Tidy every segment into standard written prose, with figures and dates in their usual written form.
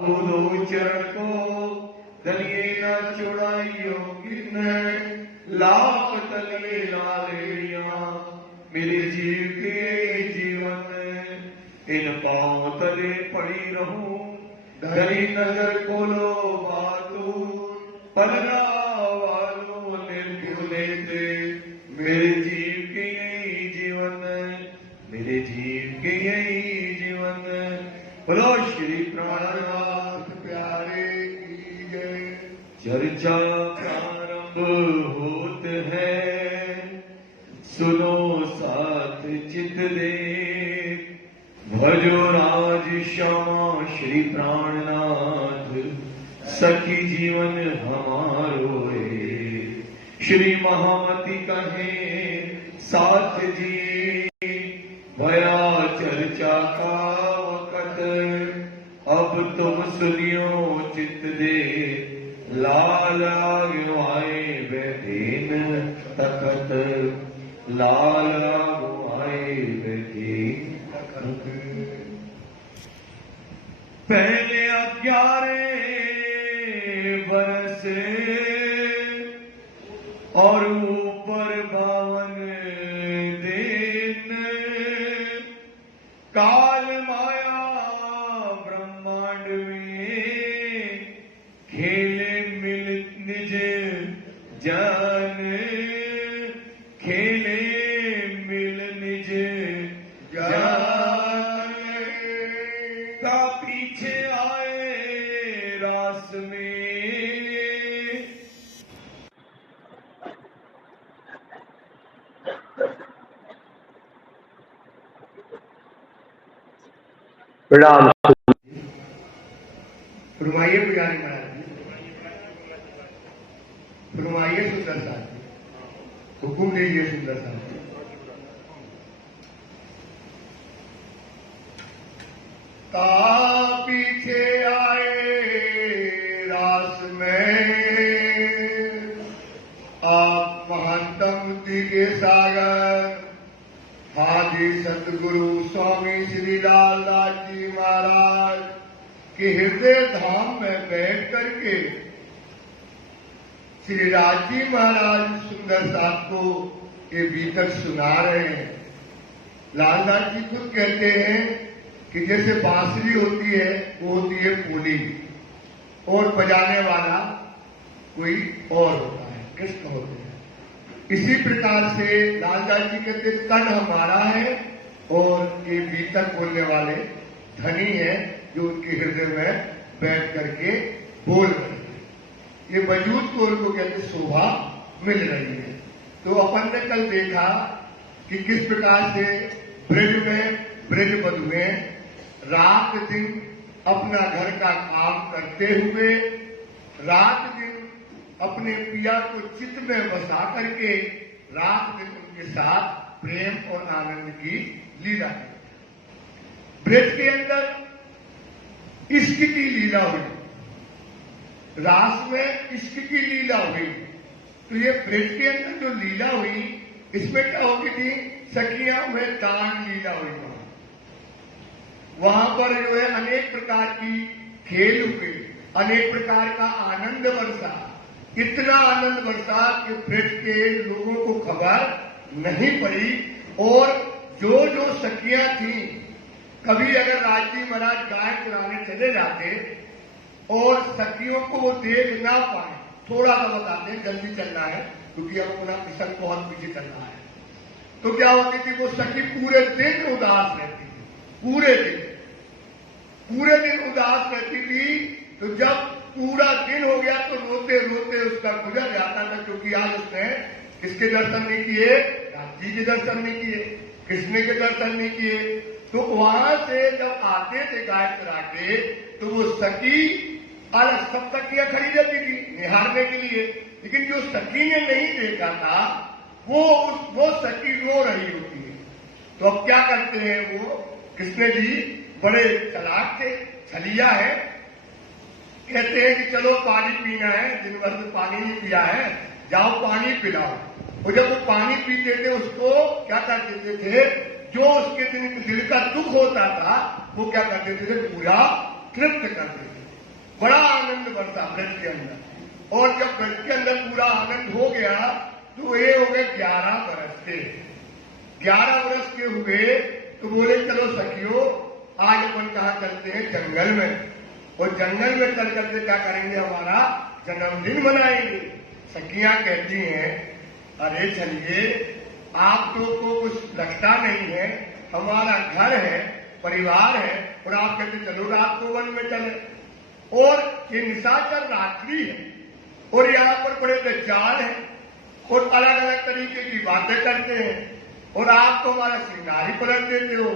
दो चरण को दलिए न चुड़ाइयो किन्न लाख तलिए लालेड़िया मेरे जीव के जीवन इन पांव तले पड़ी रहूं धरी नजर खोलो बातू पलना वालों निर्गुणे थे मेरे जीव के यही जीवन मेरे जीव के यही जीवन बोलो श्री प्राणनाथ प्यारे की जय। चर्चा प्रारंभ होत है सुनो साथ चित दे भजो राज श्यामा श्री प्राणनाथ सखी जीवन हमारो रे श्री महामती कहे साथ जी भया चर्चा का अब तुम सुनियो चित दे लाल आए बैठेन तखत लाल आए बैठेन तखत पहले 11 बरस और ऊपर 52 दिन काल माया ब्रह्मांड में खेले मिल निज जान खेले मिल निज जान का पीछे आए रास में प्रणाम। फरमाइए पुजारी महाराज जी, फरमाइए सुंदर साहब जी, हुक्म दीजिए सुंदर साहब जी। का पीछे आए रास में आप महंतम बुद्धि के सागर आदि सतगुरु स्वामी श्री लाल दास जी महाराज के हृदय धाम में बैठ करके श्री राजी महाराज सुंदर साहब को ये बीतक सुना रहे हैं। लालदास जी खुद कहते हैं कि जैसे बांसुरी होती है वो होती है पोली और बजाने वाला कोई और होता है, कृष्ण होते हैं। इसी प्रकार से लालदास जी कहते तन हमारा है और ये बीतक बोलने वाले धनी है जो उनके हृदय में बैठ करके बोल रहे हैं। ये वजूद को उनको कहते शोभा मिल रही है। तो अपन ने कल देखा कि किस प्रकार से ब्रज में ब्रज बधुएं रात दिन अपना घर का काम करते हुए रात दिन अपने पिया को चित्त में बसा करके रात दिन उनके साथ प्रेम और आनंद की लीला है। ब्रज के अंदर इश्क की लीला हुई, रास में इश्क की लीला हुई। तो ये ब्रज के अंदर जो लीला हुई इसमें क्या होगी थी, सखियां में दान लीला हुई। वहां पर जो है अनेक प्रकार की खेल हुए, अनेक प्रकार का आनंद बरसा, इतना आनंद बरसा कि ब्रज के लोगों को खबर नहीं पड़ी। और जो जो सखियां थी, कभी अगर राजी महाराज गाय चराने चले जाते और सखियों को वो देख ना पाए, थोड़ा सा बताते हैं जल्दी चलना है क्योंकि अब अपना किशन बहुत पीछे चलना है, तो क्या होती थी वो सखी पूरे दिन उदास रहती थी, पूरे दिन उदास रहती थी। तो जब पूरा दिन हो गया तो रोते रोते उसका गुजर जाता था, क्योंकि आज उसने किसके दर्शन नहीं किए, राजी के दर्शन नहीं किए, कृष्ण के दर्शन नहीं किए। तो वहां से जब आते थे गाय चरा के तो वो सखी अलग सब सखियां खड़ी रहती थी निहारने के लिए, लेकिन जो सखी ने नहीं देखा था वो सखी रो रही होती है। तो अब क्या करते हैं वो कृष्ण जी बड़े चालाक थे, छलिया है, कहते हैं कि चलो पानी पीना है, दिन भर से पानी नहीं पिया है, जाओ पानी पिलाओ। और जब वो पानी पीते थे उसको क्या कर देते थे, जो उसके दिल का दुख होता था वो क्या कर देते थे, पूरा तृप्त कर देते थे। बड़ा आनंद बढ़ता ब्रज के अंदर। और जब ब्रज के अंदर पूरा आनंद हो गया तो ये हो गए 11 बरस के। 11 बरस के हुए तो बोले चलो सखियों आज अपन कहा चलते हैं जंगल में, और जंगल में चल करके क्या करेंगे, हमारा जन्मदिन मनाएंगे। सखियां कहती हैं अरे चलिए, आप तो को कुछ लगता नहीं है, हमारा घर है, परिवार है, और आप कहते चलो रात को वन में चले। और ये निशाचर रात्रि है और यहाँ पर बड़े दज्जाल हैं और अलग अलग तरीके की बातें करते हैं, और आप तो हमारा श्रृंगार ही पलट देते हो,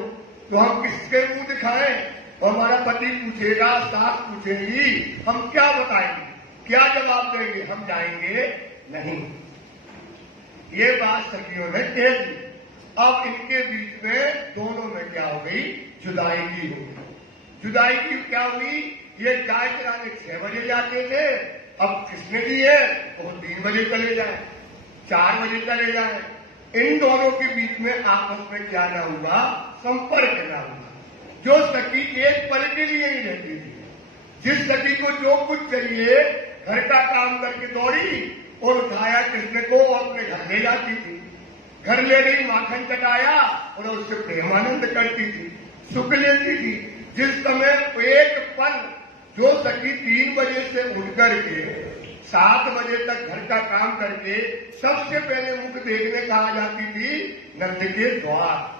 तो हम किसके मुंह दिखाएं? और हमारा पति पूछेगा, सास पूछेगी, हम क्या बताएंगे, क्या जवाब देंगे? हम जाएंगे नहीं। ये बात सखियों ने कह दी। अब इनके बीच में दोनों में क्या हो गई, जुदाई की हो गई। जुदाई की क्या हुई, ये गाय चराने 6 बजे जाते थे, अब किसने दी है वो 3 बजे चले जाए, 4 बजे चले जाए। इन दोनों के बीच में आपस में क्या ना हुआ, संपर्क ना हुआ। जो सखी एक पल के लिए ही रहती थी, जिस सखी को जो कुछ चाहिए घर का काम करके दौड़ी और उठाया कृष्ण को और अपने घर ले जाती थी। घर ले गई, माखन चटाया और उससे प्रेमानंद करती थी, सुख लेती थी। जिस समय एक पल जो सखी 3 बजे से उठ करके 7 बजे तक घर का काम करके सबसे पहले मुख देखने कहा जाती थी नंद के द्वार।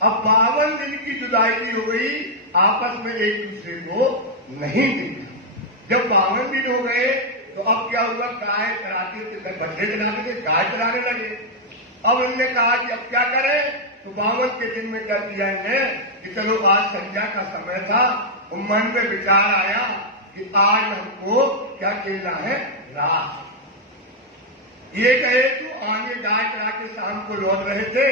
अब 52 दिन की जुदाई हो गई, आपस में एक दूसरे को नहीं देखा। जब 52 दिन हो गए तो अब क्या हुआ, गाय चराते थे, बछड़े चराते थे, गाय चराने लगे। अब उन्होंने कहा कि अब क्या करें, तो 52 के दिन में कर दिया इन्हें कि चलो आज संध्या का समय था, और मन में विचार आया कि आज हमको क्या खेलना है, रास। ये गए तो आगे गाय चरा के शाम को लौट रहे थे,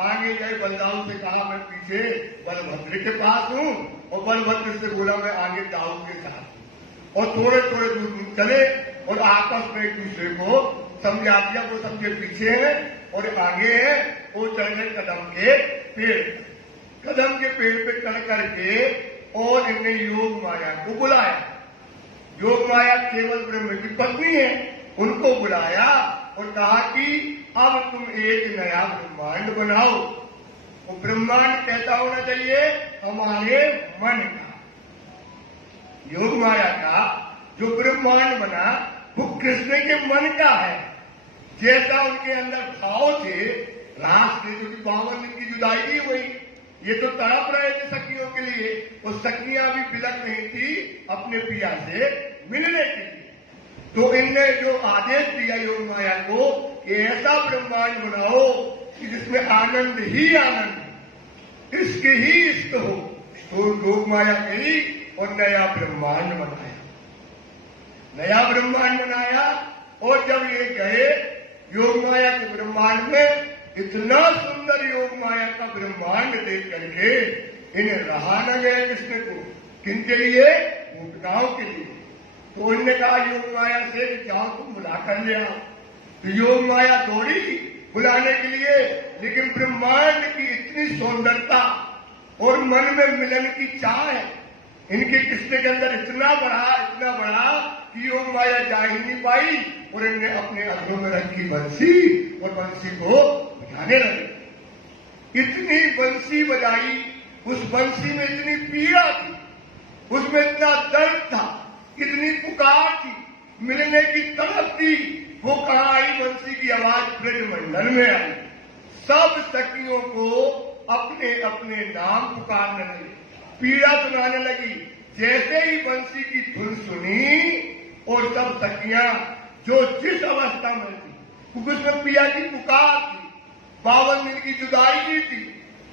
आगे गए, बलदाऊ से कहा मैं पीछे बलभद्र के पास हूं, और बलभद्र से बोला मैं आगे दाऊ के साथ, और थोड़े थोड़े दूर चले और आपस में एक दूसरे को समझा दिया। वो समझे पीछे है और आगे है, वो चल गए कदम के पेड़। कदम के पेड़ पे चढ़ करके और इन्हें योग माया को बुलाया। योग माया केवल ब्रह्म की पत्नी है, उनको बुलाया और कहा कि अब तुम एक नया ब्रह्मांड बनाओ। वो ब्रह्मांड कैसा होना चाहिए, हमारे मन का। योग माया का जो ब्रह्मांड बना वो कृष्ण के मन का है। जैसा उनके अंदर भाव थे, रास के जो 52 दिन की जुदाई नहीं हुई, ये तो तड़प रहे थे सखियों के लिए, और सखियां भी बिलक नहीं थी अपने पिया से मिलने के लिए। तो इनने जो आदेश दिया योग माया को कि ऐसा ब्रह्मांड बनाओ कि जिसमें आनंद ही आनंद, इश्क ही इश्क हो, तो योग माया गई और नया ब्रह्मांड बनाया। नया ब्रह्मांड बनाया, और जब ये गए योग माया के ब्रह्मांड में, इतना सुंदर योग माया का ब्रह्मांड देख करके इन्हें रहा न गया कृष्ण को। किनके लिए, गोपिकाओं के लिए। तो इन्होंने कहा योग माया से जाओ तुम बुला कर ले आओ। तो योग माया दौड़ी बुलाने के लिए, लेकिन ब्रह्मांड की इतनी सुंदरता और मन में मिलन की चाह है इनके कृष्ण के अंदर इतना बड़ा कि योग माया जा ही नहीं पाई, और इन्होंने अपने अधरों में रखी बंसी और बंसी को बजाने लगे। इतनी बंसी बजाई, उस बंसी में इतनी पीड़ा थी, उसमें इतना दर्द था, इतनी पुकार थी, मिलने की तड़प थी। वो कहाँ आई, बंसी की आवाज ब्रजमंडल में आई। सब सखियों को अपने अपने नाम पुकारने लगे, पीड़ा सुनाने लगी। जैसे ही बंसी की धुन सुनी, और सब सखियां जो जिस अवस्था में थी, क्योंकि उसमें पिया की पुकार थी, 52 दिन की जुदाई की थी,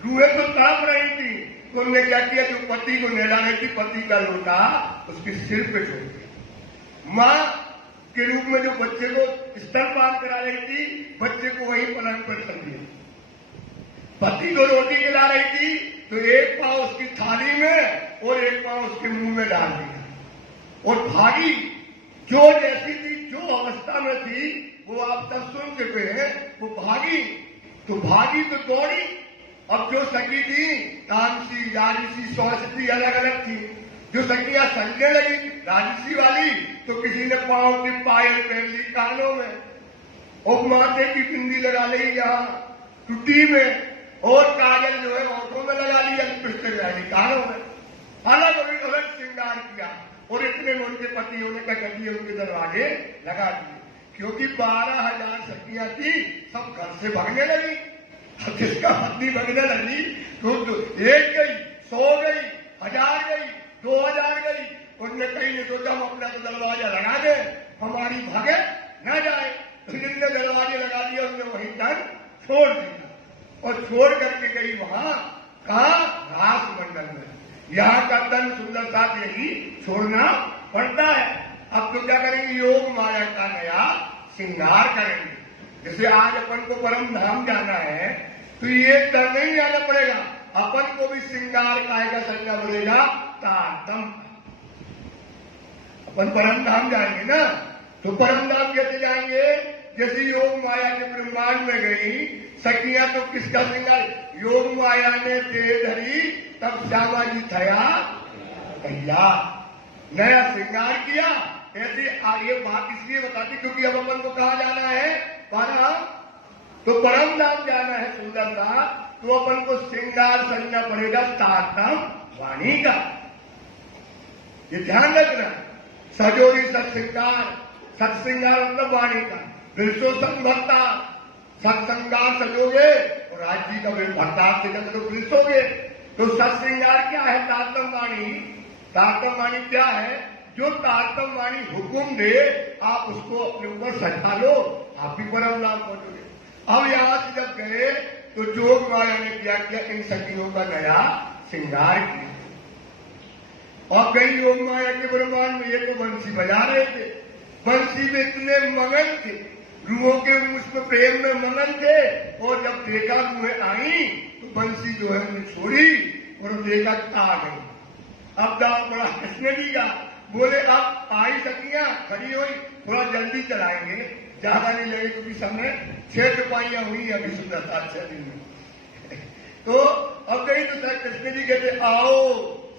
रूहें तो तड़प रही थी, तो उन्होंने क्या किया, जो पति को नहला रही थी, पति का लोटा उसके सिर पे छोड़ दिया। मां के रूप में जो बच्चे को स्तनपान करा रही थी, बच्चे को वहीं पलंग पर रख दिया। पति को रोटी खिला रही थी, तो एक पांव उसकी थाली में और एक पांव उसके मुंह में डाल दिया और भागी। जो जैसी थी, जो अवस्था में थी, वो आप सब सुन चुके हैं, वो भागी तो दौड़ी। अब जो सखी थी, तामसी, यारिसी, सौसी अलग अलग थी। जो सखियां सजने लगी राजसी वाली, तो किसी ने पांव की पायल पहन ली कानों में, और माथे की बिंदी लगा ली यहाँ टुटी में, और काजल जो है ओठों में लगा लिया, लिपस्टिक लगा ली कानों में, अलग अलग श्रृंगार किया। और इतने में उनके पतियों ने कटिए उनके दरवाजे लगा दिए, क्योंकि 12,000 सखियां थी, सब घर से भागने लगी। अब जिसका पत्नी भागने लगी तो एक गई, 100 गई, 1000 गई, 2000 गई। उनने कहीं ने सोचा हम अपना तो दरवाजा लगा दे, हमारी भागे न जाए। जिनने दरवाजे लगा दिया उनने वहीं तक छोड़ दिया, और छोड़ करके गई वहां कहा रास मंडल में। यहाँ का तन सुंदर साथ यही छोड़ना पड़ता है। अब तो क्या करेंगे, योग माया का नया श्रृंगार करेंगे। जैसे आज अपन को परम धाम जाना है, तो ये डर नहीं जाना पड़ेगा, अपन को भी श्रृंगार काय का सजना पड़ेगा तारतम। अपन परम धाम जाएंगे ना, तो परम धाम कैसे जाएंगे? जैसे योग माया के ब्रह्मांड में गई सखियां, तो किसका श्रृंगार? योग माया ने दे धरी तब श्यामा जी थया कहिया, नया श्रृंगार किया। ऐसे आगे बात इसलिए बताती क्योंकि अब अपन को कहा जाना है परम, तो परम धाम जाना है सुंदर सा, तो अपन को श्रृंगार सजना पड़ेगा तारतम वाणी का। ये ध्यान रखना, सजोरी सत्श्रृंगार, सत्श्रृंगार मतलब वाणी का। विश्व संभक्ता, सत्संगार सजोगे और राज्य का भक्तार से जब तो विश्वोगे। तो सत्श्रृंगार क्या है? तारतम वाणी। तारतम वाणी क्या है? जो तारतम वाणी हुक्म दे आप उसको अपने ऊपर सजा लो, आप ही परम नाम पहुंचोगे। अब यहां से जब गए तो जोग माया ने क्या किया, इन सखियों का नया श्रृंगार किया। और कई योग माया के ब्रह्मांड में ये तो बंसी बजा रहे थे, बंसी में इतने मगन थे, रूहों के उसमें प्रेम में मगन थे। और जब देखा रूहें आई तो बंसी जो है उन्हें छोड़ी और देखा आ गई। अब दाम बड़ा कृष्ण जी का बोले, अब आई सखियां खड़ी हुई, थोड़ा जल्दी चलाएंगे, ज्यादा नहीं लगे क्योंकि समय 6 चुपाइयां हुई अभी सुंदरता 6 दिन में। तो अब गई तो सर कृष्ण जी कहते आओ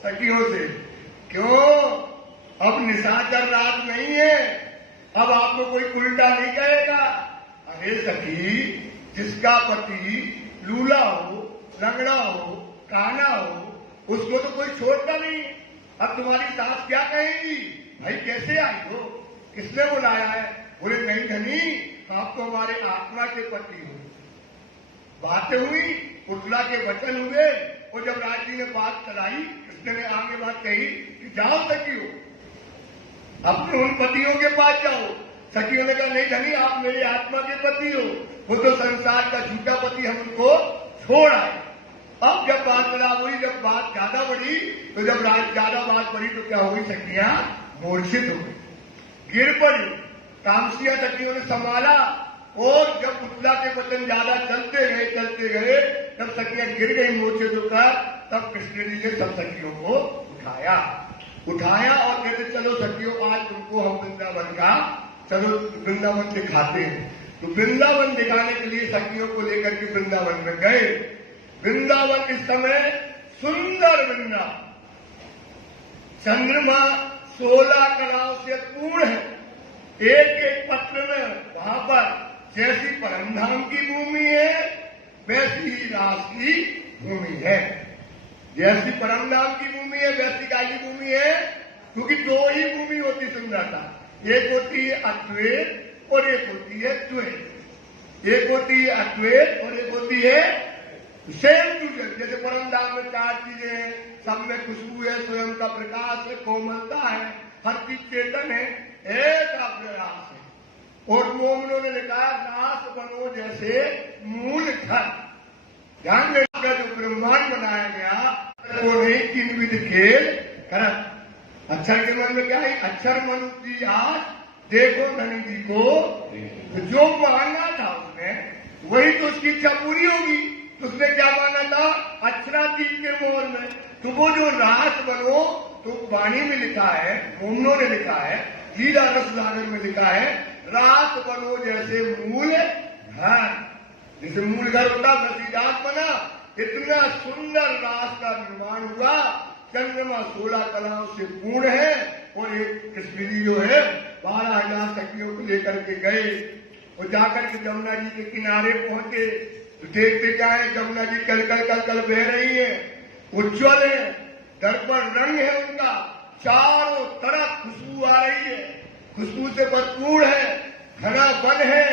सखियों से, क्यों अब निशाचर रात नहीं है, अब आपको कोई उल्टा नहीं कहेगा। अरे सखी, जिसका पति लूला हो, लंगड़ा हो, काना हो, उसको तो कोई छोड़ता नहीं। अब तुम्हारी सास क्या कहेगी, भाई कैसे आई हो, किसने बुलाया है? बोले नहीं धनी, आप तो हमारे आत्मा के पति हो। बातें हुई, पुतला के वचन हुए, और जब राज जी ने बात चलाई, कृष्ण ने आगे बात कही कि जाओ सखियों, अपने उन पतियों के पास जाओ। सखियों ने कहा नहीं धनी, आप मेरे आत्मा के पति हो, वो तो संसार का झूठा पति, हम उनको छोड़ आए। अब जब बात खराब हुई, जब बात ज्यादा बढ़ी, तो जब ज्यादा बात बढ़ी तो क्या हुई, सखियां मूर्छित हो गई, गिर पड़ी। तामसिया सखियों ने संभाला, और जब पुतला के वचन ज्यादा चलते गए, जब सखियां गिर गई मूर्छित होकर, तब कृष्ण जी ने सब सखियों को उठाया और कहते चलो सखियों, आज तुमको हम वृंदावन का, चलो वृंदावन दिखाते हैं। तो वृंदावन दिखाने के लिए सखियों को लेकर के वृंदावन में गए। वृंदावन इस समय सुंदर वृंदावन, चंद्रमा 16 कलाओं से पूर्ण है। एक एक पत्र में वहां पर जैसी परमधाम की भूमि है, वैसी ही रास की भूमि है। जैसी परमधाम की भूमि है, वैसी काय की भूमि है, क्योंकि 2 ही भूमि होती सुंदरता, एक होती है अद्वैत और एक होती है द्वैत। एक होती है अद्वैत और एक होती है सेम टू सेम। जैसे परमधाम में 4 चीजें हैं, सब में खुशबू है, स्वयं का प्रकाश है, कोमलता है, हर चीज चेतन है, एक रास है। और मोमनों ने लिखा रास बनो जैसे मूल घर। ध्यान देगा, जो ब्रह्मांड बनाया गया वो नहीं 3 विध खेल कर। अक्षर के मन में क्या है, अक्षर मन की आज देखो धनी जी को, तो जो मांगा था उसने वही तो उसकी इच्छा पूरी होगी। तो उसने क्या माना था, अक्षरातीत के मोहर में। तो वो जो रास बनो, तो वाणी में लिखा है, मोमनों ने लिखा है, लीला रस सागर में लिखा है, रास बनो जैसे मूल घर। जैसे मूल घर होता वैसी रास बना। इतना सुंदर रास का निर्माण हुआ, चंद्रमा 16 कलाओं से पूर्ण है और एक कृष्ण जी जो है 12,000 सखियों को लेकर के गए और जाकर के जमुना जी के किनारे पहुंचे तो देखते जाए जमुना जी कल कल बह रही है, उज्ज्वल है, दर्पण रंग है उनका, चारों तरफ खुशबू आ रही है, खुशबू से भरपूर है, घना वन है,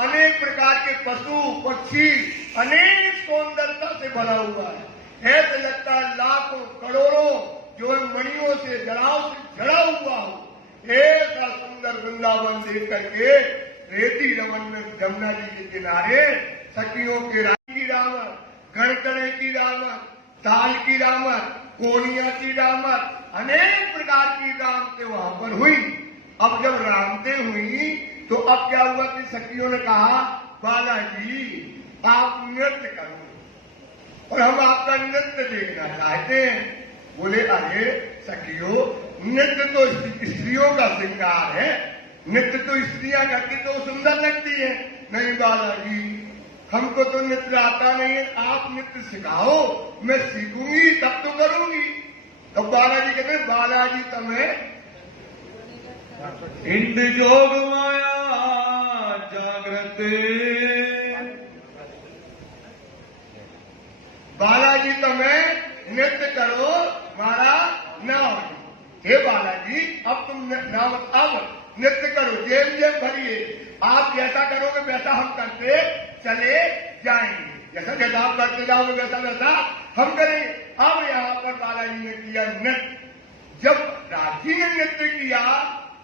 अनेक प्रकार के पशु पक्षी अनेक सौंदर्यता से भरा हुआ है। ऐसे लगता है लाखों करोड़ों जो है मणियों से जड़ाव से जड़ा हुआ हो। ऐसा सुंदर वृंदावन देख करके रेती रमन में जमुना जी के किनारे सखियों के रानी की रामत, गणतने की रामत, ताल की रामत, कोनिया की रामत, अनेक प्रकार की रामते वहां पर हुई। अब जब रामते हुई तो अब क्या हुआ कि सखियों ने कहा बालाजी आप नृत्य करो और हम आपका नृत्य देखना चाहते हैं। बोले अरे सखियों नृत्य तो स्त्रियों का श्रृंगार है, नृत्य तो स्त्रियां करती तो सुंदर लगती है। नहीं बालाजी हमको तो नृत्य आता नहीं है, आप नृत्य सिखाओ, मैं सीखूंगी तब तो करूंगी। तो बालाजी कहते बालाजी तुम्हें इंद्र जोग माया जागृत, बालाजी तुम्हें नृत्य करो मारा नाम। हे बालाजी अब तुम नाम अब नृत्य करो, जेब जेब भरिए, आप जैसा करोगे वैसा हम करते चले जाएंगे, जैसा जैसा आप करते जाओगे वैसा वैसा हम करेंगे। अब यहाँ पर बालाजी ने किया नृत्य। जब राजी ने नृत्य किया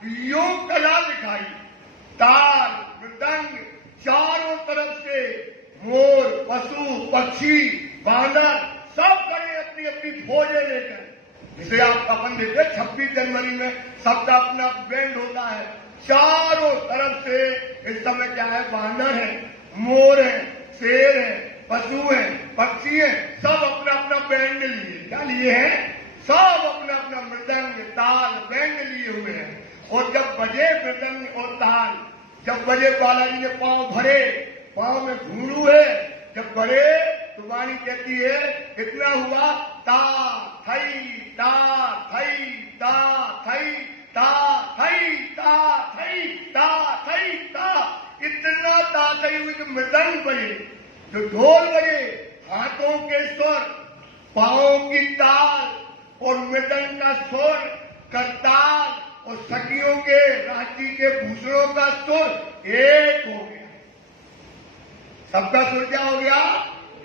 योग कला दिखाई, ताल मृदंग चारों तरफ से मोर पशु पक्षी बांदर सब खड़े अपनी अपनी भोजे लेकर। जिसे आप अपन देखते 26 जनवरी में सबका अपना बैंड होता है, चारों तरफ से इस समय क्या है बांदर है, मोर है, शेर है, पशु है, पक्षी है, सब अपना अपना बैंड लिए। क्या लिए हैं? सब अपना अपना मृदंग ताल बैंड लिए हुए हैं। और जब बजे मृदंग और ताल, जब बजे बालाजी ने पांव भरे, पांव में घूंघरू है, जब भरे तो वाणी कहती है इतना हुआ ता थई ता थई ता थई ता थई ता थई ता थई ता, इतना ता थई हुई कि मृदंग बजे, जो ढोल बजे, हाथों के स्वर, पांवों की ताल और मृदंग का स्वर, करताल और सखियों के रांची के भूषणों का सुर एक हो गया। सबका सुर क्या हो गया?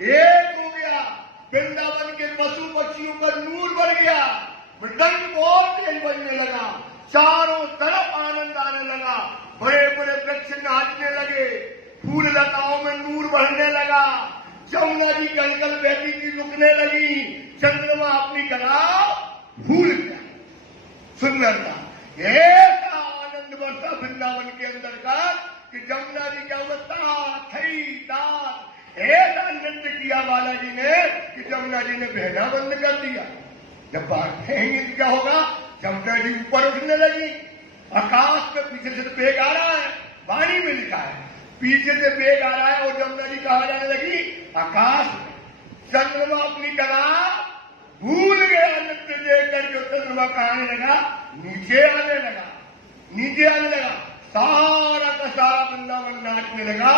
एक हो गया। वृंदावन के पशु पक्षियों पर नूर बढ़ गया, मृदंग बहुत तेज बजने लगा, चारों तरफ आनंद आने लगा, बड़े बड़े वृक्ष नाचने लगे, फूल लताओं में नूर बढ़ने लगा, जमुना जी गलगल बहती थी रुकने लगी, चंद्रमा अपनी कला भूल गया। सुंदरता ऐसा आनंद बरसा वृंदावन के अंदर का कि जमुना जी क्या हुआ थई दात, ऐसा नृत्य किया बालाजी ने कि जमुना जी ने बहना बंद कर दिया। जब बात कहेंगे तो क्या होगा? जमुना जी ऊपर उठने लगी, आकाश में पीछे से बेग आ रहा है, वाणी में लिखा है पीछे से बेग आ रहा है और जमुना जी कहा जाने लगी आकाश में। चंद्रमा अपनी कला भूल गया, नृत्य देखकर जो चंद्रमा कहने लगा नीचे आने लगा, नीचे आने लगा, सारा का सारा वृंदावन नाचने लगा।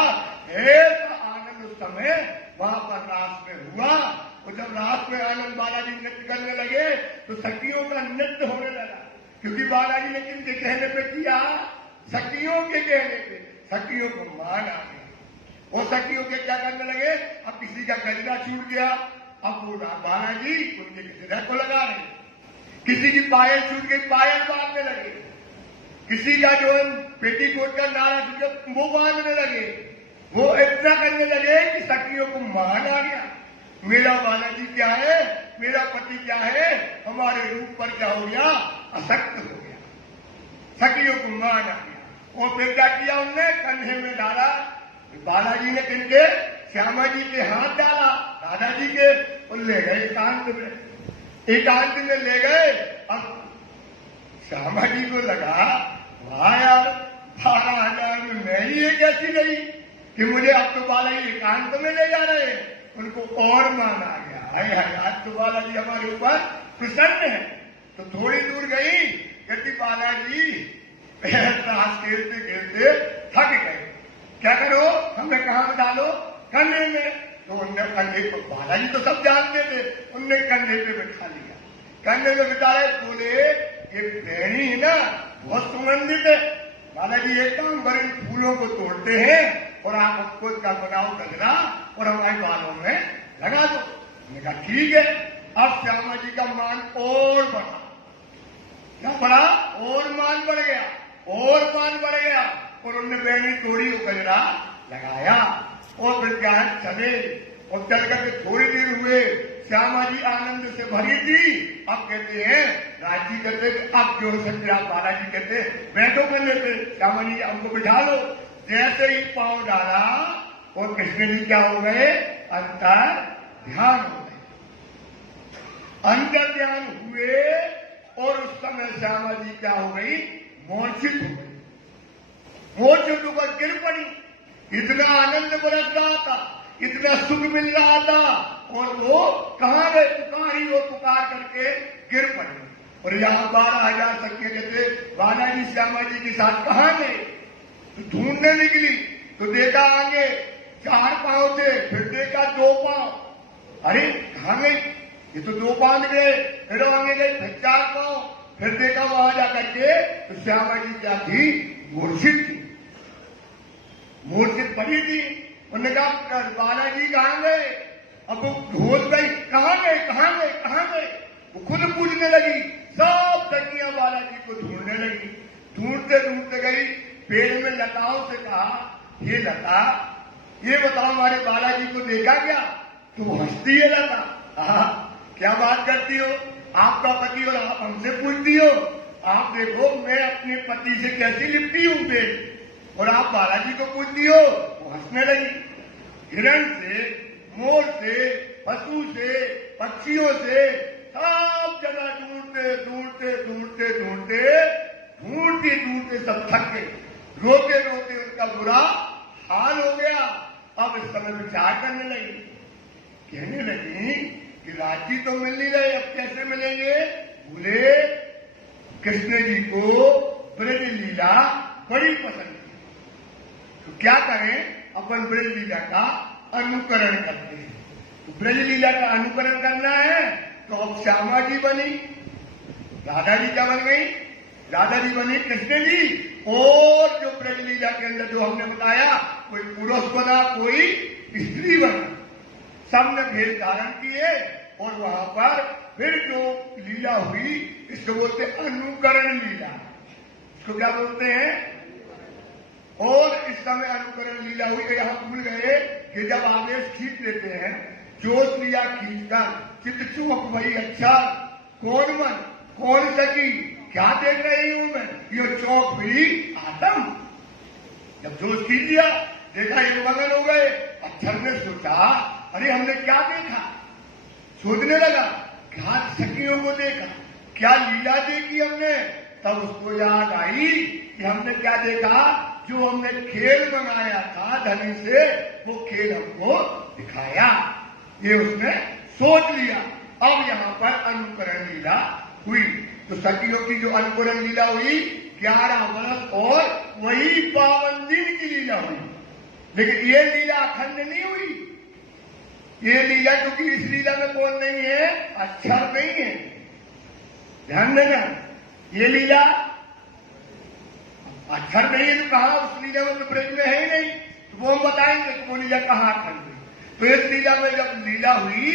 ऐसा आनंद उस समय वहां पर रास में हुआ। और जब रास में आनंद बालाजी नृत्य करने लगे तो सखियों का नृत्य होने लगा, क्योंकि बालाजी ने किनके कहने पे किया? सखियों के कहने पे। सखियों को मान आ गया और सखियों के क्या करने लगे? अब किसी का गजरा छूट गया, अब वो बालाजी उनके गजरा को लगा रहे, किसी की पायल छूट गई पायल बांधने लगे, किसी का जो है पेटीकोट का नारा छूट गया वो बांधने लगे। वो इतना करने लगे कि सखियों को मान आ गया, मेरा बालाजी क्या है, मेरा पति क्या है, हमारे रूप पर क्या हो गया? असक्त हो गया। सखियों को मान आ गया। और फिर क्या किया उनने? कंधे में डाला, बालाजी ने किनके? श्यामा जी के हाथ डाला, दादाजी के, और ले गए एकांत में। एकांत में ले गए। अब श्यामा जी को लगा वाह यार 12,000 में मैं ही एक ऐसी नहीं कि मुझे अब तो बालाजी एकांत में ले जा रहे हैं। उनको और मान आ गया, हाय हाय आज तो बालाजी हमारे ऊपर प्रसन्न है। तो थोड़ी दूर गई, कहती बालाजी ताश खेलते खेलते थक गए, क्या करो, हमें कहाँ में डालो, कंधे में। तो उनने कंधे पर, बालाजी तो सब जानते थे, उनने कंधे पे बिठा लिया। कंधे में बिठाए, बोले ये बेड़ी है ना बहुत सुगंधित है, बालाजी एक काम करें, फूलों को तोड़ते हैं और आप हमको इसका बनाओ गजरा और हमारे बालों में लगा दो। मैंने कहा ठीक है। अब श्यामा जी का मान और बढ़ा, क्या बढ़ा, और मान बढ़ गया, और मान बढ़ गया, और उन्होंने बेड़ी तोड़ी, गजरा लगाया और फिर क्या है चले। और चल करके थोड़ी देर हुए, श्यामा जी आनंद से भरी थी। अब कहते हैं राजी कहते, अब जो सकते आप, बालाजी कहते बैठो कर लेते, श्यामा जी हमको बिठा लो। जैसे ही पांव डाला और कृष्ण जी क्या हो गए, अंतर ध्यान हो गए, अंतर ध्यान हुए। और उस समय श्यामा जी क्या हो गई, मूर्छित हो गई, मूर्छित होकर गिर पड़ी। इतना आनंद बरस रहा था, इतना सुख मिल रहा था, और वो कहाँ गए, पुकारी वो पुकार करके गिर पड़े। और यहाँ 12,000 सखियां कहते बालाजी श्यामा जी के साथ कहाँ गए, तो ढूंढने निकली। तो देखा आगे 4 पांव थे, फिर देखा 2 पांव, अरे कहाँ गई, ये तो 2 पांव निकले, फिर आगे गए, फिर 4 पांव, फिर देखा वहां जाकर के तो श्यामा जी क्या थी, मूर्छित थी, मूर्छित पड़ी थी। उन्होंने कहा बालाजी कहाँ गए, अब वो ढूंढ गई, कहाँ गए, कहाँ गए, कहाँ गए, वो खुद पूछने लगी। सब सखियां बालाजी को ढूंढने लगी, ढूंढते ढूंढते गई, पेड़ में लताओं से कहा, ये लता, ये बताओ हमारे बालाजी को देखा क्या। तो वो हंसती है लता, क्या बात करती हो, आपका पति और आप हमसे पूछती हो, आप देखो मैं अपने पति से कैसी लिपटी हूं पेड़, और आप बालाजी को पूछती हो। वो हंसने लगी। हिरण से, मोर से, पशु से, पक्षियों से, सब जगह ढूंढते ढूंढते ढूंढते ढूंढते ढूंढते ढूंढते सब थक गए, रोते रोते उनका बुरा हाल हो गया। अब इस समय विचार करने लगी, कहने लगी कि राजी तो मिल नहीं रहे, अब कैसे मिलेंगे। बोले कृष्ण जी को ब्रज लीला बड़ी पसंद है, तो क्या करें, अपन ब्रज लीला का अनुकरण करते हैं। तो ब्रज लीला का अनुकरण करना है, तो अब श्यामा जी बनी, राधा जी क्या बन गई, राधा जी बनी कृष्ण जी। और जो ब्रज लीला के अंदर जो हमने बताया, कोई पुरुष बना, कोई स्त्री बना, सबने भेद धारण किए। और वहां पर फिर जो लीला हुई, इसको बोलते अनुकरण लीला, इसको क्या बोलते हैं। और इस समय अनुकरण लीला हुई। यहां भूल गए कि जब आवेश खींच लेते हैं, जोश लिया खींचकर, चित्त चूक भई अच्छा, कौन मन कौन सकी, क्या देख रही हूं मैं, ये चौक हुई आत्म। जब जोश खींच लिया, देखा एक मगन हो गए। अक्षर ने सोचा, अरे हमने क्या देखा, सोचने लगा क्या सखियों को देखा, क्या लीला देखी हमने। तब उसको याद आई कि हमने क्या देखा, जो हमने खेल मंगाया था धनी से, वो खेल हमको दिखाया, ये उसने सोच लिया। अब यहाँ पर अनुकरण लीला हुई। तो सखियों की जो अनुकरण लीला हुई 11 वर्ष और वही 52 दिन की लीला हुई। लेकिन ये लीला अखंड नहीं हुई, ये लीला, क्योंकि इस लीला में कौन नहीं है, अक्षर नहीं है, ध्यान देना। ये लीला अक्षर नहीं है, तो कहा उस लीला में तो ब्रज में है ही नहीं, तो वो हम बताएंगे कि वो लीला कहाँ अखंड है। तो इस लीला में जब लीला हुई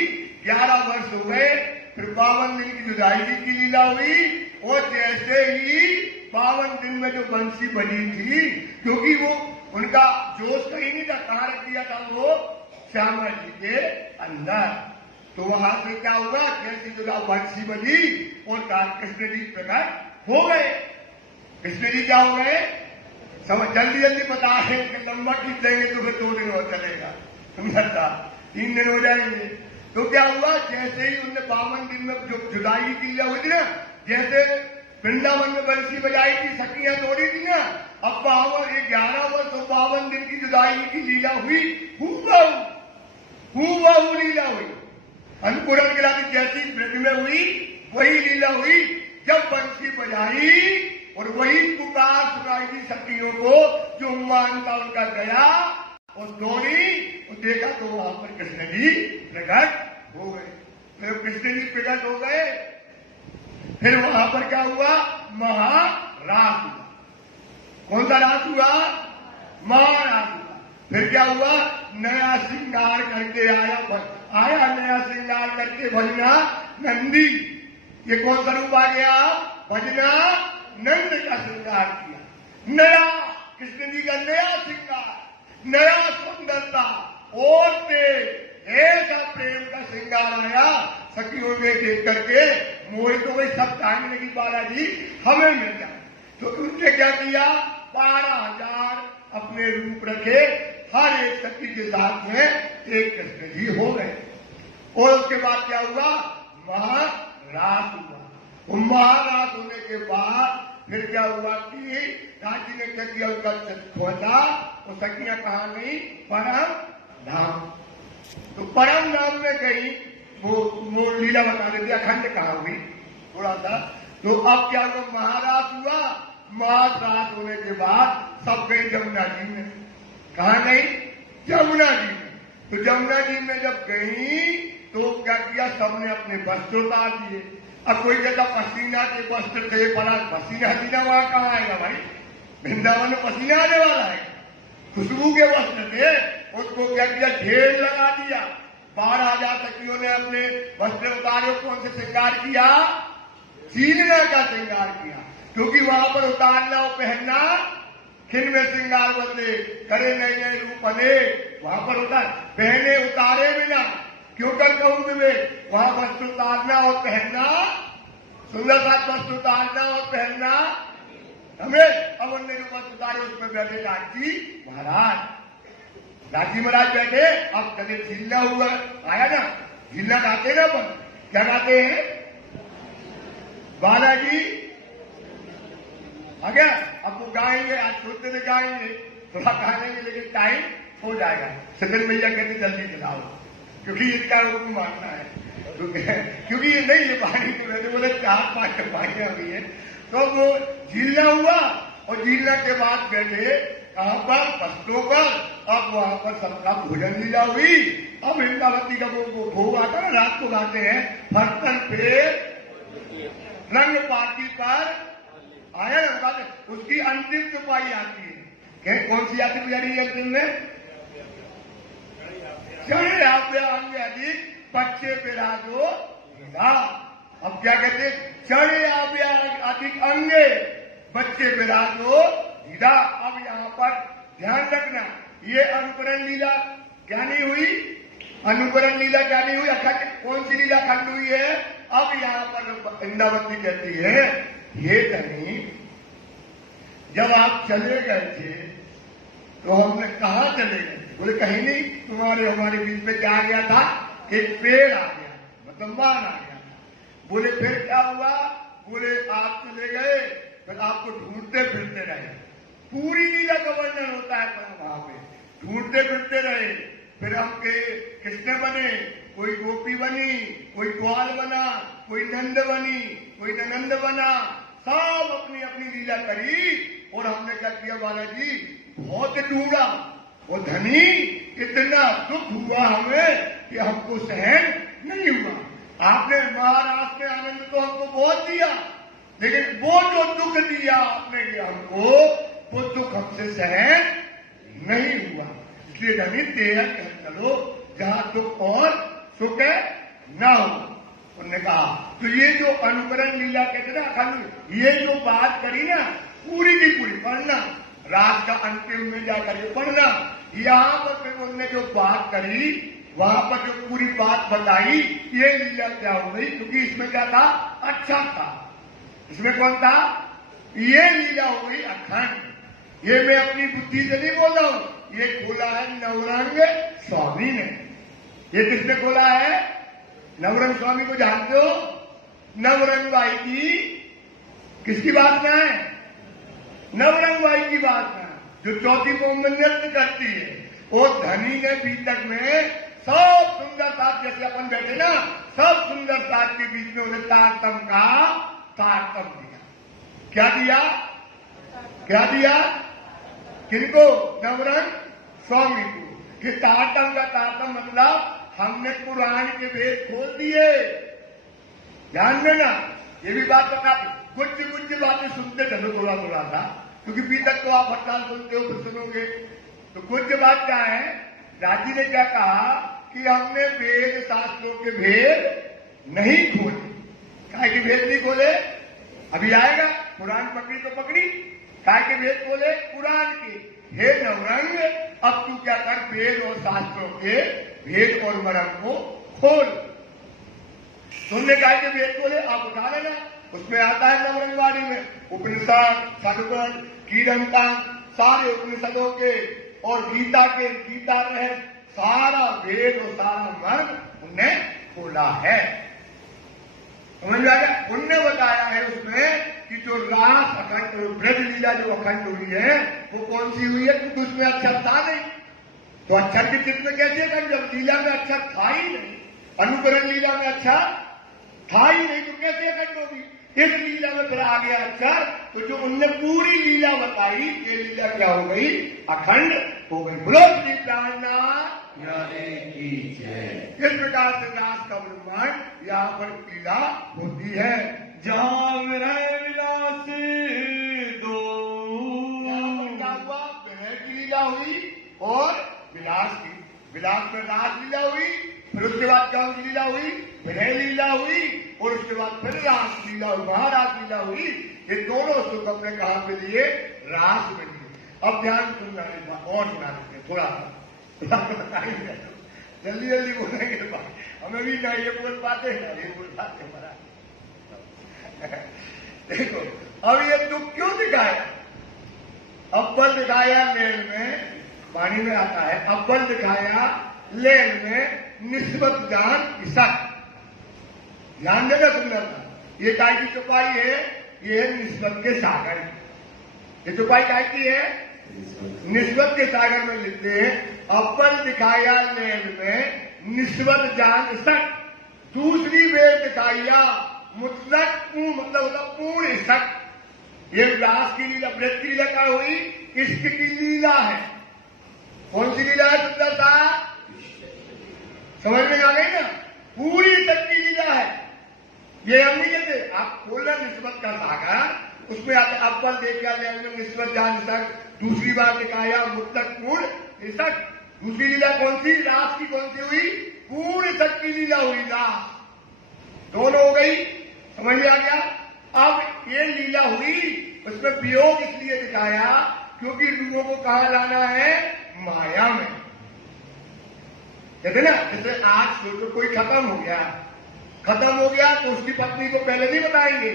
11 वर्ष हो गए, फिर 52 दिन की जुदाई की लीला हुई। और जैसे ही 52 दिन में जो बंसी बनी थी, क्योंकि वो उनका जोश कहीं नहीं था, कहाँ रख दिया था वो, श्यामा जी के अंदर। तो वहां से क्या हुआ, जैसी जो बंसी बनी और कृष्ण जी प्रकट हो गए। कृष्ण जी क्या हो गए, समझ जल्दी जल्दी बता है कि लंबा खींच देंगे तो फिर 2 दिन और चलेगा, समझता 3 दिन हो जाएंगे। तो क्या हुआ, जैसे ही उनने 52 दिन में जो जुदाई की लीला हुई थी ना, जैसे वृंदावन में बंसी बजाई थी, सखियां तोड़ी थी ना, अब 11 वर्ष और 52 दिन की जुदाई की लीला हुई, हूबहू लीला हुई। अनुकूलन के लाते जैसी ब्रज में हुई वही लीला हुई जब बंसी बजाई और वही पुकार सुनाई दी सखियों को, जो मानता उनका गया और दौड़ी और देखा तो वहां पर कृष्ण जी प्रकट हो गए। फिर कृष्ण जी प्रकट हो गए, फिर वहां पर क्या हुआ, महारास हुआ। कौन सा रास हुआ, महारास हुआ। फिर क्या हुआ, नया श्रृंगार करके आया नया श्रृंगार करके भजना नंदी। ये कौन सा रूप आ गया, भजना नंद का श्रृंगार किया। नया कृष्ण जी का नया श्रृंगार, नया सुंदरता और ऐसा प्रेम का श्रृंगार आया, सखियों में देख करके मोहित हो गई। सब कहने लगी बालाजी हमें मिल जाए। तो उनने क्या किया, 12,000 अपने रूप रखे, हर एक सखी के साथ में एक कृष्ण जी हो गए। और उसके बाद क्या हुआ, महारास हुआ। वो महारास होने के बाद फिर क्या हुआ कि राजी ने क्या किया, उनका खोजा, वो सखियां कहाँ गई, परम धाम। तो परम धाम में गई, वो लीला बता देती, अखंड कहाँ हुई थोड़ा सा। तो अब क्या हुआ, महारास हुआ। महारास होने के बाद सब गई जमुना जी में। कहाँ गई, जमुना जी में। तो जमुना जी में जब गई तो क्या किया, सबने अपने वस्त्र उतार दिए। अब कोई कहता पसीना के वस्त्र थे, बड़ा पसीना हसीना वहां कहाँ आएगा भाई, वृंदावन में पसीना आने वाला है। खुशबू के वस्त्र थे, उसको क्या किया, ढेर लगा दिया। 12,000 सखियों ने अपने वस्त्र उतारे। कौन से श्रृंगार किया, चीलना का श्रृंगार किया, क्योंकि वहां पर उतारना और पहनना खिन में श्रृंगार बदले, करे नए नए रूप बने। वहां पर उतार पहने उतारे बिना क्यों कर कहूं तुम्हें, वहां वस्त्र उतारना और पहनना, सुंदर सा वस्त्र उतारना और पहनना हमें। अब उनने जो वस्त्र उतारे उसमें बैठे राजी महाराज, राजी महाराज बैठे। अब चले झीलना हुआ, आया ना, झीलना गाते ना, पर क्या गाते हैं, बालाजी आ गया। अब वो गाएंगे, आज छोटे में गाएंगे, थोड़ा गाएंगे, लेकिन टाइम हो जाएगा। सदन भैया कहते जल्दी चलाओ, क्योंकि इनका हुक्म मानना है। क्योंकि ये नहीं, ये पानी तो रहते बोले 4-5 पानियां हुई है। तो वो झीलना हुआ और झीलना के बाद बैठे कहां पर, वस्त्रों पर। अब वहां पर सबका भोजन लीला हुई। अब वृंदावती का वो भोग आता है, रात को गाते हैं, फर्तन पे रंग पाती पर आया ना, उसकी अंतिम चौपाई आती है। कौन सी आती पुजारी अंतिम में, चढ़े अंग अधिक बच्चे विराजो हीरा। अब क्या कहते, चढ़े अधिक अंगे बच्चे विराजो हीरा। अब यहाँ पर ध्यान रखना, ये अनुकरण लीला क्या नहीं हुई, अनुकरण लीला क्या नहीं हुई, अखंड। कौन सी लीला खंड हुई है। अब यहाँ पर वृंदावती कहती है, हे धनी, जब आप चले गए थे तो हमने कहा चले गए, बोले कहीं नहीं, तुम्हारे हमारे बीच में क्या आ गया था, एक पेड़ आ गया, मतलब मान आ गया। बोले फिर क्या हुआ, बोले आप चले गए, फिर आपको ढूंढते फिरते रहे। पूरी लीला का वर्णन होता है वहां पे, ढूंढते फिरते रहे। फिर हम के कृष्ण बने, कोई गोपी बनी, कोई ग्वाल बना, कोई नंद बनी, कोई ननंद बना, सब अपनी अपनी लीला करी। और हमने क्या किया बालाजी, बहुत ढूंढा। वो धनी, इतना दुख हुआ हमें कि हमको सहन नहीं हुआ। आपने महाराज में आनंद तो हमको बहुत दिया, लेकिन वो जो दुख दिया आपने हमको, वो दुख हमसे सहन नहीं हुआ। इसलिए धनी तेरा चलो, जहां दुख और सुख न हो। उन्होंने कहा तो ये जो अनुकरण लीला कहते ना अखंड, ये जो बात करी ना पूरी की पूरी पढ़ना, रात का अंतिम में जाकर के पढ़ना। यहाँ पर फिर उन्होंने जो बात करी, वहां पर जो पूरी बात बताई, ये लीला क्या हो गई, क्योंकि इसमें क्या था, अच्छा था। इसमें कौन था, ये लीला हो गई अखंड। ये मैं अपनी बुद्धि से नहीं बोल रहा हूं, ये खोला है नवरंग स्वामी ने। ये किसने खोला है, नवरंग स्वामी को जानते हो, नवरंग बाई की किसकी बात ना है, नवरंग बाई की बात ना, जो चौथी मोम में नृत्य करती है। वो धनी ने बीतक में सब सुंदर साथ, जैसे अपन बैठे ना, सब सुंदरता के बीच में उन्हें तारतम का तारतम दिया। क्या दिया? क्या दिया? किनको? नवरंग स्वामी को। कि तारतम का तारतम मतलब हमने कुरान के वेद खोल दिए। ध्यान देना, ये भी बात बता दी। कुछ बातें सुनते चलो थोड़ा थोड़ा सा, क्योंकि अभी तक तो आप हड़ताल सुनते हो, फिर सुनोगे। तो कुछ बात क्या है, राजी ने क्या कहा कि हमने वेद शास्त्रों के भेद नहीं खोले। काय के भेद नहीं खोले? अभी आएगा, कुरान पकड़ी तो पकड़ी। काय के भेद खोले? कुरान के। हे नवरंग, अब तू क्या कर, वेद और शास्त्रों के भेद और मर्म को खोल। तुमने काय के भेद खोले, आप उठा लेना। उसमें आता है नवरंगवाणी में उपनिषद, खडगन, कीरंता, सारे उपनिषदों के और गीता के, गीता रहे सारा वेद और सारा मर्म उनने खोला है। समझ में आ गया? उनने बताया है उसमें कि जो रास अखंड, ब्रज लीला जो अखंड हुई है वो कौन सी हुई है, क्योंकि उसमें अक्षर था नहीं। तो अक्षर के चित्त में कैसे अखंड, जब लीला में अक्षर था ही नहीं, अनुकरण लीला में अक्षर था ही नहीं, तो कैसे अखंड होगी? इस लीला में फिर आ गया अक्षर। तो जो उनने पूरी लीला बताई, ये लीला क्या हो गई? अखंड हो गई। बोलो श्री प्राणनाथ की जय। इस प्रकार से रास का ब्रह्मांड यहाँ पर पीड़ा होती है। जहाँ विरह विलास दो, क्या हुआ? विरह की लीला हुई और विलास की। विलास में रास लीला हुई, फिर उसके बाद क्या लीला हुई? विरह लीला हुई, और उसके बाद फिर रास लीला हुई, महारास लीला हुई। ये दोनों सुख हमने कहा पे लिए? रास में लिए। अब ध्यान सुनना है, और सुना देते थोड़ा सा, जल्दी जल्दी बोलेंगे हमें भी ना ये बोल पाते हैं, ये बोल पाते हमारा। देखो, अब ये दुख क्यों दिखाया? अव्वल दिखाया लेन में, पानी में आता है, अव्वल दिखाया लेन में निस्बत जान इसक। ध्यान देना सुंदरता, ये काय की चुपाई है? ये है निस्बत के सागर। ये चुपाई काय की है? निस्बत के सागर में लिखते हैं, अव्वल दिखाया लेन में निस्बत जान इसक। दूसरी वेद दिखाया मुतलक मतलब होता पूर्ण इसक। ये व्यास की लीला, व्रत की लीला क्या हुई? इश्क की लीला है। कौन सी लीला है सुंदरता? समझ में आ गई ना? पूरी तक की लीला है। ये हम नहीं कहते, आप खोलना निस्बत का सागर, उसमें अव्वल देखा लेन में निस्बत जान इसक। दूसरी बार दिखाया मुतलक पूर्ण इसक। दूसरी लीला कौन सी? रास की कौन सी हुई? पूर्ण तक की लीला हुई, रास। दोनों हो गई, समझ में आ गया? अब ये लीला हुई, उसमें वियोग इसलिए दिखाया क्योंकि लोगों को कहां लाना है? माया में। कहते ना, जैसे आज सोचो कोई खत्म हो गया तो उसकी पत्नी को पहले नहीं बताएंगे।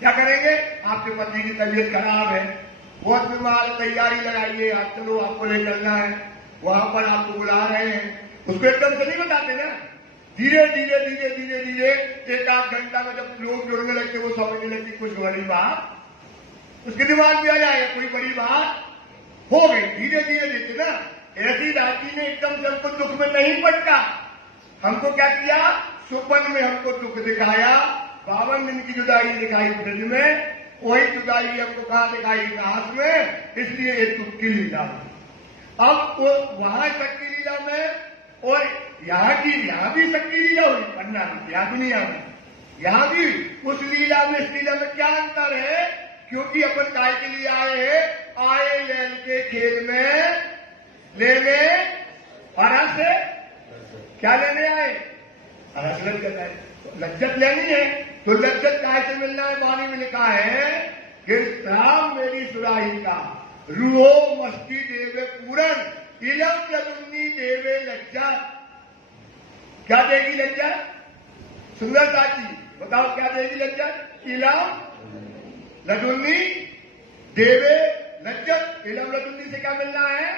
क्या करेंगे? आपके पति की तबीयत खराब है, बहुत बीमार, तैयारी लगाइए, आप चलो, आपको ले चलना है, वहां पर आपको बुला रहे हैं। उसको एकदम से नहीं बताते ना, धीरे धीरे धीरे धीरे धीरे एक आध घंटा में जब लोग जुड़ने लगते, वो समझने लगती कुछ बड़ी बात उसके दिमाग में आ जाएगा, कोई बड़ी बात हो गई। धीरे धीरे देते ना, ऐसी राजी ने एकदम से हमको दुख में नहीं पटका। हमको क्या किया? सुपन में हमको दुख दिखाया। 52 दिन की जुदाई दिखाई ब्रज में, वही जुदाई हमको कहां दिखाई? रास में। इसलिए ये दुख की लीला हुई। अब वो वहां तक की लीला में और यहां भी शक्ति लीला हुई, पन्ना में, यहाँ दुनिया में, यहां भी उस लीला में, इस लीला में क्या अंतर है? क्योंकि अपन काय के लिए आए हैं? आए लेन के खेल में लेने हरस। क्या लेने आए? हरस लज्जत है, लज्जत लेनी है। तो लज्जत काय से मिलना है? वाणी में लिखा है कि राम मेरी सुराही का रूहो मस्ती देवे पूरन, इलम लदुन्नी देवे लज्जा। क्या देगी लज्जा? सुंदरता जी बताओ, क्या देगी लज्जा? इलम लदुन्नी देवे लज्जत। इलम लदुन्नी से क्या मिलना है?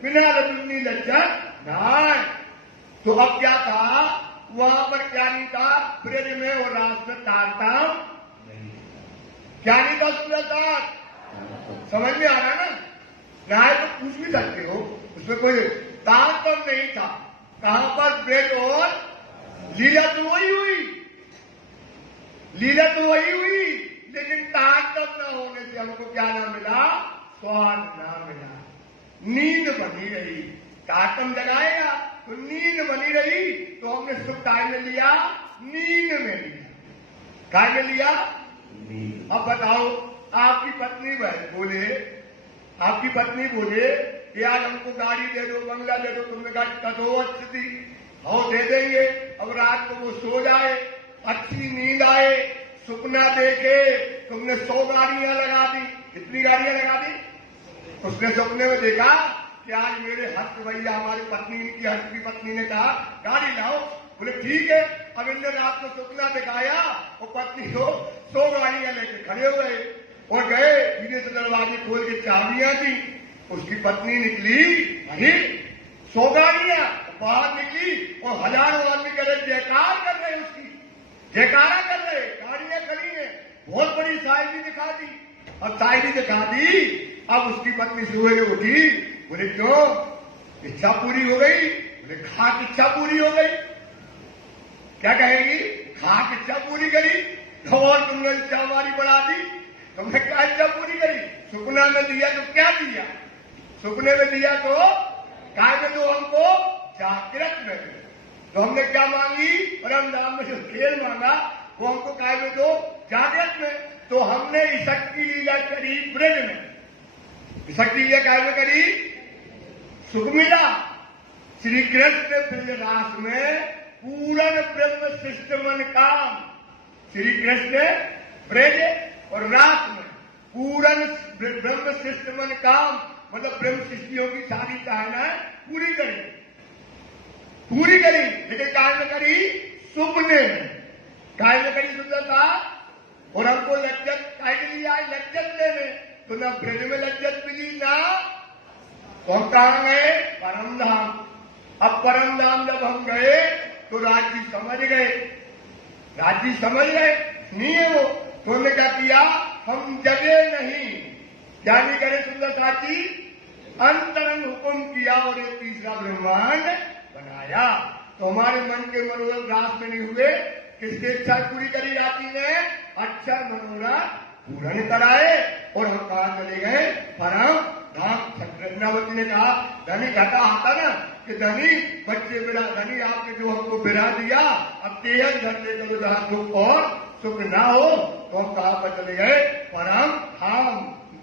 बिना लदुन्नी लज्जत नहीं। तो अब क्या था? वहां पर क्या नहीं था? ब्रज में और रास में तारतम क्या नहीं था? सुंदरता समझ में आ रहा ना? राय तो पूछ भी सकते हो, उसमें कोई तारतम नहीं था। कहां पर? ब्रज और लीला तो वही हुई, लीला तो वही हुई, लेकिन ताकत न होने से हमको क्या ना मिला, स्वाद ना मिला, नींद बनी रही। ताकत जगाएगा तो नींद बनी रही, तो हमने सुख काय में लिया, नींद में लिया। काय में लिया? अब बताओ, आपकी पत्नी बोले, आपकी पत्नी बोले कि आज हमको गाड़ी दे दो, बंगला दे दो, तुमने कहा कदो अच्छी थी, हाँ दे देंगे। अब रात को वो सो जाए, अच्छी नींद आए, सपना देखे, तुमने 100 गाड़ियां लगा दी। कितनी गाड़ियां लगा दी? उसने सपने में देखा कि आज मेरे हस्त भैया, हमारी पत्नी की हस्त की पत्नी ने कहा गाड़ी लाओ। बोले ठीक है। अब इनने रात को सपना दिखाया और पत्नी को 100 गाड़ियां लेके खड़े हुए और गए, धीरे से दरवाजे खोल के चाबियां दी। उसकी पत्नी निकली, नहीं 100 गाड़ियां बाहर निकली और हजारों आदमी करे जयकार कर रहे, उसकी जयकारा कर रहे, गाड़ियां खड़ी है। बहुत बड़ी शायरी दिखा दी। अब शायरी दिखा दी, अब उसकी पत्नी सुबह उठी, बोले क्यों, इच्छा पूरी हो गई? बोले खाक इच्छा पूरी हो गई। क्या कहेगी? खाक इच्छा पूरी करी, और तुमने इच्छा हमारी बढ़ा दी। तुमने क्या इच्छा पूरी करी? सुपना में दिया तो क्या दिया? सुपने में दिया तो काय में दो, हमको जागृत में दो। तो हमने क्या मांगी? परम धाम में जो खेल मांगा वो हमको काय में दो, जागृत में। तो हमने शक्ति लीला करी ब्रज में, शक्ति लीला काय में करी, सुख मिला। श्री कृष्ण ब्रज रास में पूर्ण ब्रह्म शिष्ट मन काम। श्री कृष्ण ब्रज और रास में पूर्ण ब्रह्म शिष्ट मन काम, मतलब ब्रह्म सृष्टियों की सारी चाहनाएं पूरी करी, पूरी करी। लेकिन काय में करी, सुपने में। काय में करी सुंदरता, और हमको लज्जत काय के लिए आए, लज्जत लेने। तो ना ब्रज में लज्जत मिली, ना तो हम कहां गए, परम धाम। अब परम धाम जब हम गए तो राजी समझ गए, राजी समझ गए नहीं है वो। तो उन्होंने क्या किया, हम जगे नहीं, क्या नहीं करे सुंदर साथी, अंतरंग हुक्म किया और एक तीसरा ब्रह्मांड बनाया। तो हमारे मन के मनोरथ रास में नहीं हुए, किसकी इच्छा पूरी करी राती ने, अच्छा मनोरथ पूर्ण कराए। और हम कहा चले गए, परम धाम। कृष्णावती ने कहा, धनी घटा आता ना कि धनी बच्चे बिरा, धनी आपने जो हमको बिरा दिया, अब तेज घर ले करो जहां सुख और सुख ना हो। तो हम कहा पर चले गए, परम धाम।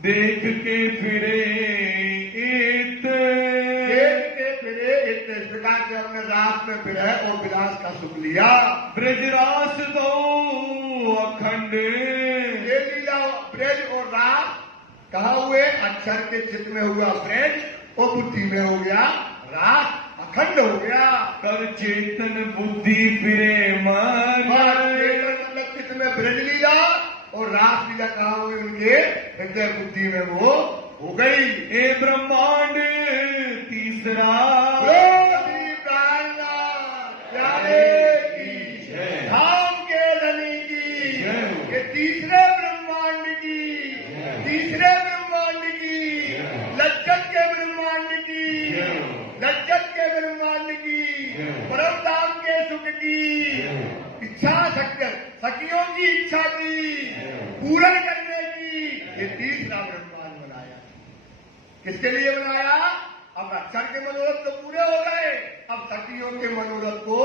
देख के फिरे इत, देख के फिरे इत, इस प्रकार से हमने रास में फिरे और विलास का सुख लिया। ब्रजरास दो अखंड, ये लीला ब्रज और रास कहा हुए, अक्षर के चित्त में हुआ ब्रज और बुद्धि में हो गया रास, अखंड हो गया। कर चेतन बुद्धि फिरे मन, चेतन मतलब चित्त में ब्रज लीला और रास लीला कहा हुए उनके हृदय बुद्धि में वो हो गई। ए ब्रह्मांड तीसरा, धाम के धनी की, ये तीसरे ब्रह्मांड की, तीसरे ब्रह्मांड की, लज्जत के ब्रह्मांड की, लज्जत के ब्रह्मांड की, परम धाम के सुख की इच्छा, सखियों की इच्छा की पूर्ण करने की, ये तीसरा ब्रह्मांड बनाया। किसके लिए बनाया? अब अक्षर के मनोरथ तो पूरे हो गए, अब सखियों के मनोरथ को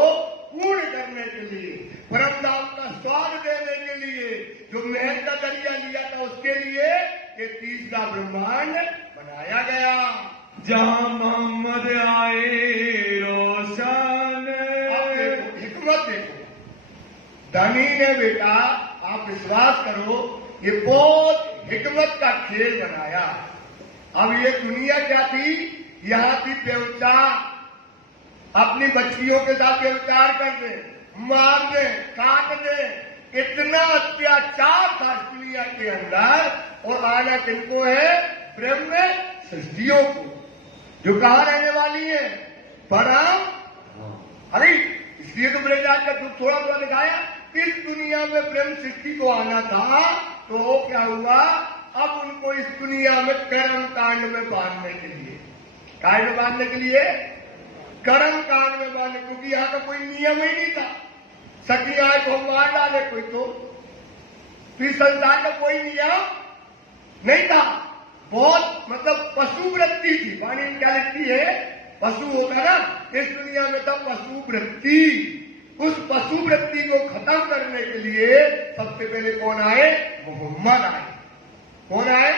पूर्ण करने के लिए, परम धाम का स्वाद देने के लिए, जो मेहनत का दरिया लिया था उसके लिए ये तीसरा ब्रह्मांड बनाया गया। जहां मोहम्मद आए रोशन, अब देखो हिकमत, देखो धनी ने बेटा, आप विश्वास करो ये बहुत हिकमत का खेल बनाया। अब ये दुनिया क्या थी, यहाँ थी व्यवचार, अपनी बच्चियों के साथ व्यवचार कर दे, मार दे, काट दे, इतना अत्याचार था दुनिया के अंदर। और आना किनको है? ब्रह्म सृष्टियों को, जो कहाँ रहने वाली है, परम। अरे इसलिए तो ब्रह्मराज का दुख थोड़ा थोड़ा दिखाया। इस दुनिया में ब्रह्म सृष्टि को आना था, तो क्या हुआ, अब उनको इस दुनिया में कर्म कांड में बांधने के लिए, काय में बांधने के लिए, कर्म कांड में बांधने, क्योंकि यहाँ का कोई नियम ही नहीं था। सखियां को मार डाले कोई तो इस संसार का कोई नियम नहीं था। बहुत मतलब पशु वृत्ति थी। वाणी में क्या लिखती है? पशु होता ना, इस दुनिया में था पशु वृत्ति। उस पशु वृत्ति को खत्म करने के लिए सबसे पहले कौन आए? मोहम्मद आए। कौन आए?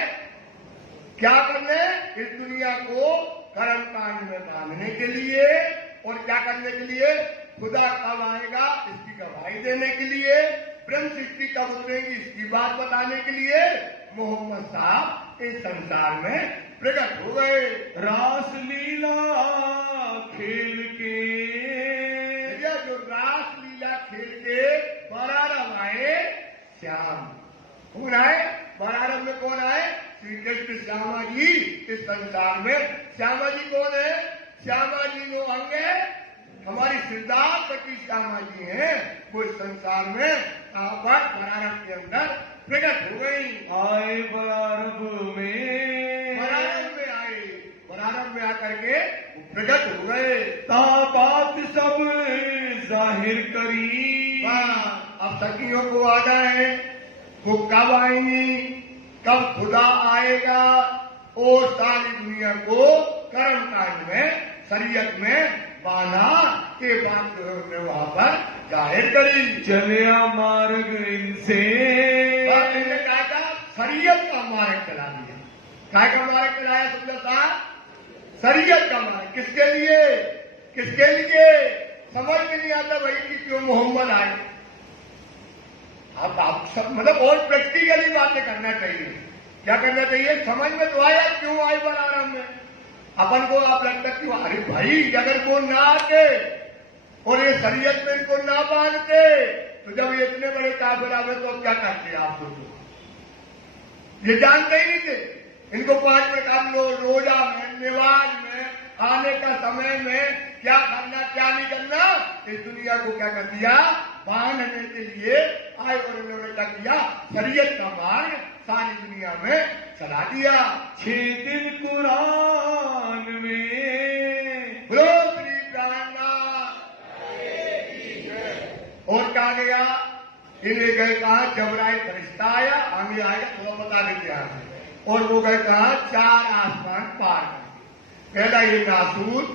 क्या करने? इस दुनिया को कर्म कांड में बांधने के लिए। और क्या करने के लिए? खुदा कब आएगा इसकी गवाही देने के लिए। ब्रह्म सृष्टि कब उतरेगी इसकी बात बताने के लिए मोहम्मद साहब इस संसार में प्रकट हो गए। रासलीला खेल के, ये जो रासलीला खेल के बरारब आए श्याम। कौन आए? बरारब में कौन आए? श्री कृष्ण श्यामा जी इस संसार में। श्यामा जी कौन है? श्यामा जी वो अंग है हमारी सिद्धार्थ की श्यामा जी हैं। वो इस संसार में आपस बरारब के अंदर प्रकट हो गई। आए बरारब में, बरारब में आए। बरारब में आकर के वो प्रकट हो गए। ताबात सब जाहिर करी। अब सखियों को आ जाए वो कब आएंगी, कब खुदा आएगा और सारी दुनिया को कर्म कांड में शरीयत में बांधा के बात वहां पर जाहिर करी। चलिया मार्ग इनसे, इन्होंने कहा था शरीयत का मार्ग चला दिया। काय का मार्ग चलाया? सुंदर साहब, शरीयत का मार्ग। किसके लिए? किसके लिए? समझ में नहीं आता भाई कि क्यों मोहम्मद आए। अब आप सब मतलब बहुत प्रैक्टिकली बातें करना चाहिए। क्या करना चाहिए? समझ में तो आया क्यों आए बरारब में। अपन को आप लगता क्यों? अरे भाई अगर वो ना आते और ये शरीयत में इनको ना बांधते तो जब ये इतने बड़े काफिर आवे तो अब क्या करते आप सोचो। ये जानते ही नहीं थे। इनको 5 प्रकार रोजा में, निवाज में, आने का समय में क्या करना क्या नहीं करना, इस दुनिया को क्या कर दिया? बांधने के लिए आए। और इन्होंने क्या किया? शरीयत का मार्ग सारी दुनिया में चला दिया। 6 दिन कुरान में, बोलो श्री प्राणनाथ। और कहा गया? इन्हें गए कहा जबराइल फरिश्ता आया, आगे आएगा थोड़ा बता देते हैं। और वो गए कहा 4 आसमान पार कर। पहला ये नासूत,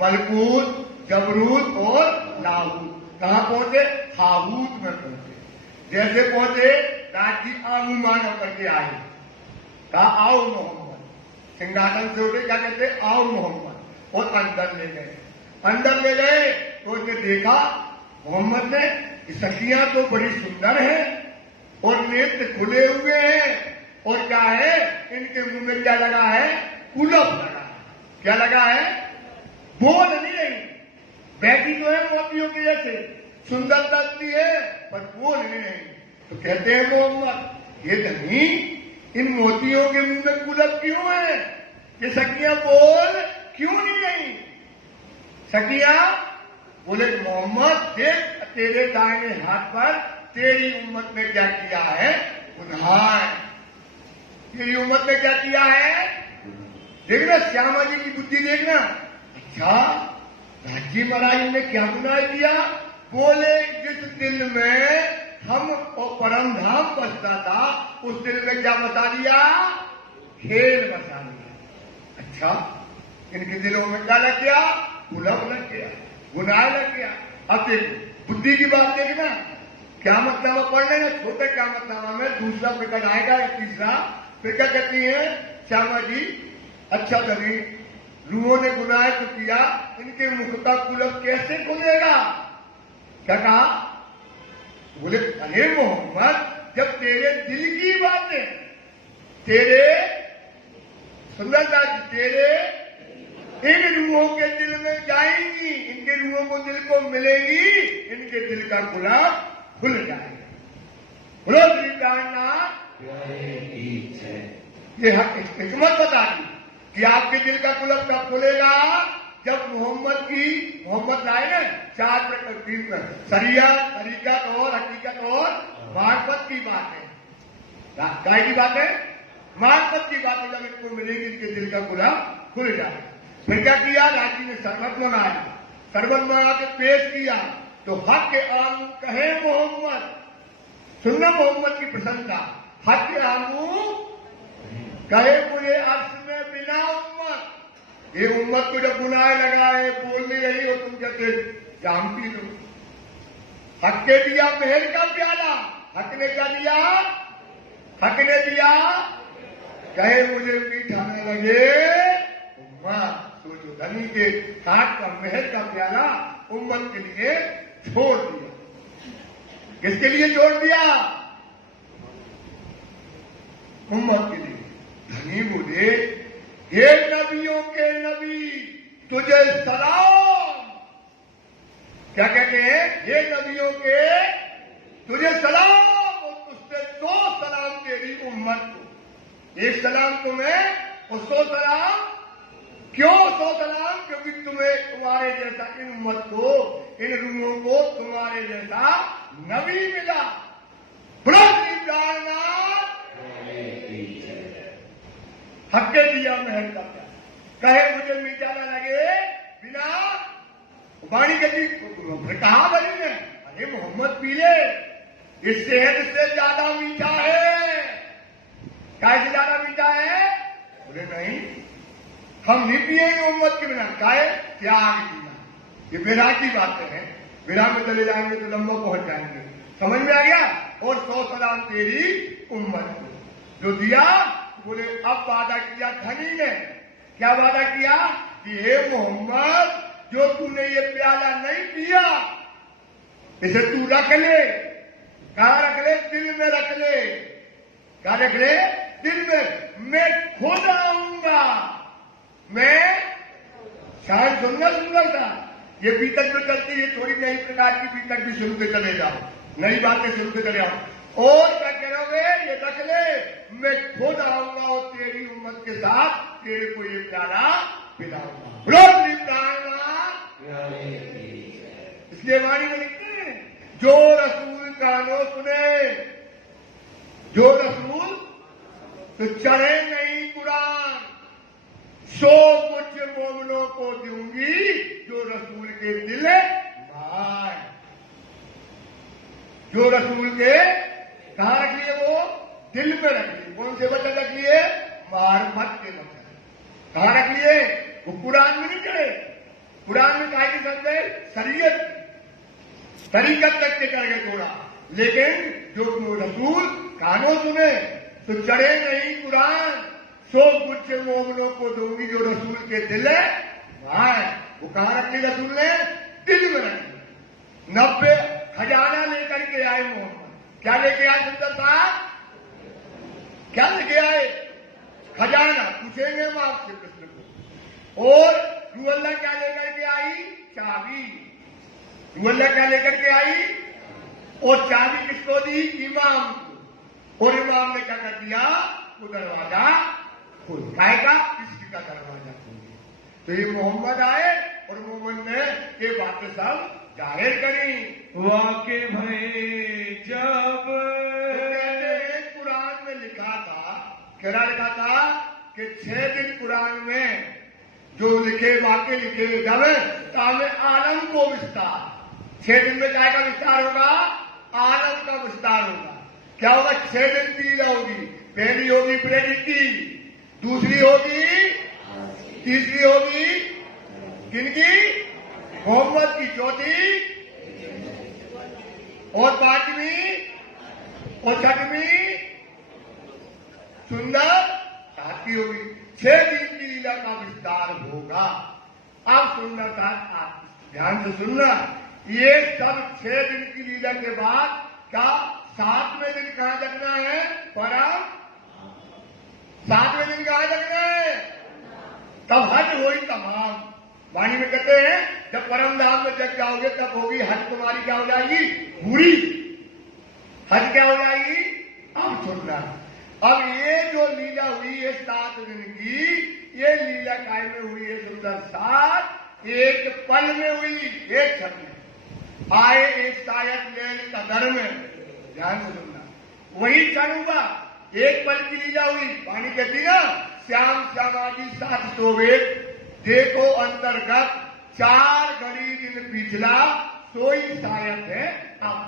मलकूत, जबरूत और लाहूत। कहाँ पहुंचे? हाहूत में पहुंचे। जैसे पहुंचे राजी आमू मानव करके आए। कहा आओ मोहम्मद। सिंहासन से उठे, क्या कहते? आओ मोहम्मद। और अंदर ले गए। अंदर ले गए तो उसने देखा मोहम्मद ने कि सखियां तो बड़ी सुंदर हैं और नेत्र खुले हुए हैं। और क्या है? इनके मुंह में क्या लगा है? कुलफ लगा है। क्या लगा है? बोल नहीं रही। बैठी तो है मोतियों के जैसे, सुंदर लगती है पर बोल नहीं रही। तो कहते हैं मोहम्मद ये नहीं, इन मोतियों के मुंह में कुलफ क्यों है? ये सखियां बोल क्यों नहीं रही? सखियां बोले मोहम्मद देख तेरे दाहिने हाथ पर तेरी उम्मत ने क्या किया है? गुनाह। तेरी उम्मत ने क्या किया है? देखना श्यामा जी की बुद्धि देखना। अच्छा राज्य महाराज ने क्या गुनाह किया? बोले जिस दिल में हम और परम धाम बसता था उस दिल में क्या बसा दिया? खेल बसा दिया। अच्छा इनके दिलों में क्या लग गया? गुलाब लग गया, गुनाह लग गया। अब देखो बुद्धि की बात देखना। क्या मतलब पढ़ लेना छोटे क्या मतलब में दूसरा प्रकट आएगा या तीसरा। फिर क्या कहती है श्यामा जी? अच्छा कभी रूहों ने गुनाह तो किया, इनके मुख का कुलफ कैसे खुलेगा? क्या कहा? बोले अरे मोहम्मद जब तेरे दिल की बातें, तेरे सुंदरता तेरे इन रूहों के दिल में जाएंगी, इनके रूहों को दिल को मिलेगी, इनके दिल का गुलाब खुल जाएगा। बोलो श्री प्राणनाथ। ये हिकमत बता दी कि आपके दिल का गुलाब कब खुलेगा? जब मोहम्मद लाए ना 4 प्रकार शरीयत, तरीकत और हकीकत और मार्फत की बात है। काय की बात है? मार्फत की बात है। जब इनको मिलेगी इनके दिल का गुलाब खुल जाएगा। फिर क्या किया? राजी ने शरबत मंगाया, शरबत मंगा के पेश किया। तो हक आंगू कहे मोहम्मद, सुनना मोहम्मद की प्रशंसा, हक आंगू कहे मुझे अर्श में बिना उम्मत। ये उम्मत को जब बुलाए लगा है, बोल नहीं रही हो, तुम कहते जानती लो। हक ने दिया मेहर का प्याला, हक ने क्या दिया? हक ने दिया कहे मुझे मीठा न लगे उम्मत। सोचो, धनी के हाथ का मेहर का प्याला उम्मत के लिए छोड़ दिया। किसके लिए छोड़ दिया? उम्मत के लिए। धनी बोले, हे नबियों के नबी तुझे सलाम। क्या कहते हैं? हे नबियों के तुझे सलाम, और तुझसे 100 सलाम तेरी उम्मत को। एक सलाम तुम्हें और 100 सलाम। क्यों 100 सलाम? क्योंकि तुम्हें तुम्हारे जैसा इन उम्मत को, इन रूहों को तुम्हारे जैसा नबी मिला। प्रभु जानना हक के दिया महल का प्यार, कहे मुझे मीठा न लगे बिना। वाणी कहती कहा बनी ने, अरे मोहम्मद पी ले, इस शहद से ज्यादा मीठा है। कैसे ज्यादा मीठा है? बोले नहीं, हम नहीं पिएंगे उम्मत के बिना। काहे? त्याग दिया। ये विराह की बातें हैं, विराह में चले जाएंगे तो लंबा पहुंच जाएंगे। समझ में आ गया? और 100 सलाम तेरी उम्मत को जो दिया। बोले अब वादा किया धनी ने, क्या वादा किया? कि हे मोहम्मद, जो तूने ये प्याला नहीं पिया, इसे तू रख ले। कहाँ रख ले? दिल में रख ले। कहाँ रख ले? दिल में। मैं खुद आऊंगा। मैं शायद सुनना सुंदर था। ये बीतक में चलती है, थोड़ी नई प्रकार की बीतक भी सुनते चले जाओ, नई बातें सुनते चले जाओ। और क्या करोगे? ये रख ले, मैं खुद आऊंगा और तेरी उम्मत के साथ तेरे को ये प्याला पिलाऊंगा। रोटी प्राणनाथ। इसलिए वाणी में लिखते हैं, जो रसूल कानो सुने, जो रसूल तो चढ़े नहीं कुरान, सो कुछ मोमनों को दूंगी जो रसूल के दिल भाई। जो रसूल के कहाँ रख लिए? वो दिल में रख लिए। कौन से वचन रख लिए? मार्फत के वचन। कहाँ रख लिए? वो कुरान में नहीं चढ़े। कुरान में कहा कि समझे शरीयत तरीकत तक के चढ़ गए थोड़ा, लेकिन जो रसूल कानों सुने तो चढ़े नहीं कुरान, सो कुछ मोमनों को दूंगी जो रसूल के दिल है भाई। वो कहाँ रख ली रसूल ने? दिल में रख ली। 90 खजाना लेकर के आए मोहम्मद। क्या लेके आए सुंदर साहब? क्या लेके आए? खजाना। पूछेंगे हम आपसे प्रश्न को। और रूअल्लाह क्या लेकर के आई? चाबी। रूअल्लाह क्या लेकर के आई? और चाबी किसको दी? इमाम को। और इमाम ने क्या कर दिया? वो दरवाजा खोल। काय का? किसकी का दरवाजा खोल। तो ये मोहम्मद आए और मोहम्मद ने ये बातें सब जाहिर करी। वाके भय जब कुरान में लिखा था, क्या लिखा था? कि 6 दिन कुरान में जो लिखे वाक्य लिखे जब तामे आलम को विस्तार। 6 दिन में क्या का विस्तार होगा? आलम का विस्तार होगा। क्या होगा? 6 दिन की लीला होगी। पहली होगी प्रेरित की, दूसरी होगी, तीसरी होगी किनकी? मोहम्मद की, चौथी और 5वीं और 6वीं सुंदर 7वीं होगी। 6 दिन की लीला का विस्तार होगा। अब सुनना साथ आप ध्यान से सुनना, ये सब 6 दिन की लीला के बाद क्या 7वें दिन कहाँ जगना है? परम 7वें दिन कहाँ जगना है? तब हज हुई तमाम। वाणी में कहते हैं जब परम धाम में जग जाओगे तब होगी हज तुम्हारी क्या हो जाएगी? पूरी। हज क्या हो जाएगी? अब सुनना, अब ये जो लीला हुई है 7 दिन की, ये लीला काय में हुई है सुंदर साथ? एक पल में हुई, एक क्षण में आए, एक शायद लैल कदर में। ध्यान से सुनना, वही क्षण हुआ, एक पल की लीला हुई। वाणी कहती ना, श्याम श्यामाजी 7 देखो अंतर्गत 4 घड़ी दिन पिछला सोई शायद है अब।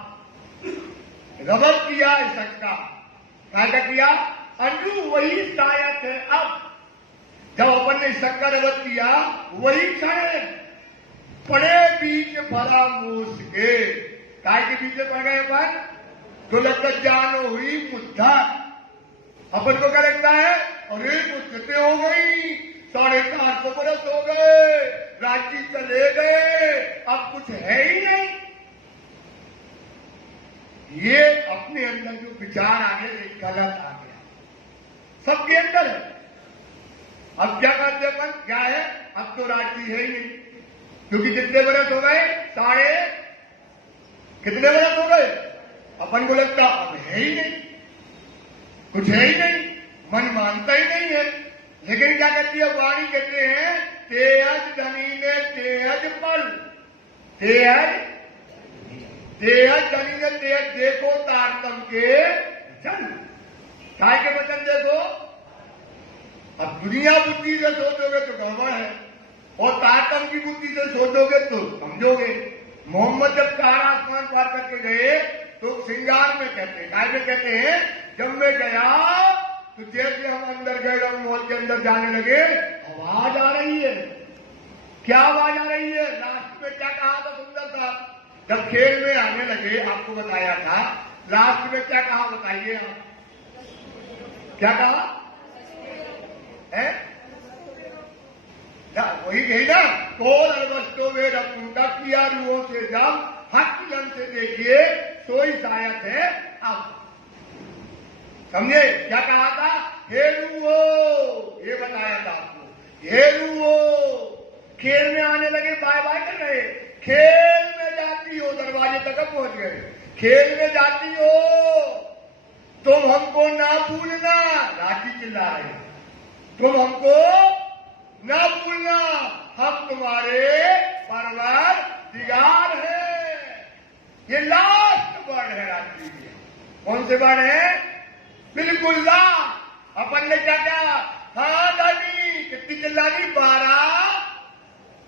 रबत किया इसका क्या किया, अंडू वही शायद है अब। जब अपन ने इसका रबत किया वही क्षण है, पड़े बीच भरा मूस के, काय के बीच में पड़ गए अपन, तो लगत जानो हुई मुद्दा। अपन को क्या लगता है, अरे मुद्दतें हो गई, 450 बरस हो गए, राज्य चले गए, अब कुछ है ही नहीं। ये अपने अंदर जो विचार आ गया, एक गलत आ गया, सबके अंदर है। अब क्या करते अपन, क्या है, अब तो राज्य है ही नहीं, क्योंकि कितने बरस हो गए, कितने बरस हो गए, अपन को लगता अब है ही नहीं, कुछ है ही नहीं, मन मानता ही नहीं है। लेकिन क्या कहती है वाणी, कहते हैं तेज धनी ने तेज पल, तेज धनी ने तेज देखो तारतम के जन, काय के वचन देखो। अब दुनिया बुद्धि से सोचोगे तो गड़बड़ है, और तारतम की बुद्धि से सोचोगे तो समझोगे। मोहम्मद जब 4 आसमान पार करके गए तो श्रृंगार में कहते हैं, जब मैं गया तो जैसे हम अंदर गए, मॉल के अंदर जाने लगे, आवाज आ रही है। क्या आवाज आ रही है, लास्ट में क्या कहा था, सुंदर था, जब खेल में आने लगे, आपको बताया था, लास्ट में क्या कहा बताइए आप, क्या कहा है, वही गई ना, तोल वस्तु में रखूंगा किया रूहों से जब हक लन से देखिए सोई शायद है अब। समझे क्या कहा था, हे रूहो, ये बताया था आपको, हे रूहो, खेल में आने लगे, बाय बाय कर रहे, खेल में जाती हो, दरवाजे तक पहुंच गए, खेल में जाती हो तुम हमको ना भूलना, राजी चिल्ला रहे, तुम हमको ना भूलना, हम तुम्हारे परवरदिगार हैं। ये लास्ट वर्ड है रात्रि के, कौन से वर्ड है, बिल्कुल लास्ट। अपन ने क्या कहा, हाँ धनी, कितनी चिल्लानी, 12,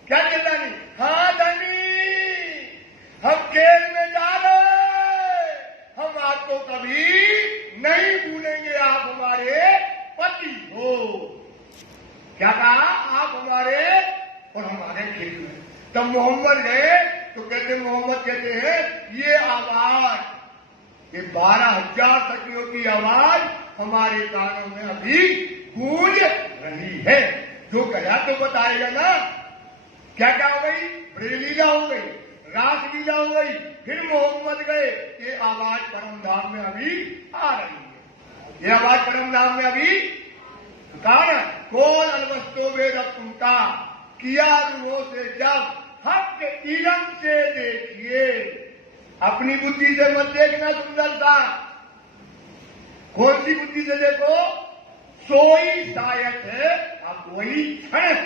क्या चिल्लानी, हाँ धनी, हम खेल में जा रहे, हम आपको कभी नहीं भूलेंगे, आप हमारे पति हो। क्या कहा, आप हमारे और हमारे खेल में। तब मोहम्मद गए तो कहते, मोहम्मद कहते हैं ये आवाज, ये 12,000 सखियों की आवाज हमारे कानों में अभी गूंज रही है। जो गया तो बताएगा ना, क्या क्या हो गई, ब्रेलीला हो गई, रासलीला हो गई, फिर मोहम्मद गए, ये आवाज परमधाम में अभी आ रही है, ये आवाज परमधाम में अभी कहा, कौन अलवस्तों में रखूंगा किया रूहों से जब हक इलम से देखिए। अपनी बुद्धि से मत देखना सुंदरता, कौन सी बुद्धि से देखो, सोई शायद है अब वही क्षण।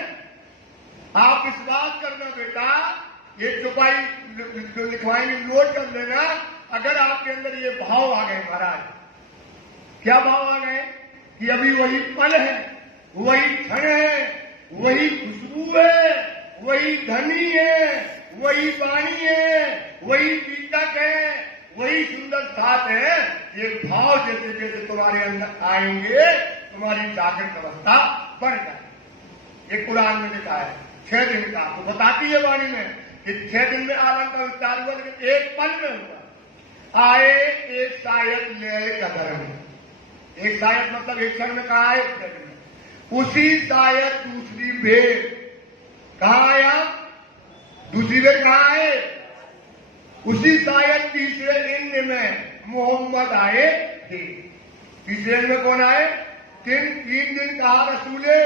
आप इस बात करना बेटा, ये चुपाई जो लिखवाएंगे नोट कर लेना, अगर आपके अंदर ये भाव आ गए महाराज, क्या भाव आ गए कि अभी वही पल है, वही क्षण है, वही खुशबू है, वही धनी है, वही वाणी है, वही दीपक है, वही सुंदर साथ है, ये भाव जैसे जैसे तुम्हारे अंदर आएंगे तुम्हारी जागृत अवस्था बढ़ जाएगी। ये कुरान में लिखा है 6 दिन का, आपको बताती है वाणी में कि 6 दिन में आलम का विस्तार हुआ, लेकिन एक पल में हुआ। आए एक शायद ले कदर में, एक शायद मतलब एक क्षण में कहा है, उस में उसी शायद दूसरी भेद कहा आया, दूसरी भेद कहा है, उसी शायद तीसरे दिन में मोहम्मद आए थे। तीसरे दिन में कौन आए, 3 दिन कहा रसूले,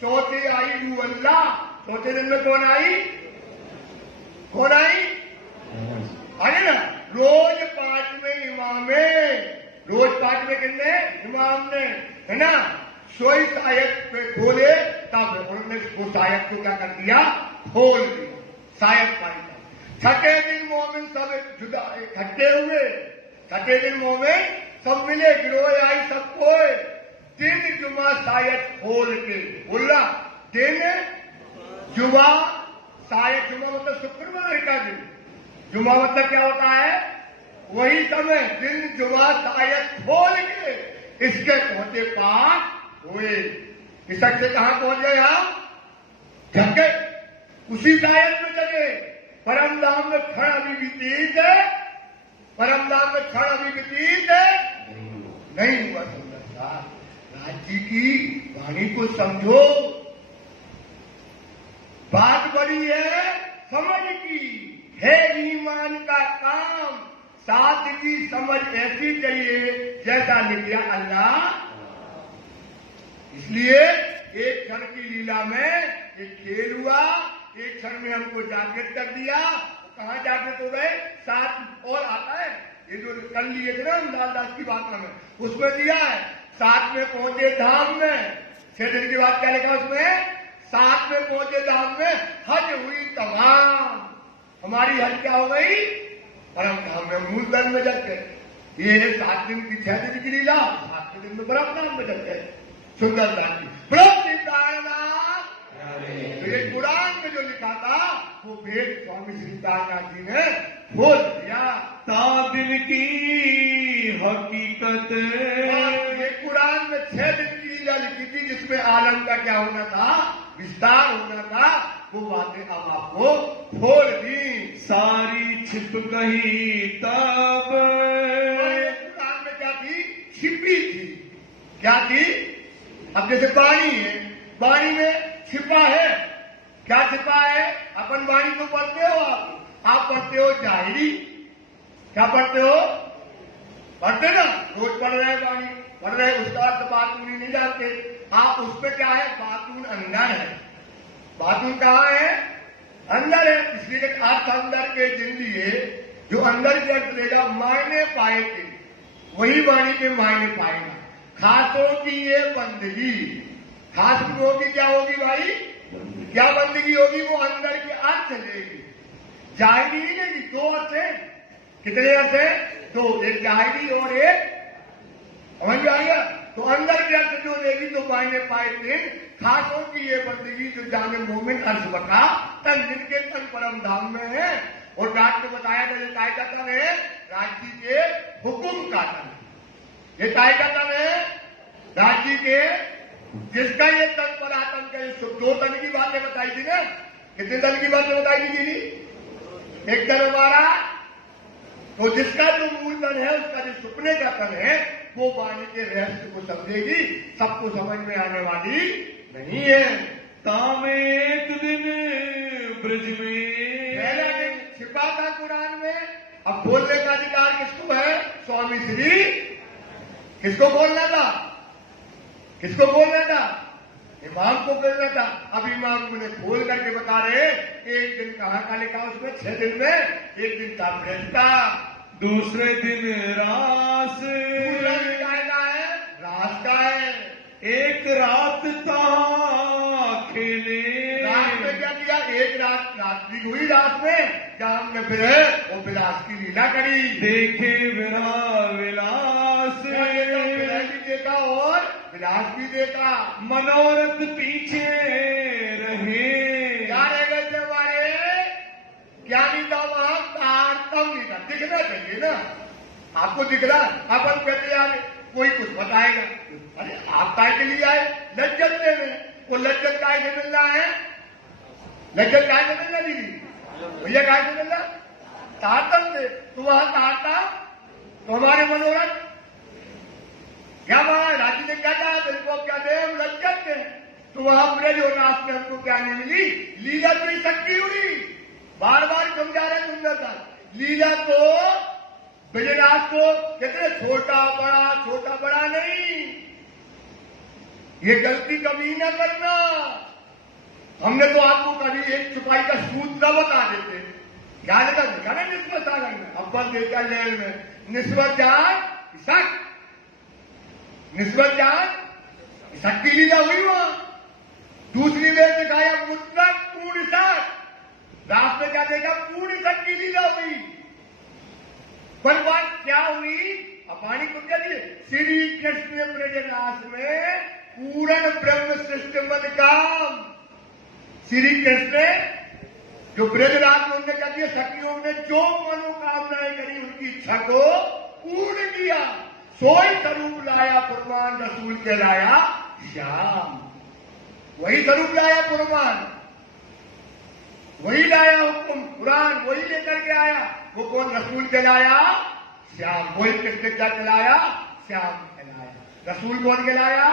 चौथे आई रू अल्लाह, चौथे दिन में कौन आई, कौन आई, अरे ना, रोज 5वें इमामे, रोज 5वें कितने इमाम ने, है ना, सोई शायद पे खोले, तब उन्होंने वो शायद को क्या कर दिया, खोल दिया, शायद पाई। 6ठे दिन मोमिन सब जुदा इकट्ठे हुए, 6ठे दिन मोमिन सब मिले, गिरोह आई सबको, दिन जुमा शायद खोल के बोला, दिन जुमा शायद, जुमा मतलब शुक्रवार का दिन, जुमा मतलब क्या होता है? वही समय दिन जुमा शायद खोल के इसके पहुंचे पाठ हुए। इसक से कहां पहुंच गए हम? जग गए, उसी शायद में जगे। परम धाम में क्षण अभी व्यतीत है, परम धाम में क्षण अभी व्यतीत है नहीं हुआ। सुंदरता राज जी की वाणी को समझो, बात बड़ी है समझ की है, ईमान का काम सादगी समझ ऐसी चाहिए जैसा लिखा अल्लाह। इसलिए एक क्षण की लीला में एक खेल हुआ, एक क्षण में हमको जागृत कर दिया। कहां जागृत हो गए? साथ और आता है, ये जो कर लिए थे ना हम लालदास की बात में, उसमें दिया है। साथ में पहुंचे धाम में, 6 दिन के बाद क्या लिखा उसमें? साथ में पहुंचे धाम में हज हुई तमाम। हमारी हज क्या हो गई? परम धाम में मूल धर्म में जग गए। ये 7 दिन की 6 दिन की लीला, 7वें दिन में परम धाम में जग गए। सुंदरता की तो ये कुरान में जो लिखा था वो वेद स्वामी सीतानाथ जी ने खोल दिया। दिल की हकीकत ये कुरान में 6 दिन की लीला लिखी थी, जिसमें आलम का क्या होना था? विस्तार होना था। वो बातें अब आपको खोल दी, सारी छिप गई तब। कुरान में क्या थी? छिपी थी। क्या थी? अब जैसे वाणी है, वाणी में छिपा है। क्या छिपा है? अपन वाणी को पढ़ते हो, आप पढ़ते हो जाहिरी। क्या पढ़ते हो? पढ़ते ना, रोज पढ़ रहे वाणी, पढ़ रहे, उसका अर्थ बातून नहीं जानते आप। उसमें क्या है? बातून अंदर है। बातून कहाँ है? अंदर है। इसलिए अर्थ अंदर के जिन लिए जो अंदर के अर्थ लेगा मायने पाएंगे, वही वाणी के मायने पाएगा। खासों की ये बंदगी, खास लोगों की क्या होगी भाई? क्या बंदगी होगी? वो अंदर के अर्थ लेगी, जाहिरी नहीं लेगी। 2 अर्थ है। कितने अर्थ है? 2, एक जाहिरी और एक, समझ में आएगा? तो अंदर के अर्थ जो लेगी तो मायने पाएंगे। खासों की ये बंदगी जो जाने मोमिन अर्थ बता तन जिनके तन परम धाम में है। और रात में बताया था ये काय का तन है? राजी के हुक्म का तन। ये काय का तन है? राजी के, जिसका ये तन पर आतन का 2 तन की बातें बताई थी ना। कितने तन की बातें बताई थी? एक तन हमारा, तो जिसका जो मूल तन है, उसका जो सुपने का तन है, वो वाणी के रहस्य को समझेगी, सबको समझ में आने वाली नहीं है। तामे एक दिन ब्रज में, पहला दिन छिपा था कुरान में। अब बोलने का अधिकार किसको है? स्वामी श्री। किसको बोलना था? किसको बोलना था? इमाम को बोलना था। अब इमाम को खोल करके बता रहे, एक दिन कहाँ का लिखा उसमें? 6 दिन में। एक दिन था ब्रज का, दूसरे दिन रास, दूसरा दिन का है? रास का है। एक रात था खेले, रात में क्या किया? एक रात रात्रि हुई, रात में जहां हमने फिर वो विलास की लीला करी। देखे विरह विलास, विरह भी देखा और विलास भी देखा। मनोरथ पीछे रहे, क्या रह गए थे हमारे? क्या नहीं था वहां? तारतम नहीं था। दिखना चाहिए ना, आपको दिख रहा। अपन कहते यार कोई कुछ बताएगा, अरे आप काय के लिए आए? लज्जत देने। वो लज्जत काय से मिल रहा है? लज्जत काय से मिल रहा दीदी? भैया काय से मिल रहा? तारतम से। तो वहां तारता तो हमारे मनोरथ क्या बात? राज्य ने क्या कहा? इनको क्या दे? हम लज्जत दें। तो वहां ब्रज और रास में हमको क्या नहीं मिली? लीला तो शक्ति हुई। बार बार समझा रहे सुंदरता। लीला तो ब्रजराज को कहते छोटा बड़ा नहीं। ये गलती कभी न करना। हमने तो आपको कभी एक छुपाई का सूत्र बता देते। क्या लिखा ना निस्बत सागर में, अव्वल देखा लेन में, निस्बत जान शक, निस्बत जान शक की लीला हुई वहां। दूसरी में दिखाया मुद्रा पूर्ण शक, रात में क्या देखा? पूर्ण शक की लीला हुई। पर बात क्या हुई? अपानी को क्या दिए? श्री कृष्ण ब्रजरास में पूर्ण ब्रह्म सृष्टि मद काम। श्री कृष्ण जो ब्रजराज में उनने क्या किया? शक्तियों ने जो करी उनकी इच्छा को पूर्ण किया। सोई स्वरूप लाया कुर्बान रसूल कहलाया श्याम। वही स्वरूप लाया कुर्बान, वही लाया हुक्म कुरान, वही लेकर के आया। वो कौन? रसूल कहलाया श्याम। वही किसने क्या कहलाया? श्याम कहलाया। रसूल कौन कहलाया?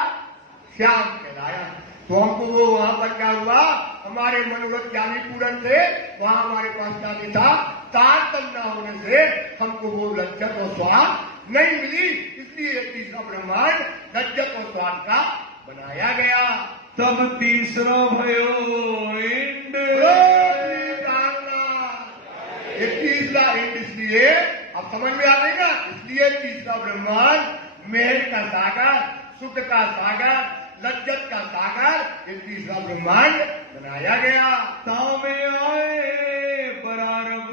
श्याम कहलाया। तो हमको वो वहां पर क्या हुआ, हमारे मनोरथ ज्ञानी पूरन से वहां हमारे पास क्या नहीं था, तारतम्य न होने से हमको वो लज्जत और स्वाद नहीं मिली। इसलिए तीसरा ब्रह्मांड लज्जत और स्वाद का बनाया गया। तब तीसरा भयो इंड। ये तीसरा इंड इसलिए अब समझ में आ गई ना, इसलिए तीसरा ब्रह्मांड मेहर का सागर, सुख का सागर, लज्जत का सागर, ये तीसरा ब्रह्मांड बनाया गया। तामे आए बरारब।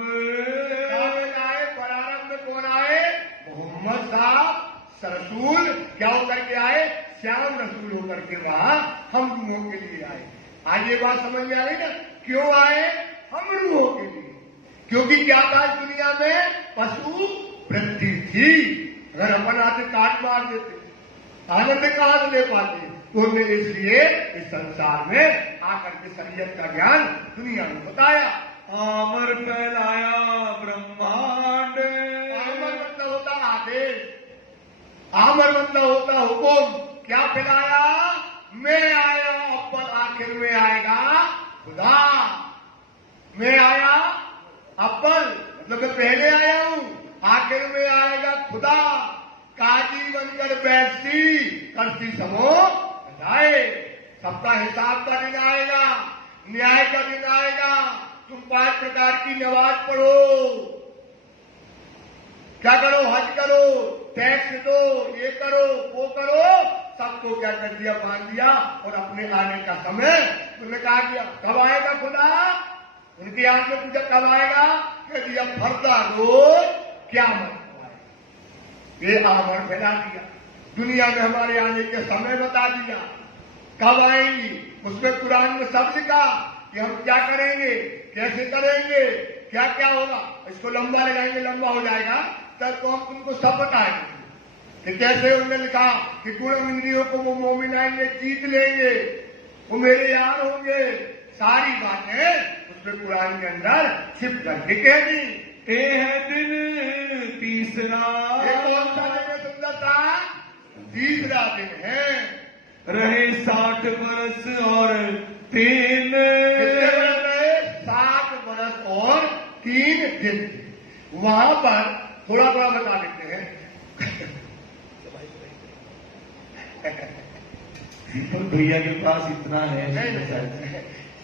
बरारब में कौन आए? मोहम्मद साहब रसूल क्या होकर के आए? श्याम रसूल होकर के रहा, हम रूहों के लिए आए। आज ये बात समझ में आ गई ना, क्यों आए? हम रूहों के लिए। क्योंकि क्या था दुनिया में? पशु वृत्ति थी। अगर अपन आते काट मार देते, आनंद कहां से ले पाते? तो उन्हें इसलिए इस संसार में आकर के शरीयत का ज्ञान दुनिया में बताया। आमर फैलाया ब्रह्मांड। आमर मतलब होता आदेश, आमर मतलब होता हुक्म। क्या फैलाया? मैं आया, अव्वल आखिर में आएगा खुदा। मैं आया अव्वल मतलब मैं पहले आया हूं, आखिर में आएगा खुदा। काजी बनकर बैठती करती समो जाए। सबका हिसाब का दिन आएगा, न्याय का दिन आएगा। तुम 5 प्रकार की नमाज पढ़ो, क्या करो? हज करो, टैक्स दो, ये करो, वो करो। सबको क्या कर दिया? बांध दिया। और अपने आने का समय तुमने कहा कि कब आएगा खुदा? उनकी आंख में पूछा कब आएगा? कह दिया फरदा रोज क्या मत आए। ये आमर फैला दिया, दुनिया में हमारे आने के समय बता दिया, कब आएंगी। उसमें कुरान में सब लिखा कि हम क्या करेंगे, कैसे करेंगे, क्या क्या होगा। इसको लंबा लगाएंगे, लंबा हो जाएगा, तब तो हम तुमको सब बताएंगे कि कैसे। उन्होंने लिखा कि गुण इंद्रियों को वो मोमिन आएंगे, जीत लेंगे, वो मेरे यार होंगे। सारी बातें उसमें कुरान के अंदर छिप करके कह दी। ये है दिन तीसरा। ये कौन सा दिन है सुंदरता? तीसरा दिन है। रहे 60 बरस और 3। कितने बरस रहे? 60 बरस और 3 दिन। वहां पर थोड़ा थोड़ा बता देते हैं। भैया के पास इतना है।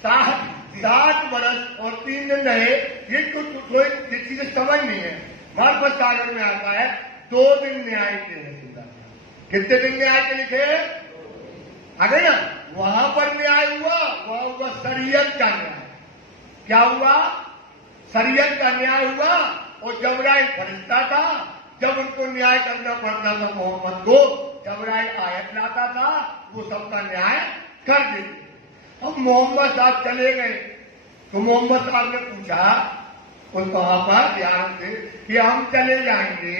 60 बरस और 3 दिन रहे। ये तो कोई चीजें समझ नहीं है। हमारे पास कागज में आता है 2 दिन न्याय के हैं। कितने दिन न्याय के लिखे? आ गए ना। वहां पर न्याय हुआ, वहां हुआ शरीयत का न्याय। क्या हुआ? शरीयत का न्याय हुआ। और जबराइल फरिश्ता था, जब उनको न्याय करना पड़ता था मोहम्मद को, जबराइल आयत लाता था, वो सबका न्याय कर देते। अब मोहम्मद साहब चले गए तो मोहम्मद साहब ने पूछा उस वहां पर यार से कि हम चले जाएंगे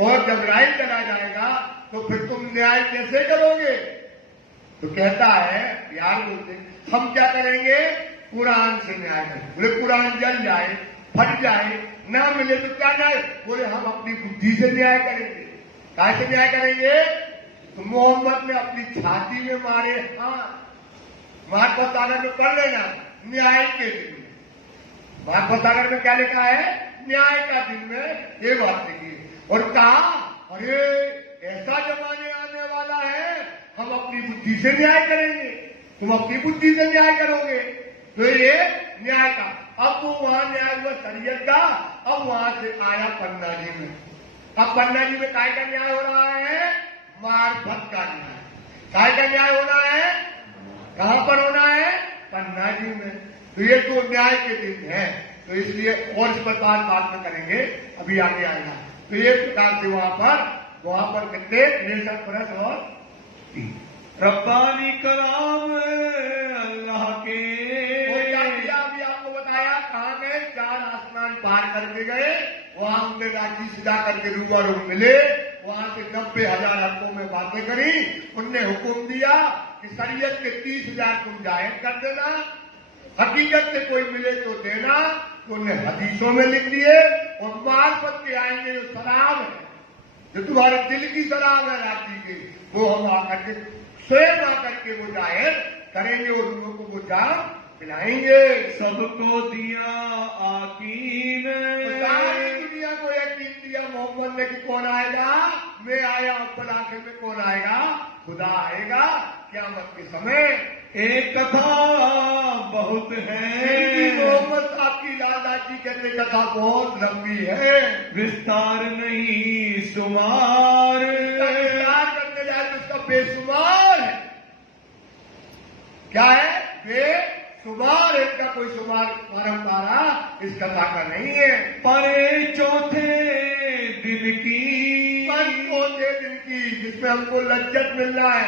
और जबराइल चला जाएगा तो फिर तुम न्याय कैसे करोगे? तो कहता है यार बोलते हम क्या करेंगे? कुरान से न्याय करेंगे। बोले कुरान जल जाए, फट जाए, ना मिले तो क्या न्याय? बोले हम अपनी बुद्धि से न्याय करेंगे। कैसे न्याय करेंगे? तो मोहम्मद ने अपनी छाती में मारे हाथ। मार्को सागर में पढ़ लेना, न्याय के दिन में। मार्को सागर में क्या लिखा है? न्याय का दिन में ये बात लिखी। और कहा अरे ऐसा जमाने आने वाला है, हम अपनी बुद्धि से न्याय करेंगे। तुम अपनी बुद्धि से न्याय करोगे। तो ये न्याय का। अब वो वहां न्याय हुआ शरीयत का। अब वहां से आया पन्ना जी में। अब पन्ना जी में काय का न्याय हो रहा है? मार्फत का न्याय। काय का न्याय होना है? कहां पर होना है? पन्ना जी में। तो ये तो न्याय के दिन है। तो इसलिए और इस पर बात में करेंगे, अभी आगे आएगा। तो ये प्रकार से वहां पर कितने 63 बरस और 3 रब्बानी कलाम अल्लाह के। अभी आपको बताया कहाँ गए? 4 आसमान पार करके गए। वहां अपने राज्य से जाकर के रूबरू मिले, वहां से 90,000 अंकों में बातें करी। उनने हुक्म दिया कि शरीयत के 30,000 तुम जाहिर कर देना, हकीकत से कोई मिले तो देना। तो उन्हें हदीसों में लिख दिए और मार्फत के आएंगे जो शराब है, जो तुम्हारे दिल की शराब है राज्य की, वो हम आकर के स्वयं आकर के वो जाहिर करेंगे और उन लोगों को जाम पिलाएंगे। सबको दिया आकीन, सारी दुनिया को यकीन दिया मोहम्मद ने कि कौन आएगा, मैं आया, ऊपर आखिर में कौन आएगा, खुदा आएगा क़यामत के समय। एक कथा बहुत है, मोहम्मद साहब की लाला जी कहते कथा बहुत लंबी है, विस्तार नहीं शुमार, विस्तार करने जाए तो इसका बेशुमार है। क्या है? बेशुमार है, इसका कोई शुमार परंपरा इस कथा का नहीं है। परे चौथे दिन की, चौथे दिन की, जिसमें हमको लज्जत मिलना है,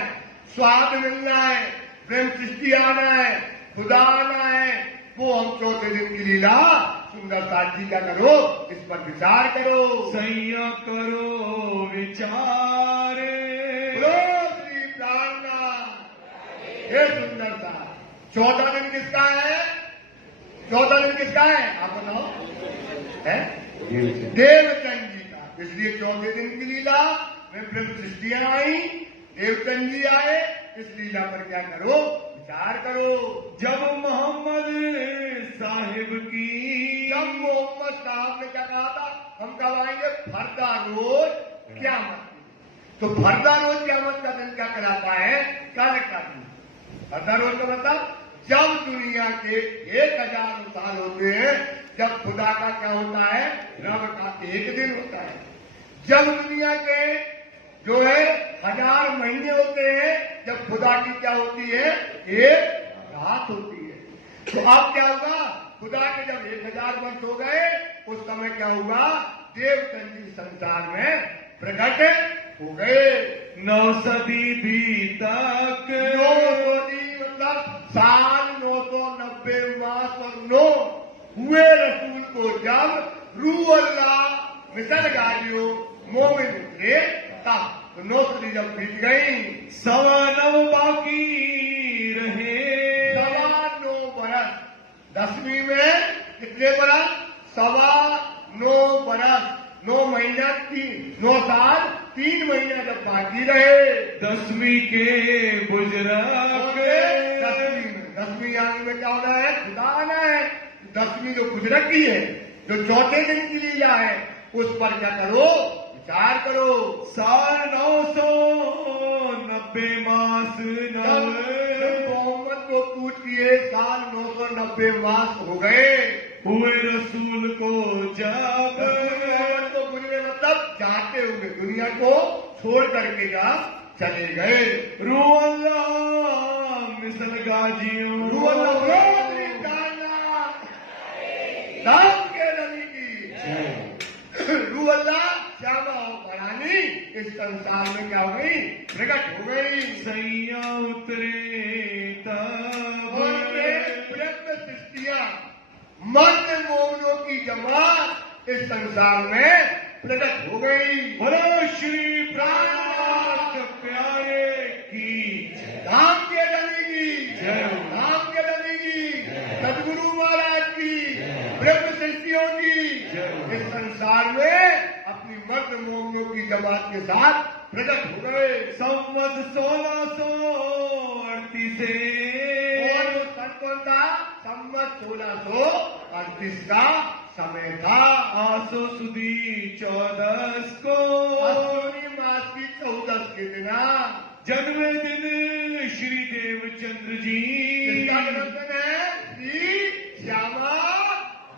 स्वाद मिलना है, प्रेम सृष्टि आना है, खुदा आना है, वो हम चौथे दिन की लीला सुंदर साथ जी का करो, इस पर विचार करो, सैया करो विचार। श्री प्राणनाथ, हे सुंदर सा 14 दिन किसका है? 14 दिन किसका है आप बताओ? है देवचंद जी का। इसलिए चौथे दिन की लीला में प्रेम सृष्टियां आई, देवचंद जी आए, इस लीला पर क्या करो, विचार करो। जब मोहम्मद साहिब की, जब मोहम्मद साहब ने क्या कहा था, हम कब आएंगे? फरदा रोज क़यामत। तो फरदा रोज क़यामत का दिन क्या कहलाता है? कल का दिन। फरदा रोज का मतलब जब दुनिया के 1,000 साल होते हैं, जब खुदा का क्या होता है, रब का एक दिन होता है। जब दुनिया के जो है 1000 महीने होते हैं, जब खुदा की क्या होती है, एक रात होती है। तो अब क्या होगा, खुदा के जब 1000 वर्ष हो गए, उस समय क्या होगा, देवचंद जी संसार में प्रकट हो गए। 9 सदी भी तक, 9 सदी मतलब साल 990 मास और 9 हुए रसूल को जब रूह अल्लाह मिसल गालियों मोमिन उतरे तब, तो 9 सदी जब बीत गई, 9.25 बाकी रहे, 9.25 बरस। 10वीं में कितने बरस? 9.25 बरस, 9 महीना 9 साल 3 महीना जब बाकी रहे, 10वीं के बुजुर्ग, 10वीं आने में क्या होना है, खुदा आना है। 10वीं जो गुजरत की है, जो चौथे दिन की लीला है, उस पर क्या करो, विचार करो। साल 990 मास मोहम्मद को पूछिए, साल 990 मास हो गए हुए रसूल को जब, मोहम्मद को गुजरे मतलब जाते हुए, दुनिया को छोड़ करके जा चले गए। रूह अल्लाह मिसल गाजियों, रूह अल्लाह नाम के नबी की, रूह अल्लाह श्यामा और परानी इस संसार में क्या हो गई, प्रकट हो गई। सैया उतरे तब, प्रयत्न सृष्टियां मर्द मोमनों की जमात इस संसार में प्रकट हो गई। बोलो श्री प्राणनाथ प्यारे की धाम के नबी की जय, धाम के नबी की, सदगुरु महाराज की, ब्रह्म सृष्टियों की इस संसार में अपनी मर्द मोमनों की जमात के साथ प्रकट हो गए। संवत 1638 से, और वो सन कौन था? संवत 1638 का समय था। आसो सुदी 14 को, अश्विनी मास की 14 के दिन जन्मदिन श्री देवचंद्र जी, किसका जन्मदिन है? श्री श्यामा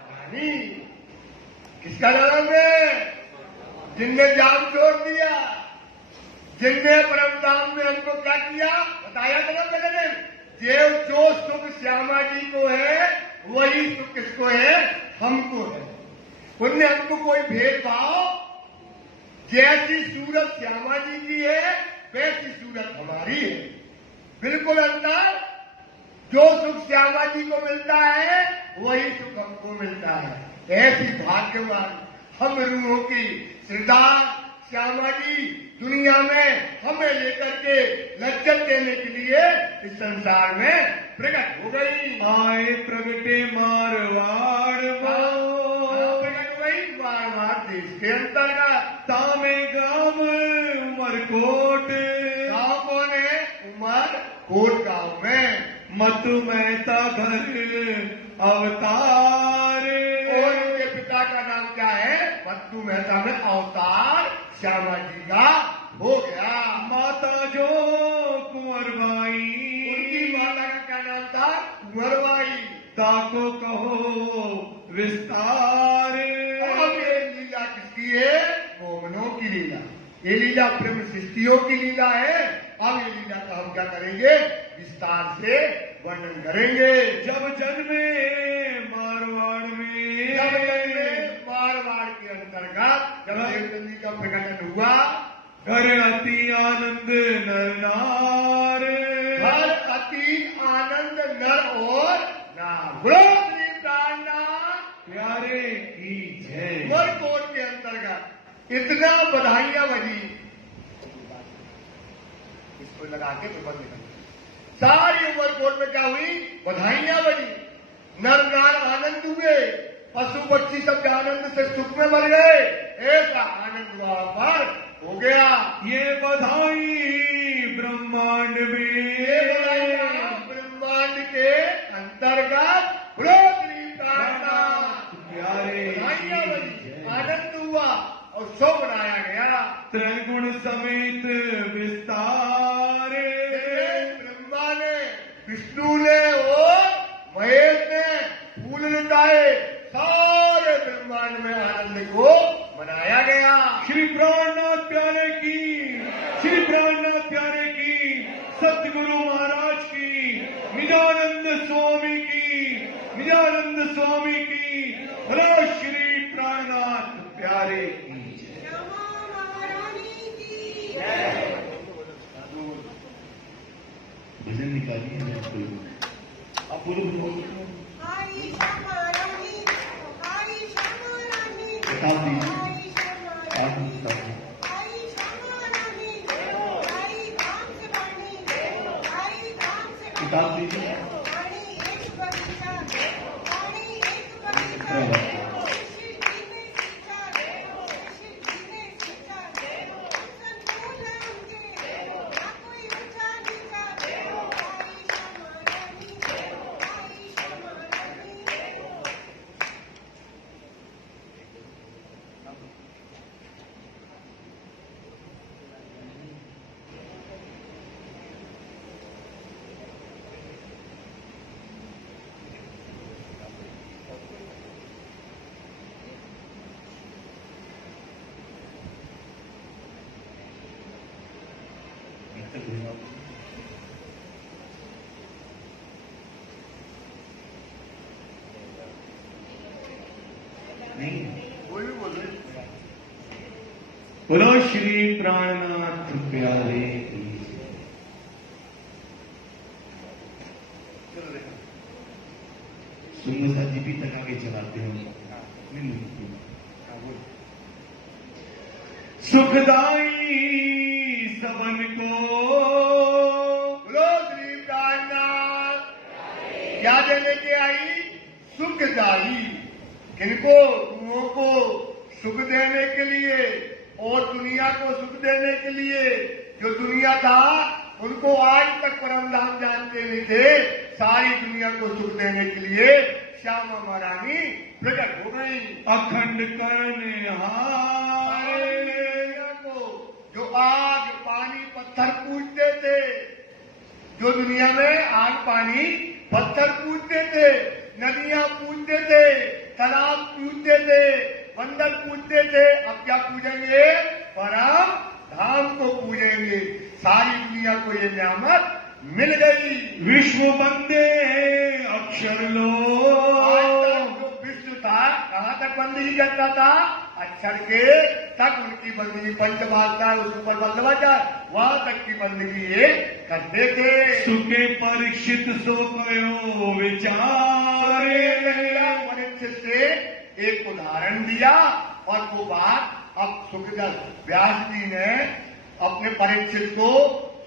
रानी। किसका जन्म है? जिनने जाम छोड़ दिया, जिनने परम धाम में हमको क्या किया, बताया जन्मदिन। जो सुख श्यामा जी को है, वही सुख किसको है? हमको है। उनने हमको कोई भेदभाव, जैसी सूरत श्यामा जी की है वैसी सूरत हमारी है, बिल्कुल अंदर। जो सुख श्यामा जी को मिलता है वही सुख हमको मिलता है। ऐसी भाग्यवान हम रूहों की श्रद्धा श्यामा जी दुनिया में हमें लेकर के लज्जत देने के लिए इस संसार में प्रकट हो गई। आए प्रगटे मारवाड़ प्रकट हो गई मारवाड़ देश के अंतर्गत। तामे गांव उमरकोट गाँव कौन है? उमरकोट गाँव में। मधु मेहता घर अवतार और उनके पिता का नाम क्या है? मत्तू मेहता में अवतार श्यामा जी का हो गया। माता जो कुंवरबाई उनकी माता का क्या नाम था? कुंवरबाई। ताको कहो विस्तार। अब ये लीला किसकी है? मोहनों की लीला। ये लीला प्रेम सृष्टियों की लीला है। अब ये लीला का हम क्या करेंगे? विस्तार से वर्णन करेंगे। जब जन्मे मारवाड़ में, जब जन्मे मारवाड़ के अंतर्गत जब देवचंद जी का प्रकटन हुआ, घर अति आनंद नर नार। हर अति आनंद नर और नार। बोलो श्री प्राणनाथ प्यारे की जय। उमरकोट के अंतर्गत इतना बधाइयां बजी, इसको लगा के तो बंद कर। सारी उमरकोट में क्या हुई? बधाइयां बजी, नर नार आनंद हुए, पशु पक्षी सब आनंद से सुख में भर गए। ऐसा आनंद वहां पर हो गया। ये बधाई ब्रह्मांड ये बधाइयां में, ब्रह्मांड के अंतर्गत बोलो श्री प्राणनाथ प्यारे बधाइयां की बजी, जय। आनंद हुआ और शो बनाया गया। त्रैगुण समेत विस्तार। ब्रह्मा ने, विष्णु ने और महेश ने फूल लुटाए। सारे ब्रह्मांड में आनंद को मनाया गया। श्री प्राणनाथ प्यारे की, श्री प्राणनाथ प्यारे की, सतगुरु महाराज की, निजानंद स्वामी की, निजानंद स्वामी की, बोलो श्री प्राणनाथ प्यारे की जय। भजन निकालिए मैं आपको। आप बोलो किताब दीजिए, आप बताइए। किताब दीजिए। नहीं बोलो श्री प्राणनाथ प्यारे की जय। सुमसा जी भी तक आगे चलाते हो। सुखदाई सबन को बोलो श्री प्राणनाथ क्या देने के आई? सुखदाई। किनको? गुरुओं को सुख देने के लिए और दुनिया को सुख देने के लिए। जो दुनिया था उनको आज तक परम धाम जानते नहीं थे, सारी दुनिया को सुख देने के लिए श्यामा महारानी प्रकट हो गई। अखंड करनहार दुनिया को जो आग पानी पत्थर पूजते थे, जो दुनिया में आग पानी पत्थर पूजते थे, नदियां पूजते थे, तालाब पूजते थे, बंदर पूजते थे, अब क्या पूजेंगे? परम धाम को पूजेंगे। सारी दुनिया को ये नियामत मिल गई। विश्व बंदे अक्षर लो। जो विश्व था कहाँ तक बंदगी करता था? अक्षर के तक उनकी बंदगी पंचमाता उसके ऊपर बंदवाचार वहां तक की बंदगी ये करते थे। सुखे परीक्षित सो कयो विचारे। परीक्षित से एक उदाहरण दिया और वो बात अब सुखदेव व्यास जी ने अपने परीक्षित को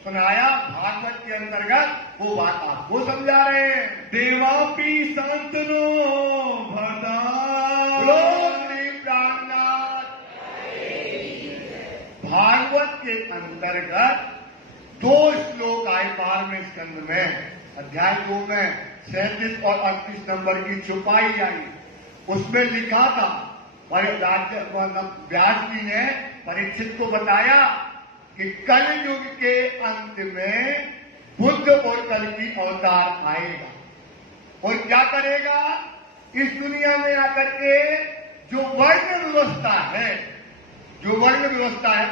सुनाया। भागवत के अंतर्गत वो बात आपको समझा रहे हैं। देवापि शांतनो भरता श्री प्राणनाथ। भागवत के अंतर्गत 2 श्लोक आए 12वें स्कंद में, अध्याय 2 में 37 और 38 नंबर की छुपाई आई। उसमें लिखा था और व्यास जी ने परीक्षित को बताया कि कल युग के अंत में बुद्ध और कल की अवतार आएगा और क्या करेगा, इस दुनिया में आकर के जो वर्ण व्यवस्था है,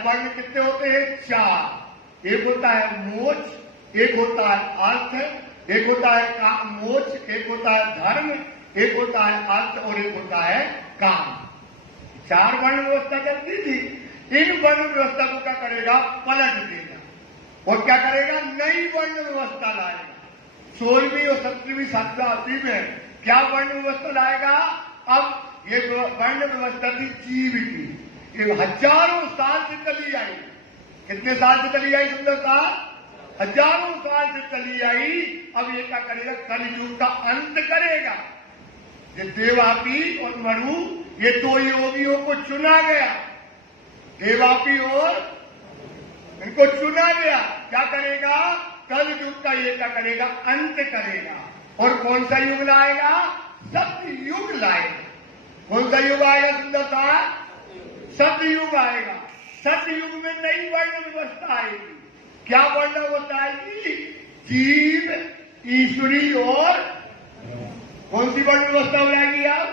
वर्ण कितने होते हैं? 4। एक होता है मोक्ष, एक होता है अर्थ, एक होता है मोक्ष, एक होता है धर्म, एक होता है अर्थ और एक होता है काम। 4 वर्ण व्यवस्था चलती थी। इन वर्ण व्यवस्था को क्या करेगा? पलट देगा और क्या करेगा? नई वर्ण व्यवस्था लाएगा। 16वीं और 17वीं 7वीं में क्या वर्ण व्यवस्था लाएगा? अब ये वर्ण व्यवस्था थी जीव की, ये हजारों साल से चली आई। कितने साल से चली आई? सुंदर साहब, हजारों साल से चली आई। अब ये क्या करेगा? कलयुग का अंत करेगा। ये देवापी और मरु, ये 2 योगियों को चुना गया। देवापी और इनको चुना गया। क्या करेगा? कलयुग का ये क्या करेगा? अंत करेगा। और कौन सा युग लाएगा? सतयुग लाएगा। कौन सा युग आएगा सुंदर साहब? सतयुग आएगा। सतयुग में नई वर्ण व्यवस्था आएगी। क्या वर्ण व्यवस्था आएगी? जीव, ईश्वरी और कौन सी वर्ण व्यवस्था हो जाएगी? आप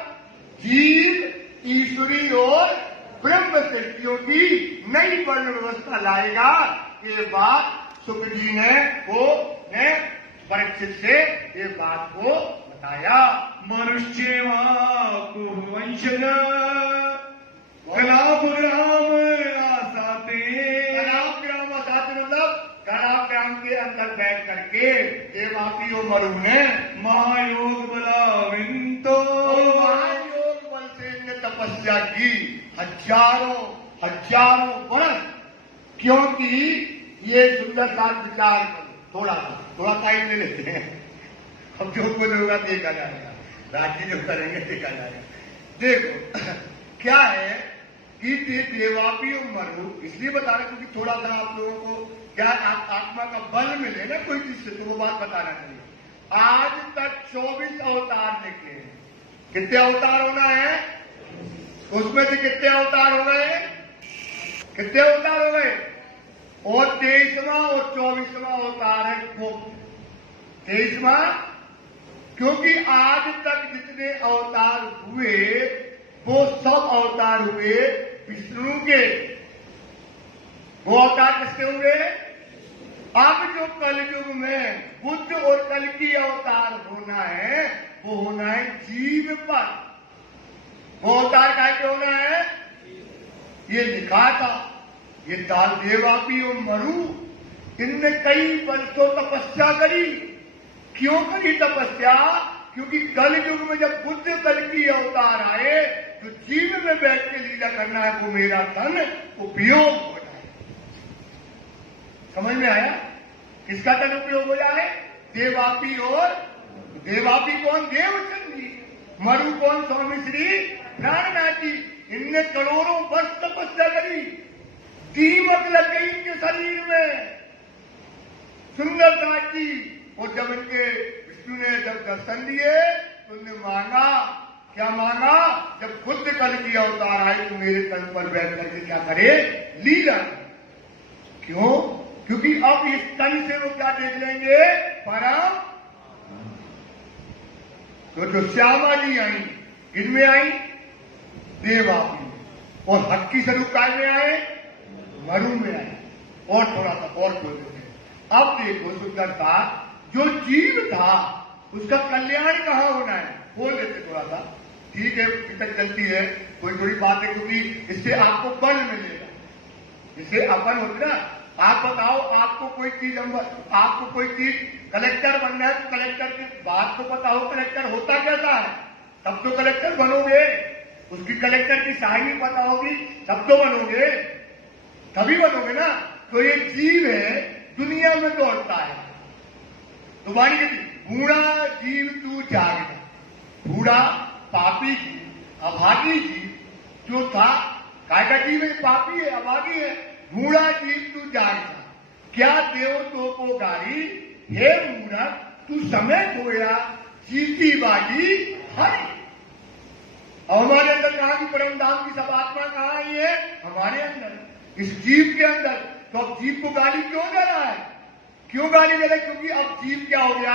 जीव, ईश्वरी और ब्रह्म सृष्टियों की नई वर्ण व्यवस्था लाएगा। ये बात सुख जी ने परीक्षित से ये बात को बताया। मनुष्य वंशज कलापुराम आसाते। कलाग्राम आसाते मतलब कलाग्राम के अंदर बैठ करके देवापी और मरु ने महायोग बलाविंतो, महायोग बल से इनने तपस्या की हजारों वर्ष। क्योंकि ये सुंदर साथ विचार थोड़ा टाइम ले लेते हैं। अब जो कुछ होगा देखा जाएगा, राजी जो करेंगे देखा जाएगा। देखो क्या है कि देवापी और मरु इसलिए बता रहे क्योंकि थोड़ा सा आप लोगों को क्या आत्मा का बल मिले ना कोई चीज से, तो वो बात बताना चाहिए। आज तक 24 अवतार लिखे हैं। कितने अवतार होना है? उसमें से कितने अवतार हो गए? कितने अवतार हो गए? और 23वां और 24वां अवतार है वो 23वां, क्योंकि आज तक जितने अवतार हुए वो सब अवतार हुए विष्णु के। वो अवतार किसके हुए? अब जो कलयुग में बुद्ध और कल की अवतार होना है वो होना है जीव पर। वो अवतार काय के होना है? ये लिखा था। ये देवापी और मरु इनने कई वर्षों तपस्या करी। क्यों करी तपस्या? क्योंकि कल युग में जब बुद्ध कल की अवतार आए तो जीव में बैठ के लीला करना है, वो मेरा धन उपयोग हो जाए। समझ में आया? किसका धन उपयोग हो जाए? देवापी और देवापी कौन? देवचंद जी। मरु कौन? स्वामी श्री प्राणनाथ जी। इनने करोड़ों वर्ष तपस्या करी। दीमक लग गई इनके शरीर में सुंदरता की। और जब इनके विष्णु ने जब दर्शन दिए तो उन्होंने मांगा, क्या मांगा? जब खुद कल की अवतार आए तो मेरे तन पर बैठ करके क्या करे? लीला। क्यों? क्योंकि अब इस तन से वो क्या देख लेंगे? परम। तो जो श्यामा जी आई, इनमें आई देवापी, और हक्की स्वरूप काय में आए? मरु में आए। और थोड़ा सा और बोल देते हैं। अब देखो सुंदरता, जो जीव था उसका कल्याण कहाँ होना है? बोल देते थोड़ा सा। ठीक है, तक चलती है कोई थोड़ी बात है, क्योंकि इससे आपको बल मिलेगा। इससे अपन होते ना, आप बताओ आपको कोई चीज कलेक्टर बनना है तो कलेक्टर की बात तो पता हो कलेक्टर होता कैसा है, तब तो कलेक्टर बनोगे। उसकी कलेक्टर की शाही पता होगी तब तो बनोगे, तभी बनोगे ना। तो ये जीव है, दुनिया में दौड़ता है। तो वाणी कहती बूढ़ा जीव तू जागना, बूढ़ा पापी जीव अभागी जीव जो था, काय का जीव है, पापी है, अभागी है, बूढ़ा जीव तू जागना, क्या देव तो को गाड़ी, हे मूर्ख तू समय खोया, जीती बाजी हरी। और हमारे अंदर कहा कि परम धाम की सब आत्मा कहाँ आई है? हमारे अंदर, इस जीव के अंदर। तो अब जीव को गाली क्यों दे रहा है? क्यों गाली दे रहा है? क्योंकि अब जीव क्या हो गया?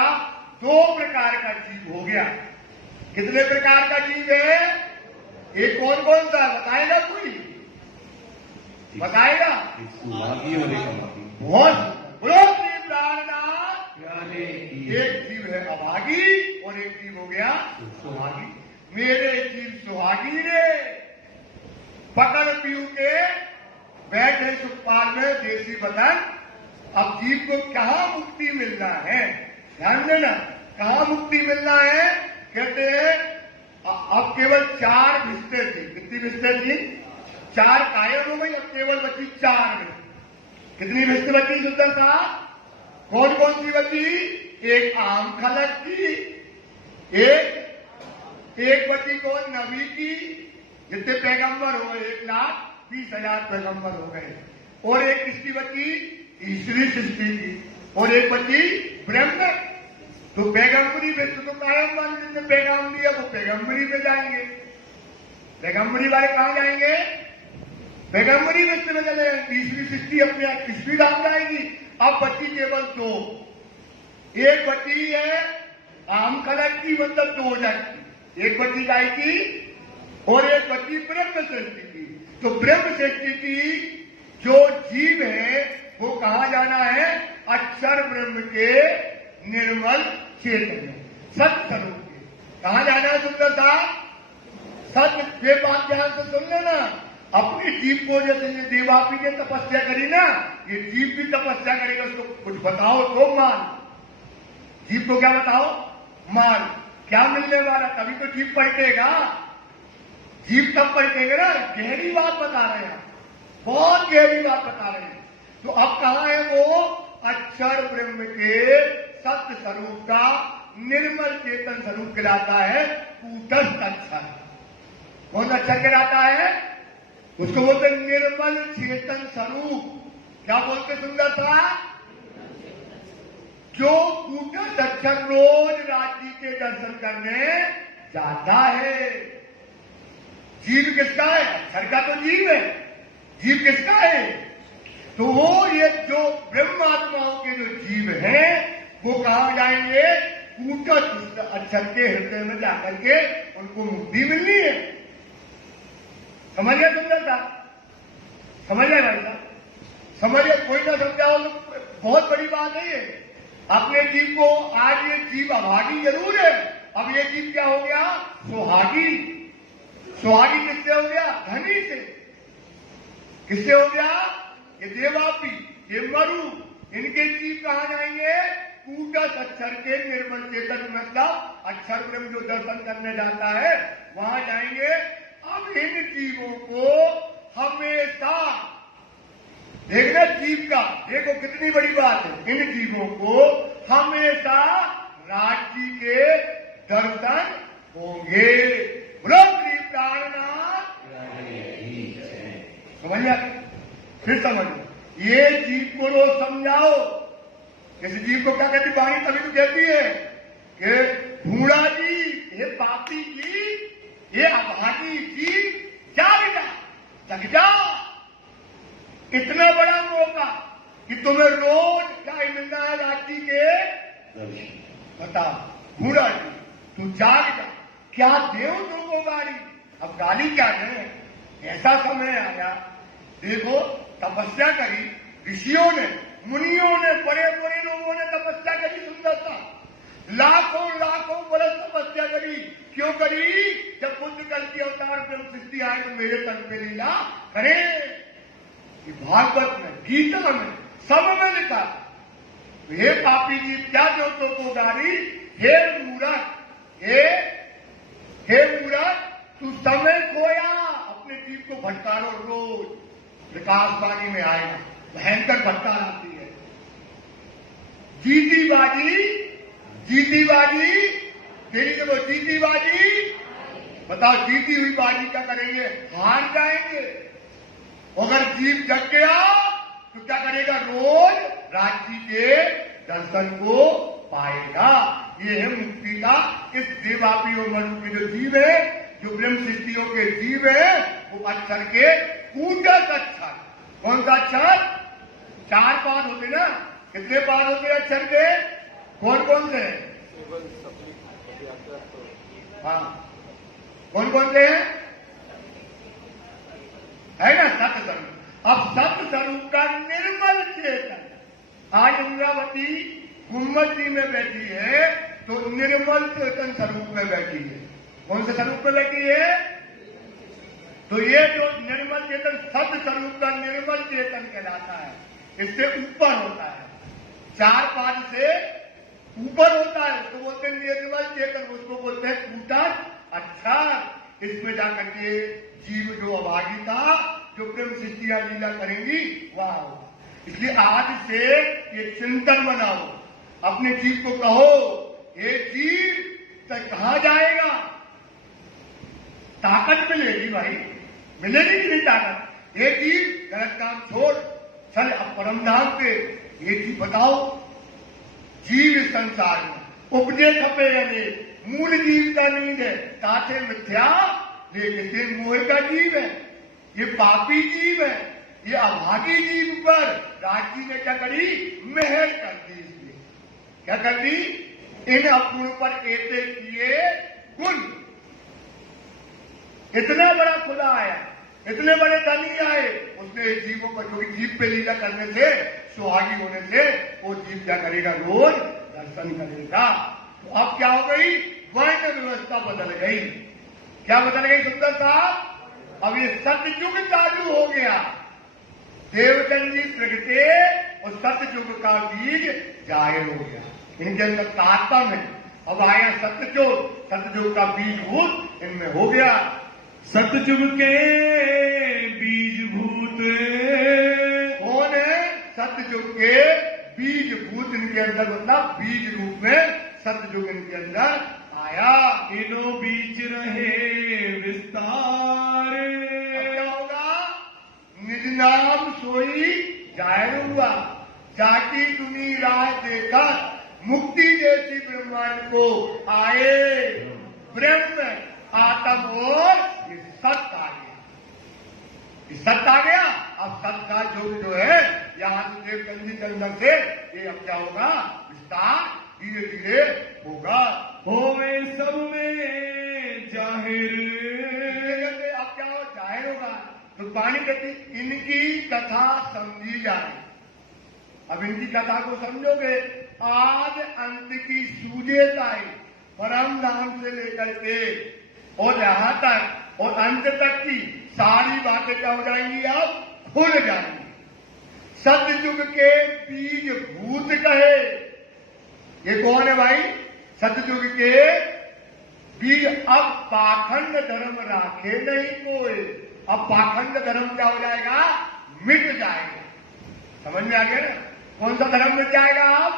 दो प्रकार का जीव हो गया। कितने प्रकार का जीव है? एक कौन कौन सा है बताएगा कोई? बताएगा? बहुत बोलो प्राणनाथ। एक जीव है अभागी और एक जीव हो गया सुहागी। मेरे जीव सुहागी रे, पकड़ पीऊ के बैठे सुखपाल में देसी वतन। अब जीव को कहाँ मुक्ति मिलना है? ध्यान देना, कहाँ मुक्ति मिलना है? कहते हैं अब केवल 4 भिस्ते थी। कितनी भिस्ते थी? 4 कायम हो गई, अब केवल बची 4 में। कितनी भिस्ते बची सुंदर साहब? कौन कौन सी बची? एक आम खलक की, एक बची कौन? नबी की। जितने पैगंबर हो गए 1,20,000 पैगंबर हो गए। और एक किसकी बची? ईश्वरी सृष्टि की। और एक बची ब्रह्म। तो पैगंबरी में तो कायम वाले जितने पैगाम दिया वो पैगंबरी में जाएंगे। पैगंबरी वाले कहां जाएंगे? पैगंबरी में चले जाएंगे। ईश्वरी सृष्टि अपने ईश्वरी धाम जाएगी। अब बची केवल 2। एक बची है आम खलक की, मतलब 2 जन की। एक बची गाय की और एक बची ब्रह्म सृष्टि की। तो ब्रह्म सृष्टि की जो जीव है वो कहां जाना है? अक्षर ब्रह्म के निर्मल चेतन में, सत्य स्वरूप के। कहां जाना है सुंदर साहब? सत्य। वे बात ध्यान से सुन लेना। अपने जीव को जैसे देवापी ने तपस्या करी ना, ये जीव भी तपस्या करेगा। उसको कुछ बताओ तो मान। जीव को क्या बताओ? मान। क्या मिलने वाला? तभी तो जीव पलटेगा। जीव तब पलटेगा ना। गहरी बात बता रहे हैं, बहुत गहरी बात बता रहे हैं। तो अब कहां है वो? अक्षर ब्रह्म के सत्य स्वरूप का निर्मल चेतन स्वरूप कहलाता है कूटस्थ अक्षर। कौन अक्षर कहलाता है? उसको बोलते निर्मल चेतन स्वरूप। क्या बोलते सुंदर था? जो कूटस्थ अक्षर रोज रात्रि के दर्शन करने जाता है। जीव किसका है? अक्षर का तो जीव है। जीव किसका है? तो वो ये जो ब्रह्मात्माओं के जो जीव हैं वो कहां जाएंगे? कूटस्थ अक्षर के हृदय में जाकर के उनको मुक्ति मिलनी है। समझिए सुंदर सा? समझिए भाई साहब? समझिए। कोई ना समझाओ तो बहुत बड़ी बात नहीं है। अपने जीव को आज ये जीव अभागी जरूर है, अब ये जीव क्या हो गया? सुहागी। सुहागी किससे हो गया? धनी से। किससे हो गया? ये देवापी, ये मरु, इनके जीव कहां जाएंगे? कूटस्थ अक्षर के निर्मल चेतन, मतलब अक्षर ब्रह्म जो दर्शन करने जाता है वहां जाएंगे। अब इन जीवों को हमेशा देखना, जीव का देखो कितनी बड़ी बात है। इन जीवों को हमेशा राज्य के दर्शन होंगे। बोलो श्री प्राणनाथ। समझिए? फिर समझो। ये जीव को रोज समझाओ। जैसे जीव को क्या कहती वाणी तभी तो कहती है कि बूढ़ा जी, ये पापी जी, ये अभागी जी, जाग जा, जग जा। इतना बड़ा मौका कि तुम्हें रोज क्या मिलना है? रात्रि के बताओ। बूढ़ा जी तू जाग जा, क्या देव तुमको गाली? अब गाली क्या दें? ऐसा समय आया, देखो तपस्या करी ऋषियों ने, मुनियों ने, बड़े बड़े लोगों ने तपस्या करी। सुंदरता लाखों लाखों बरस तपस्या करी। क्यों करी? जब बुद्ध कल की अवतार ब्रह्म सृष्टि आए तो मेरे तन पे लीला करे। भागवत में, गीता में, सब में लिखा। हे पापी जी, क्या देवतों को गाली? हे मूर्ख, हे मूर्ख तू समय खोया, अपने जीव को भटकारो रोज, विकास पानी में आएगा, भयंकर भटकार आती है। जीती बाजी, जीती बाजी, तेरी तो जीती बाजी, बताओ जीती हुई बाजी क्या करेंगे? हार जाएंगे। अगर जीव जग गया तो क्या करेगा? रोज रात्रि के दर्शन को पाएगा। ये है मुक्ति का। इस देवापी और मनु के जो जीव है, जो ब्रह्म सृष्टियों के जीव है, वो अक्षर के कूटक अक्षर। कौन सा अक्षर? 4 पाद होते ना। कितने पाद होते हैं अक्षर के? कौन कौन से? हाँ, कौन कौन से हैं? है ना सत्य स्वरूप। अब सत्य स्वरूप का निर्मल चेतन। आज इंद्रावती गुम्मत जी में बैठी है तो निर्मल चेतन स्वरूप में बैठी है। कौन से स्वरूप में बैठी है? तो ये जो निर्मल चेतन सत्य स्वरूप का निर्मल चेतन कहलाता है। इससे ऊपर होता है, 4 पाद से ऊपर होता है, उसको बोलते हैं निर्मल चेतन, उसको बोलते हैं कूटक अक्षर। इसमें जाकर के जीव जो अभागी था, जो प्रेम सृष्टियां लीला करेंगी, वह होगा। इसलिए आज से ये चिंतन बनाओ, अपने जीव को कहो, ये जीव तक कहां जाएगा? ताकत मिलेगी भाई, मिलेगी कि नहीं ताकत? ये जीव गलत काम छोड़, चल अब परम धाम पे। ये जीव बताओ, जीव इस संसार में उपजे खपे यानी मूल जीव का नींद है, ताते मिथ्या लेकिन मोह का जीव है, ये पापी जीव है, ये अभागी जीव पर राजी ने क्या करी? मेहर कर दी। इसलिए क्या कर दी? इन अपूर्ण पर ऐसे किए गुण। इतना बड़ा खुदा आया, इतने बड़े धनी आए, उसने जीवों को, जो जीव पे लीला करने से, सुहागी होने से, वो जीव क्या करेगा? रोज दर्शन करेगा। तो अब क्या हो गई? वर्ण व्यवस्था बदल गई। क्या बदल गई सुंदर साहब? अब ये सतयुग चालू हो गया। देवचंद जी प्रगटे और सतयुग का बीज जाहिर हो गया। इनके अंदर तारतम्य है। अब आया सतयुग, सतयुग का बीज भूत इनमें हो गया। सतयुग के बीज भूत कौन है? सतयुग के बीज भूत इनके अंदर, मतलब बीज रूप में सतयुग इनके अंदर आया। इनो बीच रहे विस्तार। क्या होगा? निज नाम सोई जाहिर हुआ, जाति दुनी राह देखा, मुक्ति जैसी ब्रह्मांड को आए। ब्रह्म आत्म और ये सत्य आ गया, ये सत्य आ गया। अब सत्य का जो है यहाँ से देवचंदी के अंदर से ये अब क्या होगा? विस्तार धीरे धीरे होगा। होवे सब में जाहिर। अब क्या हो? जाहिर होगा। तो पानी कहती इनकी कथा समझी जाए। अब इनकी कथा को समझोगे, आज अंत की सूझेताई परम धाम से लेकर के और यहाँ तक और अंत तक की सारी बातें क्या हो जाएंगी? अब खुल जाएंगी। सतयुग के बीज भूत कहे। ये कौन है भाई? सतयुग के बीज। अब पाखंड धर्म राखे नहीं कोई। अब पाखंड धर्म क्या हो जाएगा? मिट जाएगा। समझ में आ गया ना? कौन सा धर्म मिट जाएगा? अब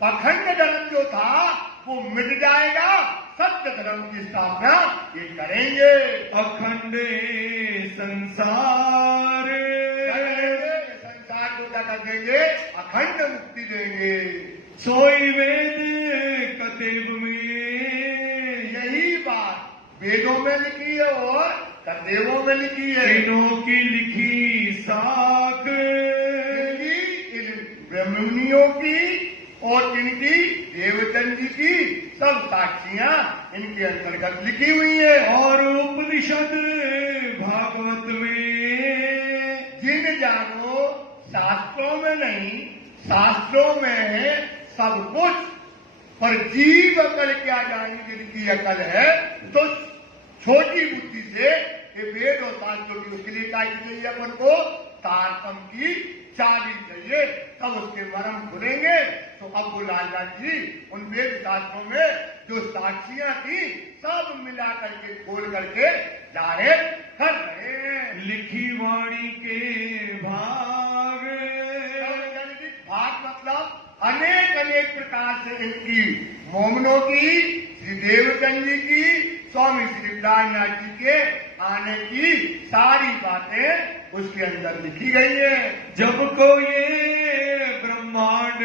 पाखंड धर्म जो था वो मिट जाएगा। सत्य धर्म की स्थापना ये करेंगे। अखंड संसार, संसार को क्या कर देंगे? अखंड मुक्ति देंगे। सोई वेद कतेब में। यही बात वेदों में लिखी है और कतेबों में लिखी है। इनों की लिखी साख, इन ब्रह्ममुनियों की और इनकी देवचंद जी की सब साक्षियां इनके अंतर्गत लिखी हुई है। और उपनिषद भागवत में। जिन जानो शास्त्रों में नहीं, शास्त्रों में है सब कुछ, पर जीव अकल क्या जानेगी? जिनकी अकल है तो छोटी बुद्धि से ये वेद और शास्त्रों की, उसके लिए क्या चाहिए? अपन को तारतम की चाबी चाहिए, तब उसके मर्म खुलेंगे। तो तो अब वो लालदास जी उन वेद शास्त्रों में जो साक्षियां थी सब मिला करके खोल करके जाहिर कर रहे हैं। लिखी वाणी के भाग, भाग मतलब अनेक अनेक प्रकार से इनकी मोमनों की, श्री देवचंद जी की, स्वामी श्री नाथ जी के आने की सारी बातें उसके अंदर लिखी गई है। जब को ये ब्रह्मांड,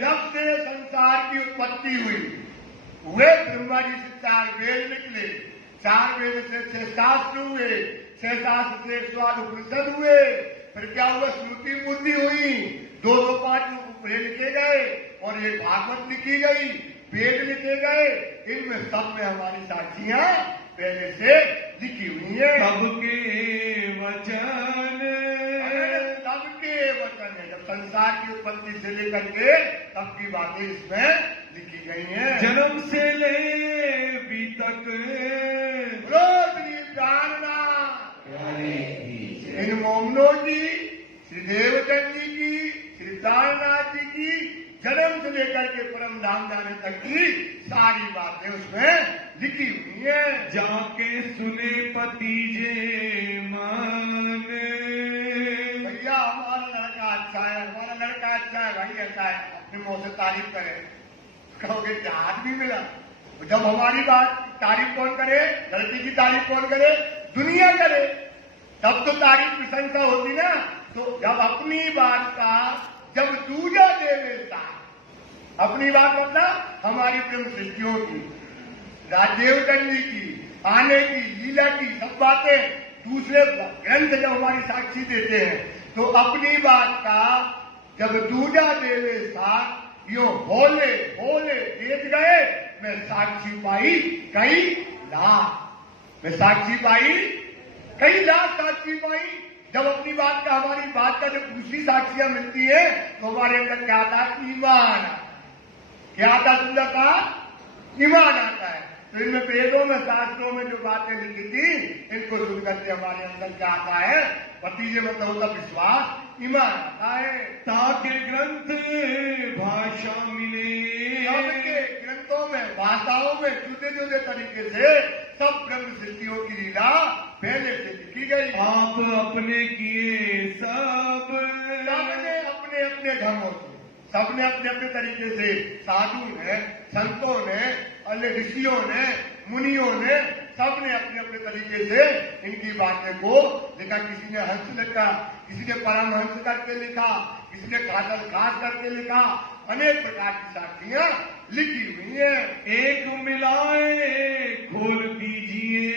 जब से संसार की उत्पत्ति हुई, वे ब्रह्मा जी से 4 वेद निकले, 4 वेद से 6 शास्त्र हुए, 6 शास्त्र से 108 उपनिषद हुए, फिर क्या हुआ, श्रुति बुद्धि हुई, 205 उपनिषद लिखे गए और ये भागवत लिखी गई, वेद लिखे गए। इनमें सब में हमारी साक्षियां पहले से लिखी हुई है। सबके वचन, सबके वचन है, जब संसार की उत्पत्ति से लेकर के सबकी बातें इसमें लिखी गई हैं। जन्म से ले भी तक इन मोमनों की, श्री देवचंद जी की, श्री नाथ जी की, जन्म से लेकर के परम धाम जाने तक की सारी बातें उसमें लिखी हुई है। जाके सुने पतीजे मन, भैया हमारा लड़का अच्छा है, हमारा लड़का अच्छा है, भाई ऐसा है, अपने मुंह से तारीफ करें, कहोगे जहाज भी मिला। जब हमारी बात तारीफ कौन करे, लड़की की तारीफ कौन करे, दुनिया करे, तब तो तारीफ प्रशंसा होती ना। तो जब अपनी बात का जब दूजा देवेता, अपनी बात मतलब हमारी प्रेम सृष्टियों की, राजदेवचंद जी की, आने की, लीला की, सब बातें दूसरे ग्रंथ जब हमारी साक्षी देते हैं, तो अपनी बात का जब दूजा देवेता यो होले होले देख गए, मैं साक्षी पाई कई लाख, मैं साक्षी पाई कई लाख साक्षी पाई। जब अपनी बात का, हमारी बात का जब दूसरी साक्षियां मिलती है तो हमारे अंदर क्या आता है, ईमान। क्या आता, सुंदरता, ईमान आता है। तो इनमें वेदों में, शास्त्रों में जो बातें लिखी थी, इनको सुनकर के हमारे अंदर क्या आता है, भतीजे मतलब होता विश्वास, ईमान आता है। ताके ग्रंथ भाषा मिले, सबके ग्रंथों में, भाषाओं में जुदे जुदे तरीके से सब ब्रह्म सृष्टियों की लीला पहले से लिखी गई। आप अपने किए सब, सबने अपने अपने ढंगों से, सबने अपने अपने तरीके से, साधु ने, संतों ने, अन्य ऋषियों ने, मुनियों ने, सबने अपने अपने तरीके से इनकी बातें को लिखा। किसी ने हंस लिखा, किसी ने परमहंस करके लिखा, किसी ने खातर खास करके लिखा, अनेक प्रकार की साक्षियां लिखी हुई है। एक मिलाए खोल दीजिए,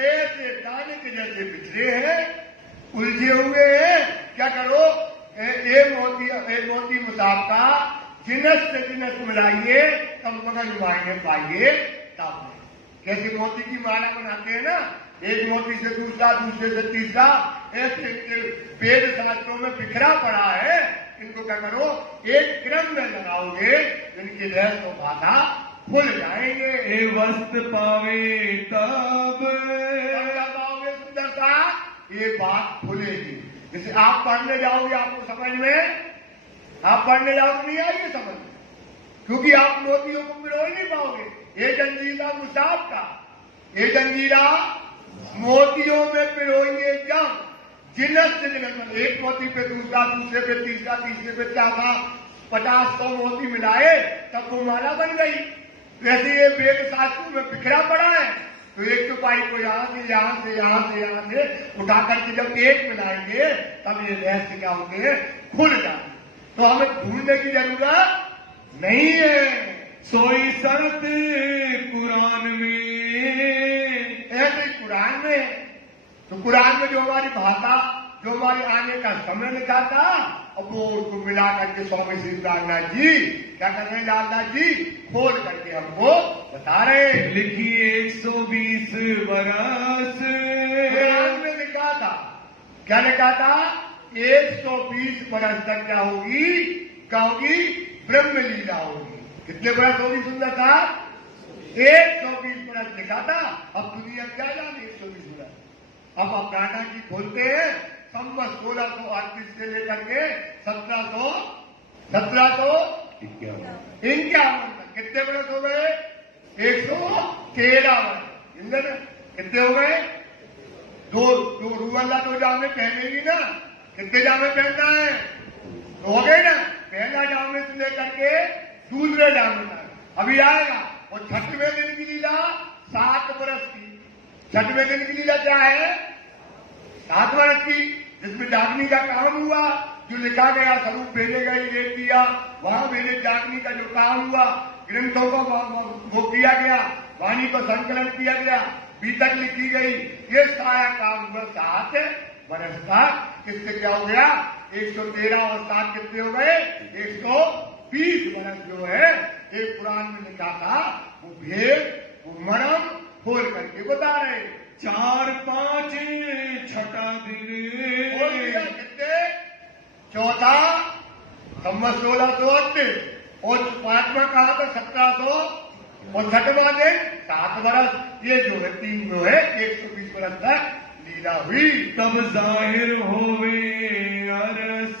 ऐसे दाने के जैसे बिछड़े हैं, उलझे हुए हैं, क्या करो, एक मोती मुसाफा जिनस से जिनस मिलाइए, तब मगन मायने पाइए। तब कैसे मोती की माला बनाते हैं ना, एक मोती से दूसरा, दूसरे से तीसरा, ऐसे वेद शास्त्रों में बिखरा पड़ा है। इनको क्या करो, एक क्रम में लगाओगे, इनकी रहस्य को बाधा खुल जाएंगे। ए वस्त्र पावे तब पाओगे सुंदरता, ये बात खुलेगी। जैसे आप पढ़ने जाओगे, आपको समझ में, आप पढ़ने जाओगे नहीं आएगी समझ में, क्योंकि आप मोतियों को पिरो ही नहीं पाओगे। ये जंजीरा मुसाफ का, ये जंजीरा मोतियों में पिरोएंगे जब जिनस से जिनस, एक मोती पे दूसरा, दूसरे पे तीसरा, तीसरे पे चौथा, 50-100 मोती मिलाए तब वो माला बन गई। वैसे ये वेद शास्त्रों में बिखरा पड़ा है, तो एक चौपाई को यहाँ से यहाँ से यहाँ से यहाँ से उठा करके जब एक मिलाएंगे तब ये रहस्य क्या होते हैं, खुल जाते। तो हमें ढूंढने की जरूरत नहीं है। सोई शरत कुरान में, ऐसे कुरान में, तो कुरान में जो हमारी भाषा, जो हमारे आने का समय लिखा था, अब वो उसको मिला करके स्वामी श्री नाथ जी क्या कर रहे हैं, लालदास जी खोल करके हमको बता रहे हैं। लिखिए 120 बरस, कुरान में लिखा था, क्या लिखा था, 120 बरस तक क्या होगी, क्या होगी, ब्रह्म लीला होगी। कितने बरस होगी सुंदर था, 120 बरस लिखा था। अब दुनिया क्या जाने 120 बरस। अब आप नाना जी बोलते हैं संवत 1638 से लेकर के 1751 तक कितने वर्ष हो गए? 113 वर्ष। इंद्र कितने हो गए? दो रूबल्ला 2 जामे पहनेगी ना, कितने जामे पहनना है? तो हो गए ना, पहला जामे से लेकर के दूसरे जामे तक अभी आएगा। और छठवें दिन की लीला 7 वर्ष की। छठवें दिन की लीला क्या है? 7 वर्ष की, जिसमें डाकनी का काम हुआ, जो लिखा गया, स्वरूप भेजे गए, ये किया, वहां भेजे डाकनी का जो काम हुआ, ग्रंथों को वो किया गया, वाणी को संकलन किया गया, बीतक लिखी गई, ये सारा काम हुआ 7 वर्ष का। किससे क्या हो गया? 113 और 7 कितने हो गए? 120 वर्ष जो है एक पुराण में लिखा था, वो भेद, वो मरम खोल करके बता रहे। 4-5 छठा दिन बोल दिया कितने? चौथा संवत 1638 और 5वां कहा था 1700 और 6वां दिन 7 वर्ष। ये जो है 3 जो है 120 वर्ष तक लीला हुई। तब जाहिर होवे अरस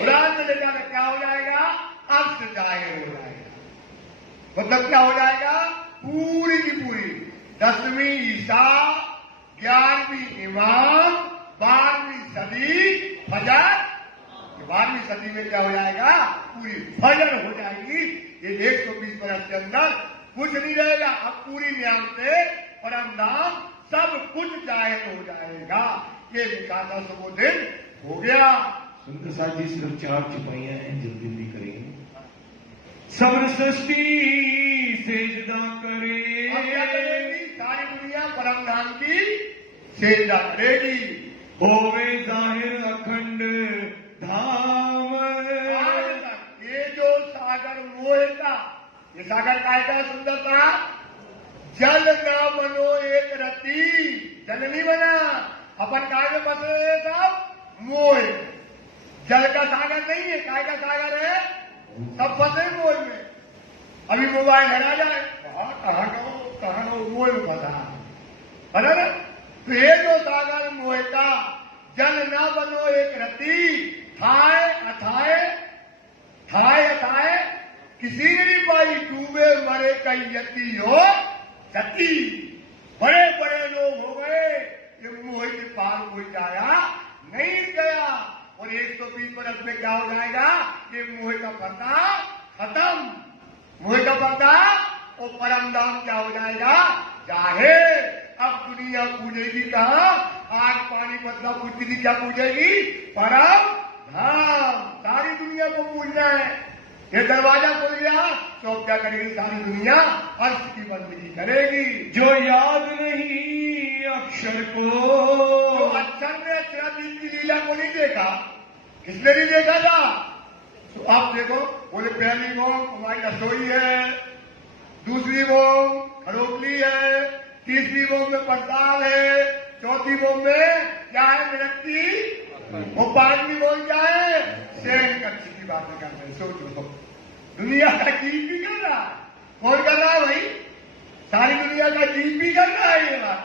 पुराण में लेकर क्या हो जाएगा? अर्थ जाहिर हो जाएगा। मतलब क्या हो जाएगा? पूरी की पूरी 10वीं ईसा, 11वीं इमाम, 12वीं सदी फजर। 12वीं सदी में क्या हो जाएगा? पूरी फजर हो जाएगी। ये 120 वर्ष के अंदर कुछ नहीं रहेगा। अब पूरी नियम से परम नाम सब कुछ जाहिर हो जाएगा। ये लिखा था, सो वो दिन हो गया। सुंदर साथ जी सिर्फ 4 छुपाइयां हैं, जल्दी जल्दी करेंगे। सब्र सृष्टि सेजदा करे। अब क्या करेगी? सारी दुनिया परम नाम की सेजदा करेगी। होवे जाहिर अखंड धाम। ये जो सागर मोह का, ये सागर काय का सुंदर था? जल ना बनो एक रति। जल नहीं बना, अपन काय में बस रहे सब? मोह। जल का सागर नहीं है, काय का सागर है? सब फंसे मोह में। अभी मोबाइल हरा जाए, कहाँ कहो मोह में फंसा है ना? तो ये जो सागर मोह का, जल ना बनो एक रति, थाए अथाए किसी ने नहीं पाई, डूबे मरे कई यति हो सती। बड़े बड़े लोग हो गए, ये मोह के पार कोई जाया नहीं गया। और 120 वर्ष में क्या हो जाएगा? ये मोह का पर्दा खत्म। मोह का पर्दा और परम धाम क्या हो जाएगा? जाहिर। अब दुनिया पूजेगी कहाँ? आग पानी बदला पूजती थी, क्या पूजेगी? परम धाम। सारी दुनिया को पूजना है। ये दरवाजा खुल गया तो अब क्या करेगी? सारी दुनिया अर्थ की बंदगी करेगी। जो याद नहीं अक्षर को, तो अक्षर ने अक्षराधीश की लीला को नहीं देखा। किसने नहीं देखा था? तो आप देखो, बोले पहली मोम हमारी रसोई है, दूसरी मोम खरोपली है, तीसरी मोम में पड़ताल है, चौथी मोम में क्या है? मिनट्टी। वो 5वीं मोम क्या है? शयन कक्ष की बातें करते हैं। सोचो, दुनिया का जीव भी कर रहा है। कौन कर रहा है भाई? सारी दुनिया का जीव भी कर रहा है। ये बात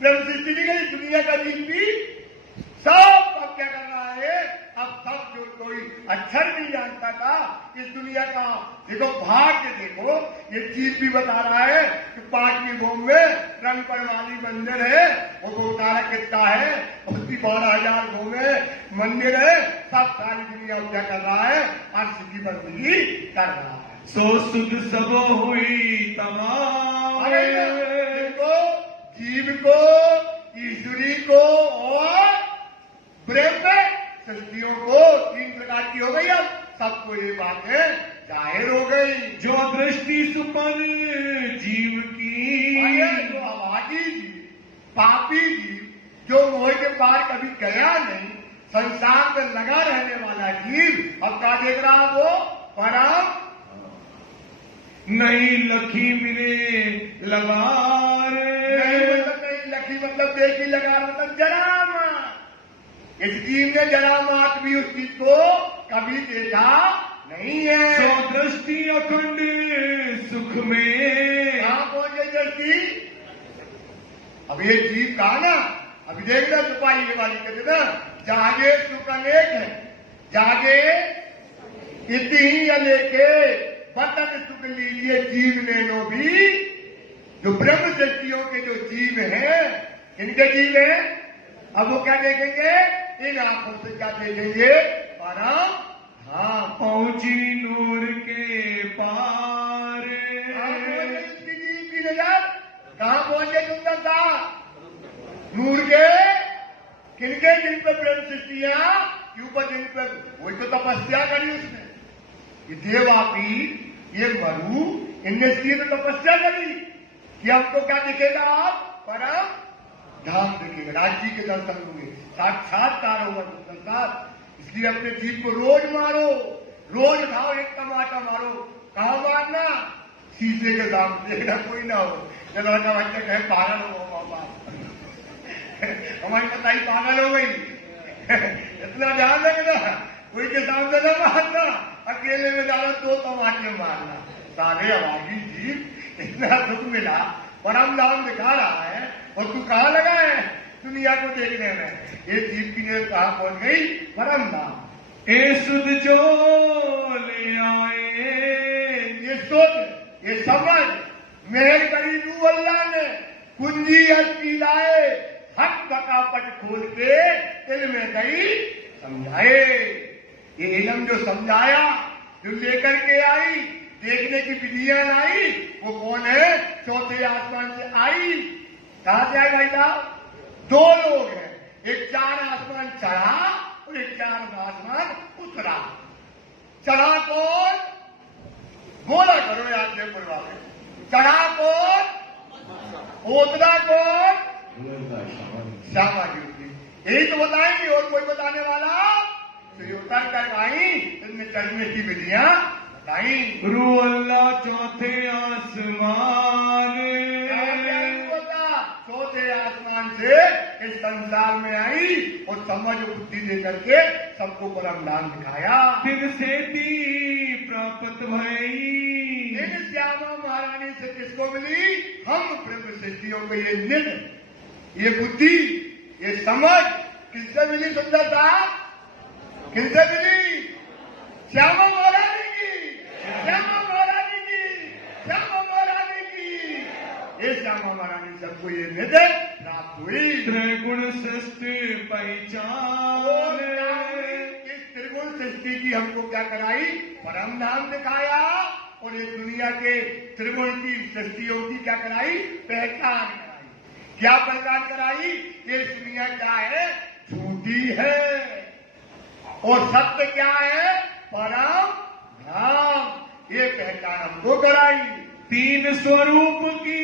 ब्रह्म सृष्टि नहीं करी, दुनिया का जीव भी सब अब क्या कर रहा है? अब सब जो कोई अक्षर नहीं जानता था इस दुनिया का, देखो भाग्य देखो, ये चीज भी बता रहा है कि 5वीं भूमि में रंग वाली मंदिर है, वो तारा कितना है, उसकी 12,000 भूमि मंदिर है। सब सारी दुनिया क्या कर रहा है? अर्थ की बंदगी कर रहा है। सो सुध सब हुई तमाम। देखो, जीव को, ईश्वरी को और ब्रह्म सृष्टियों को 3 प्रकार की हो गई। अब सबको ये बातें जाहिर हो गई। जो दृष्टि सुपन जीव की, जो आवाजी जीव, पापी जीव, जो मोह के पार कभी गया नहीं, संसार में लगा रहने वाला जीव, अब क्या देख रहा? वो परम नहीं लखी मिले लगार। नहीं लखी मतलब देखी, लगार मतलब जरामात। इस जीव ने जरामात भी उस चीज को कभी देखा नहीं है। सो दृष्टि अखंड सुख में। कहां पहुंचे दृष्टि? अब ये जीव कहा ना अभी देखना सिपाही ये वाली कहते ना, जागे सुख अनेक है, जागे इतनी अनेके बतन सुख लीजिए जीव ने नो भी। जो ब्रह्म सृष्टियों के जो जीव हैं, इनके जीव हैं, अब वो क्या देखेंगे, इन आंखों से क्या देखेंगे, परम धाम। पहुंची नूर के पार, इसकी जीव की नजर कहां पहुंचे सुंदर सा, नूर के किनके, जिन पर ब्रह्म सृष्टियां के ऊपर, जिन पर वही तो तपस्या करी उसने, ये देवापी, ये मरु, इनने इसलिए तो तपस्या करी कि हमको क्या दिखेगा, आप परम धाम दिखेगा, राज्य के दर्शन होंगे, साक्षात्कार होगा संसार। इसलिए अपने जीव को रोज मारो, रोज खाओ, एक टमाटर मारो। कहा मारना, शीशे के सामने, देखना कोई ना हो, जब लड़का बच्चा कहे पागल हो बाप, हमारी बताई पागल हो गई, इतना ध्यान रखना, कोई के सामने न मारना, अकेले में जाना 2 टमाटर मारना। सारे हमारी जीव इतना दुख मिला, परम धाम दिखा रहा है, और तू कहाँ लगा है दुनिया को देखने में। ये जीव की ने कहा पहुंच गई, परम धाम। ए सुध जो ले आए, ये सोच, ये समझ, मेहर करी तू अल्लाह ने, कुंजी हस्ती लाए, हक बकापट खोल के दिल में गई समझाए। ये इलम जो समझाया, जो लेकर के आई, देखने की विधियां लाई, वो कौन है, चौथे आसमान से आई। कहां से आई भाई साहब, 2 लोग हैं, एक 4 आसमान चढ़ा और एक 4 आसमान उतरा। चढ़ा कौन, बोला करो याद से पूर्वाले, चढ़ा कौन, उतरा कौन, श्यामा जी। यही तो बताएंगे, और कोई बताने वाला तो ये उतर कर आई, इनमें चढ़ने की विधियां बताई। रू अल्लाह चौथे आसमान, चौथे आसमान से इस संसार में आई और समझ बुद्धि दे करके सबको परम धाम दिखाया। दिन से दी प्राप्त भई, इन श्यामा महारानी से किसको मिली, हम ब्रह्म सृष्टियों को ये निध, ये बुद्धि, ये समझ किससे मिली, सुंदरता किससे मिली, श्यामा महारानी की, श्यामा महारानी की, श्यामा महारानी की। ये श्यामा महारानी सबको ये निध प्राप्त हुई। त्रिगुण सृष्टि पहचान, इस त्रिगुण सृष्टि की हमको क्या कराई, परम धाम दिखाया, और ये दुनिया के त्रिगुण की सृष्टियों की क्या कराई, पहचान कराई। क्या पहचान कराई, ये दुनिया क्या है, झूठी है, और सत्य क्या है, परम धाम। ये पहचान हमको कराई। 3 स्वरूप की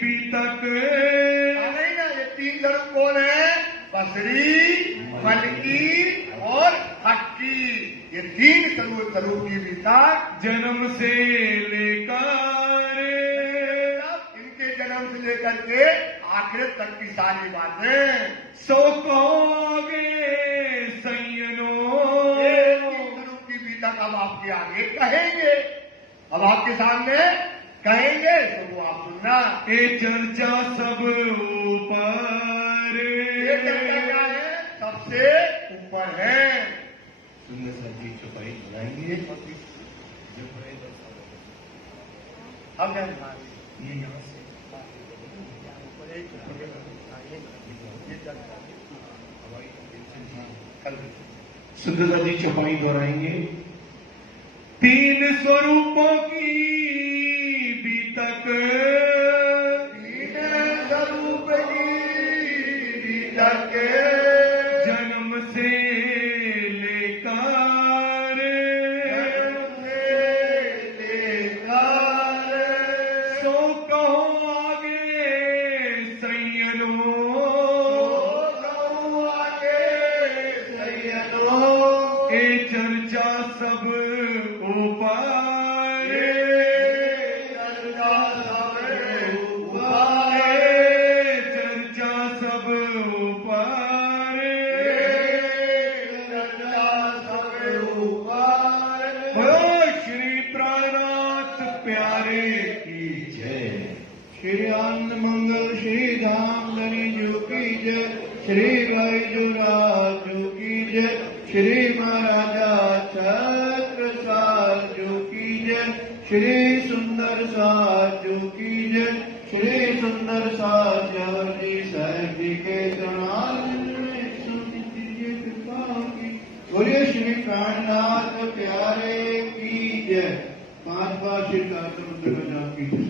बीतक, नहीं ना, ये 3 स्वरूप कौन है, बसरी, मलकी और हक्की। ये 3 स्वरूप की बीतक जन्म से लेकर, इनके जन्म से लेकर के आखिर तक की सारी बातें सो कहोगे सैयनो, स्वरूप की बीतक अब आपके आगे कहेंगे, अब आपके सामने कहेंगे, तो वो आप सुनना। ये चर्चा सब ऊपर, ये चर्चा क्या है, सबसे ऊपर है। सुंदर सा जी चौपाई बनाएंगे, अब ये यहाँ से सुंदर सा जी चौपाई दोहराएंगे। 3 स्वरूपों की बीतक, 3 स्वरूप की बीतक जन्म से लेकर, सो कहो आगे सैयनो, ये चर्चा सब ऊपर, चर्चा सब ऊपर, बोलो श्री प्राणनाथ प्यारे की जय। श्री आनंद मंगल श्री धाम धनी जो की श्री महाराजा छत्रसाल जो की जय, श्री सुंदर साज जो की जय, श्री सुंदर साज जी साहब जी के बोलिए श्री प्राणनाथ प्यारे की जय। 5 बार श्री कार्यक्रम की जय।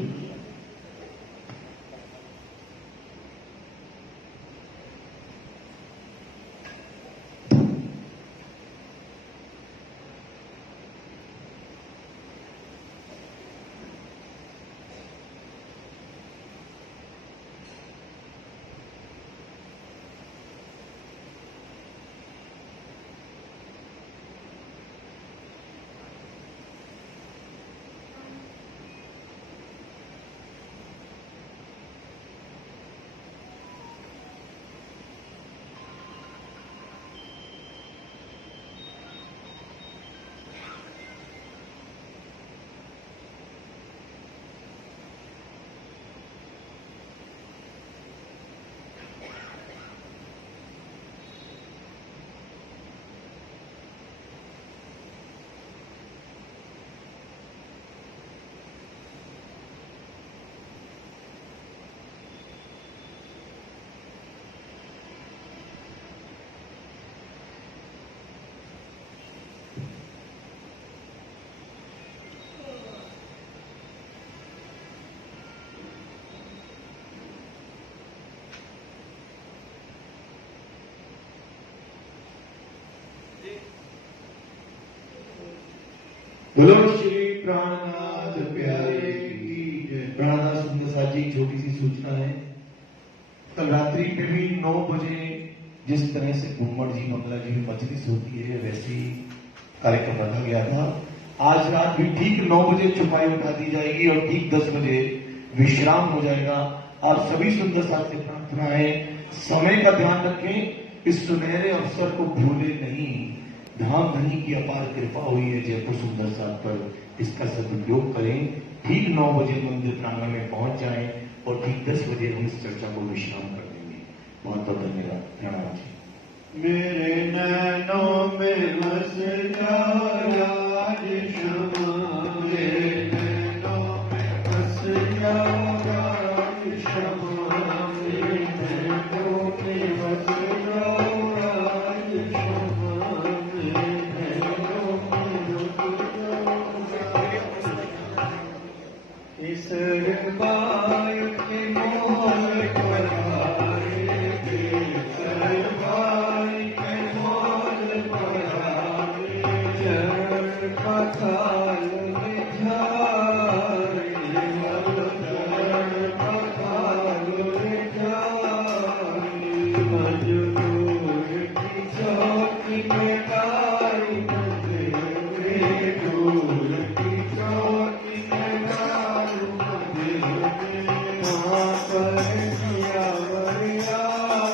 बोलो श्री प्राणनाथ प्यारे की जय। प्राणनाथ सुंदर साथ जी छोटी सी सूचना है, कल रात्रि में भी 9 बजे जिस तरह से घूमर जी मंगला जी में मजलिस होती है वैसे ही कार्यक्रम रखा गया था। आज रात भी ठीक 9 बजे चुपाई उठा दी जाएगी और ठीक 10 बजे विश्राम हो जाएगा। आप सभी सुंदर साथ से प्रार्थना है, समय का ध्यान रखें, इस सुनहरे अवसर को भूले नहीं। धाम धनी की अपार कृपा हुई है जयपुर सुंदर साथ पर, इसका सदुपयोग करें। ठीक 9 बजे मंदिर प्रांगण में पहुंच जाएं और ठीक 10 बजे हम इस चर्चा को विश्राम कर देंगे। बहुत बहुत धन्यवाद। प्रणाम जी। मेरे नैनों में बस जाओ आज क्षमा, मेरे नैनों में बस जाओ आज क्षमा, मेरे नैनों में बस जाओ आज क्षमा, मेरे नैनों में बस जाओ। इस बाय के मोल पधारे, इस बाय के मोल पधारे, जड़ का काल मिझारे, जड़ का काल मिझारे, मजदूर की चौकी में गाई बंधे, मजदूर की चौकी में गाई बंधे, वहाँ पर किया वरियाई,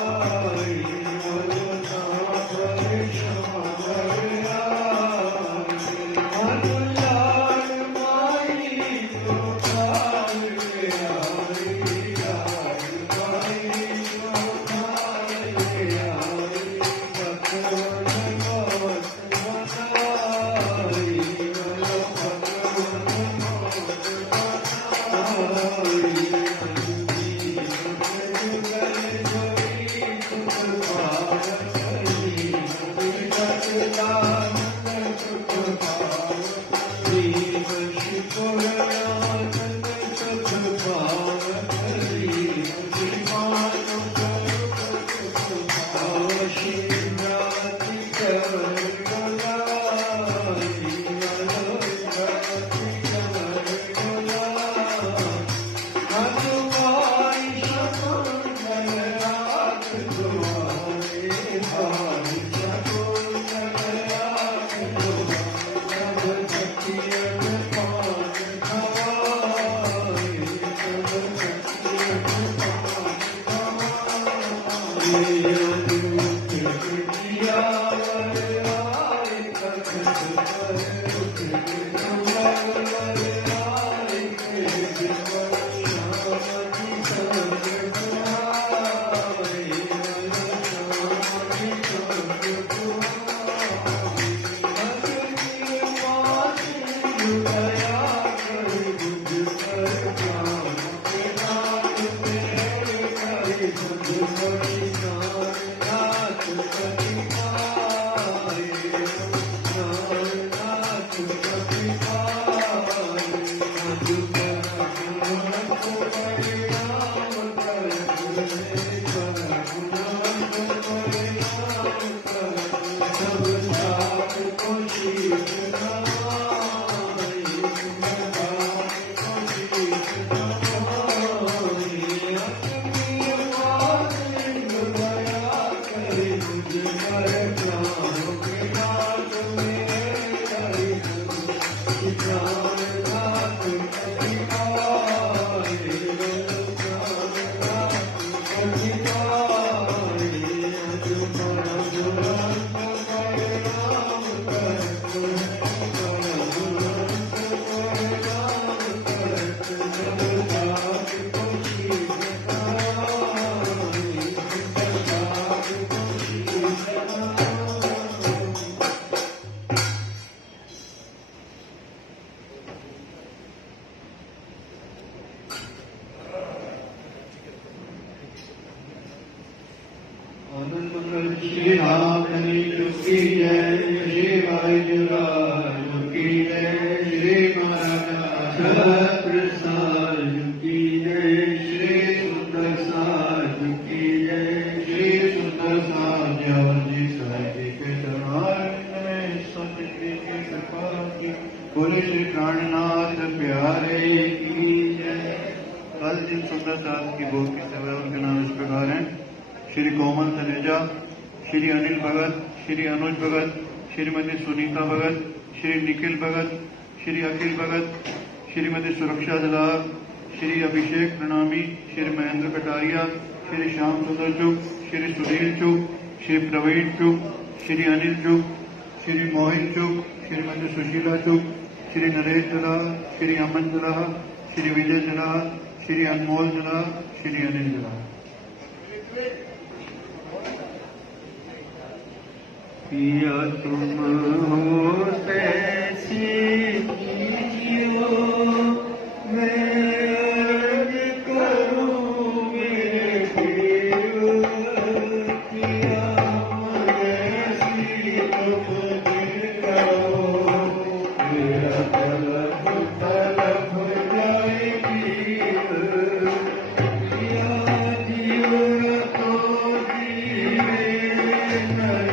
वहाँ पर क्षमा वरियाई, मनुलाल माई तो काल के आई, आई माई तो काल के आई, भगवान मौत बनाई, भगवान आनंद मंगल श्री राम की जय, श्री वायुराज की जय, श्री महाराजा प्रसाद की जय, श्री सुंदर साज की जय, श्री सुंदर साज जी साहिब के चरण में सतगुरु की कृपा की, बोले श्री प्राणनाथ प्यारे की जय। कल जिन सुंदर साज की भोग की सेवा उनके नाम इस प्रकार हैं: श्री कोमल तनेजा, श्री अनिल भगत, श्री अनुज भगत, श्रीमती सुनीता भगत, श्री निखिल भगत, श्री अखिल भगत, श्रीमती सुरक्षा दलाल, श्री अभिषेक प्रणामी, श्री महेंद्र कटारिया, श्री श्याम सुंदर चुग, श्री सुनील चुग, श्री प्रवीण चुग, श्री अनिल चुग, श्री मोहित चुग, श्रीमती सुशीला चुग, श्री नरेश दलाल, श्री अमन दलाल, श्री विजय दलाल, श्री अनमोल दलाल, श्री अनिल दलाल। पिया तुम हो तैसी कीजियो, मैं अर्ज करूं मेरे देव, पिया हम ऐसी तुम दिल करो, मेरा तलब तलब जाएगी, पिया जियो तो जीवे नहीं,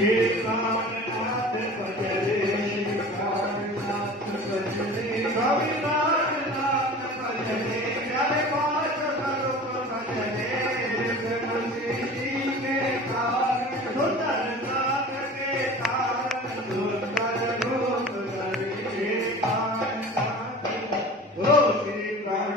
ये